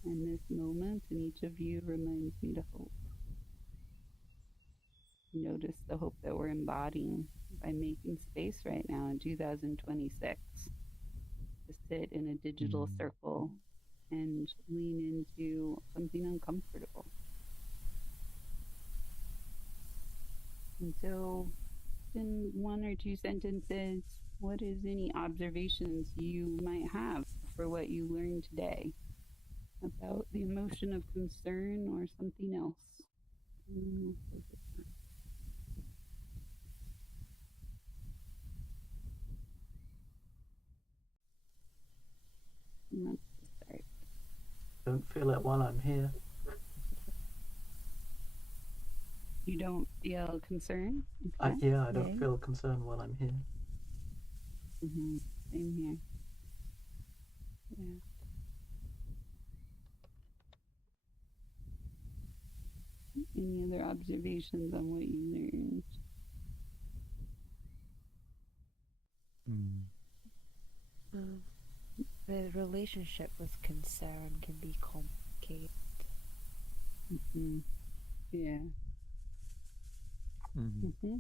And this moment and each of you reminds me to hope. Notice the hope that we're embodying by making space right now in 2026 to sit in a digital circle and lean into something uncomfortable. And so, in one or two sentences, what is any observations you might have for what you learned today about the emotion of concern or something else? Sorry. Don't feel it while I'm here. You don't feel concern? Okay. I don't feel concern while I'm here. Mm-hmm. Same here. Yeah. Any other observations on what you learned? The relationship with concern can be complicated. Mm-hmm. Yeah. Mm-hmm.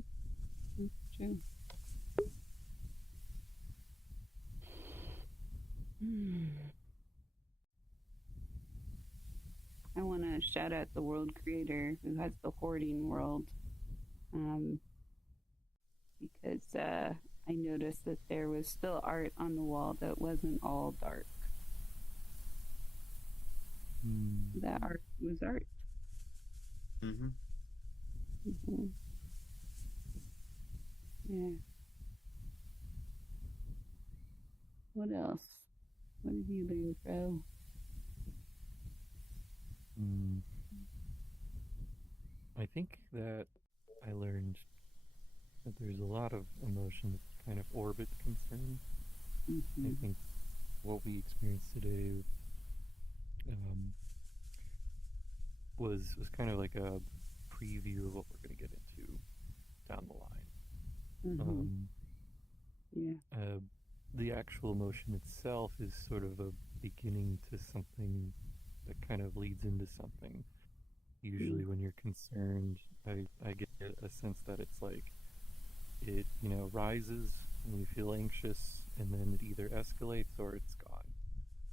That's true. I want to shout out the world creator who has the hoarding world, because I noticed that there was still art on the wall that wasn't all dark. That art was art. Mm-hmm. Mm-hmm. Yeah. What else? What have you learned, Fro? I think that I learned that there's a lot of emotions that kind of orbit concern. Mm-hmm. I think what we experienced today was kind of like a preview of what we're going to get into down the line. Mm-hmm. Yeah. The actual emotion itself is sort of a beginning to something that kind of leads into something. Usually when you're concerned, I get a sense that it's like it, rises when you feel anxious and then it either escalates or it's gone.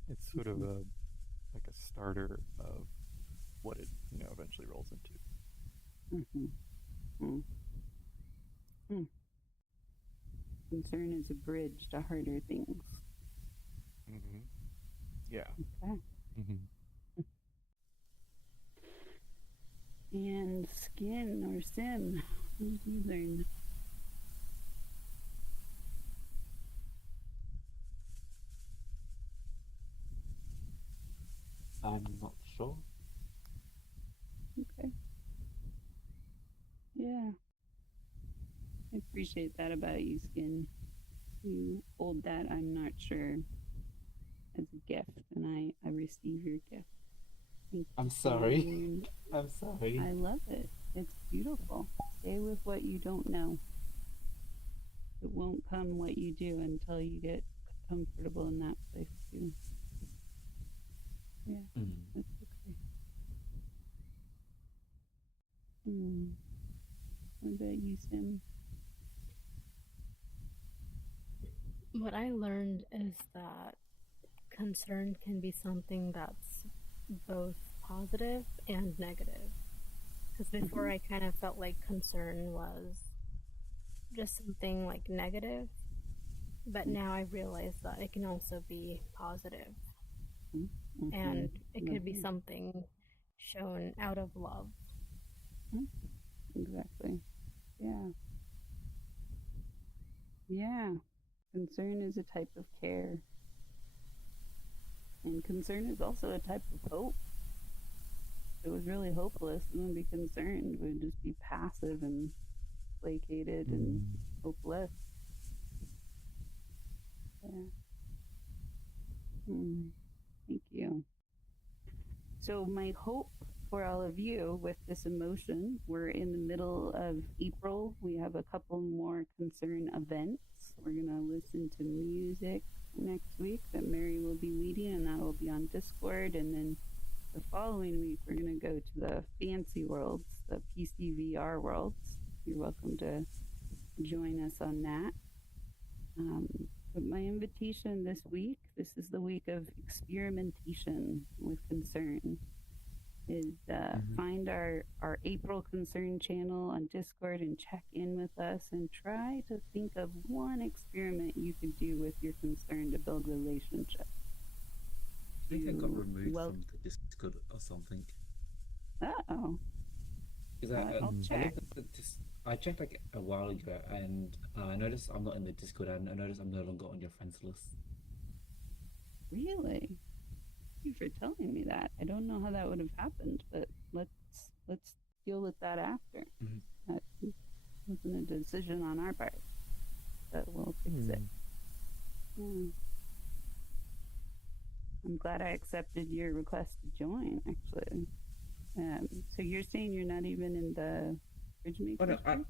It's sort of like a starter of what it, eventually rolls into. Concern is a bridge to harder things. Yeah. Okay. And skin or sim, what did you learn? I'm not sure. Okay. Yeah. I appreciate that about you, Skin. You hold that, I'm not sure, as a gift, and I receive your gift. I'm sorry. I'm sorry. I love it. It's beautiful. stay with what you don't know. It won't come what you do until you get comfortable in that place too. Yeah, that's okay. What about you, Sim? What I learned is that concern can be something that's both positive and negative. Because before I kind of felt like concern was just something like negative, but now I realize that it can also be positive. And it could be something shown out of love. Exactly. Yeah. Yeah. Concern is a type of care. And concern is also a type of hope. If it was really hopeless, we wouldn't be concerned. We'd just be passive and placated and hopeless. Yeah. Thank you. So my hope for all of you with this emotion, we're in the middle of April. We have a couple more concern events. We're going to listen to music next week that Mary will be leading, and that will be on Discord. And then the following week, we're going to go to the fancy worlds, the PC VR worlds. You're welcome to join us on that. But my invitation this week, this is the week of experimentation with concern, is find our April concern channel on Discord and check in with us and try to think of one experiment you could do with your concern to build relationship. I think I got removed from the Discord or something. Uh-oh. I'll check. I checked like a while ago, and I noticed I'm not in the Discord, and I noticed I'm no longer on your friends list. Really? Thank you for telling me that. I don't know how that would have happened, but let's deal with that after. That wasn't a decision on our part, but we'll fix it. I'm glad I accepted your request to join, actually. So you're saying you're not even in the BridgeMakers group?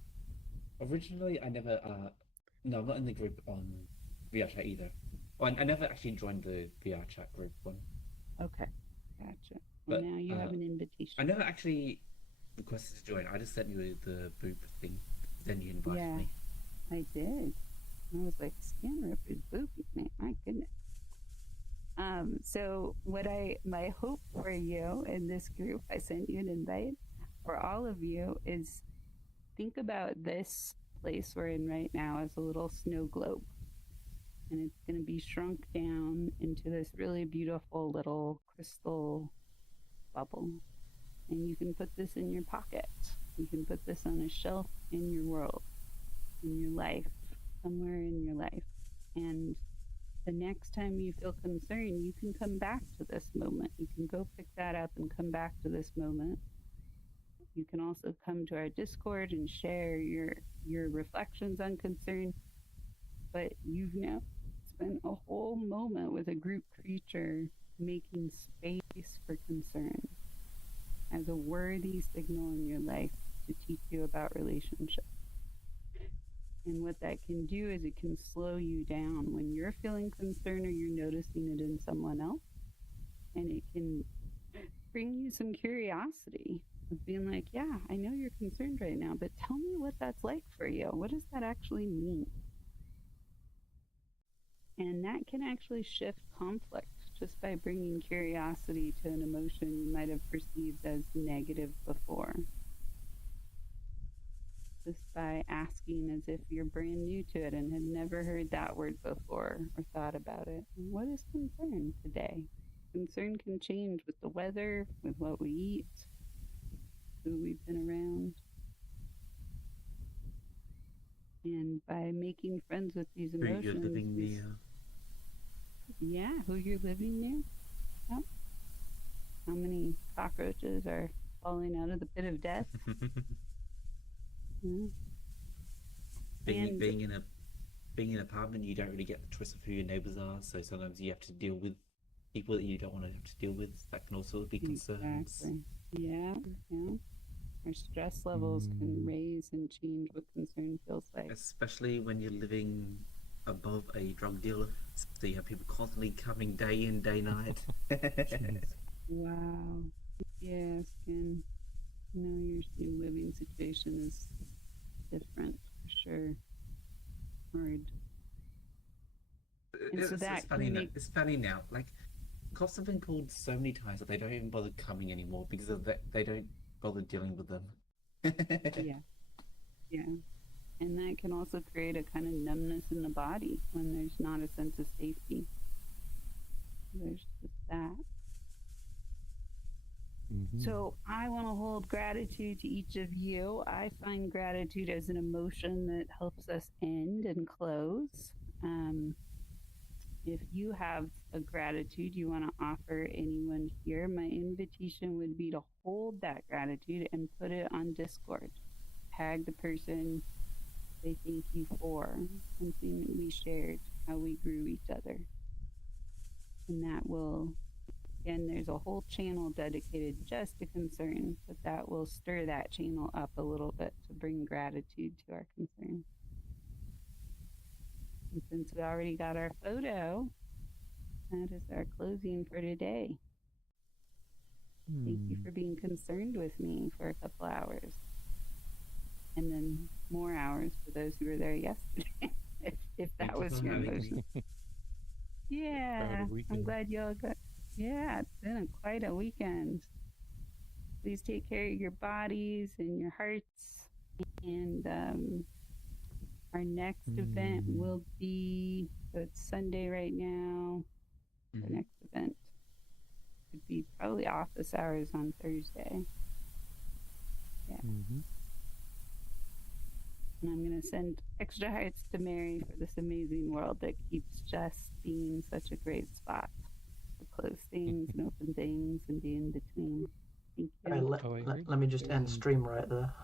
Originally, I never. No, I'm not in the group on VRChat either. Well, I never actually joined the VRChat group one. Okay, gotcha. Well, now you have an invitation. I never actually requested to join. I just sent you the boop thing. Then you invited me. I did. I was like, Scanner is booping me. My goodness. So my hope for you in this group, I sent you an invite for all of you, is think about this place we're in right now as a little snow globe. And it's going to be shrunk down into this really beautiful little crystal bubble. And you can put this in your pocket. You can put this on a shelf in your world, in your life, somewhere in your life. And the next time you feel concerned, you can come back to this moment. You can go pick that up and come back to this moment. You can also come to our Discord and share your reflections on concern. But you've now spent a whole moment with a group creature making space for concern as a worthy signal in your life to teach you about relationships. And what that can do is it can slow you down when you're feeling concern or you're noticing it in someone else. And it can bring you some curiosity of being like, yeah, I know you're concerned right now, but tell me what that's like for you. What does that actually mean? And that can actually shift conflict just by bringing curiosity to an emotion you might have perceived as negative before. Just by asking as if you're brand new to it and had never heard that word before or thought about it. What is concern today? Concern can change with the weather, with what we eat, who we've been around. And by making friends with these emotions. Who you're living near. Yeah, who you're living near. Yep. How many cockroaches are falling out of the pit of death? Being in an apartment, you don't really get the choice of who your neighbors are, so sometimes you have to deal with people that you don't want to have to deal with. That can also be concerns. Exactly. Yeah. Our stress levels can raise and change what concern feels like. Especially when you're living above a drug dealer, so you have people constantly coming day in, day night. Wow. Yeah, Skin. Your living situation is different for sure. Hard. And so that funny can now. make It's funny now. Like, cops have been called so many times that they don't even bother coming anymore because of that. They don't bother dealing with them. yeah. And that can also create a kind of numbness in the body when there's not a sense of safety. There's just that. So I want to hold gratitude to each of you. I find gratitude as an emotion that helps us end and close. If you have a gratitude you want to offer anyone here, my invitation would be to hold that gratitude and put it on Discord. Tag the person, say thank you for something that we shared, how we grew each other. And that will, again, there's a whole channel dedicated just to concern, but that will stir that channel up a little bit to bring gratitude to our concern. And since we already got our photo, that is our closing for today. Thank you for being concerned with me for a couple hours. And then more hours for those who were there yesterday, if that was your emotion. Yeah, I'm glad y'all got, it's been quite a weekend. Please take care of your bodies and your hearts. And our next event will be, so it's Sunday right now. The next event would be probably office hours on Thursday. Yeah. And I'm going to send extra hearts to Mary for this amazing world that keeps just being such a great spot to close things and open things and be in between. Thank you. Let me just end stream right there.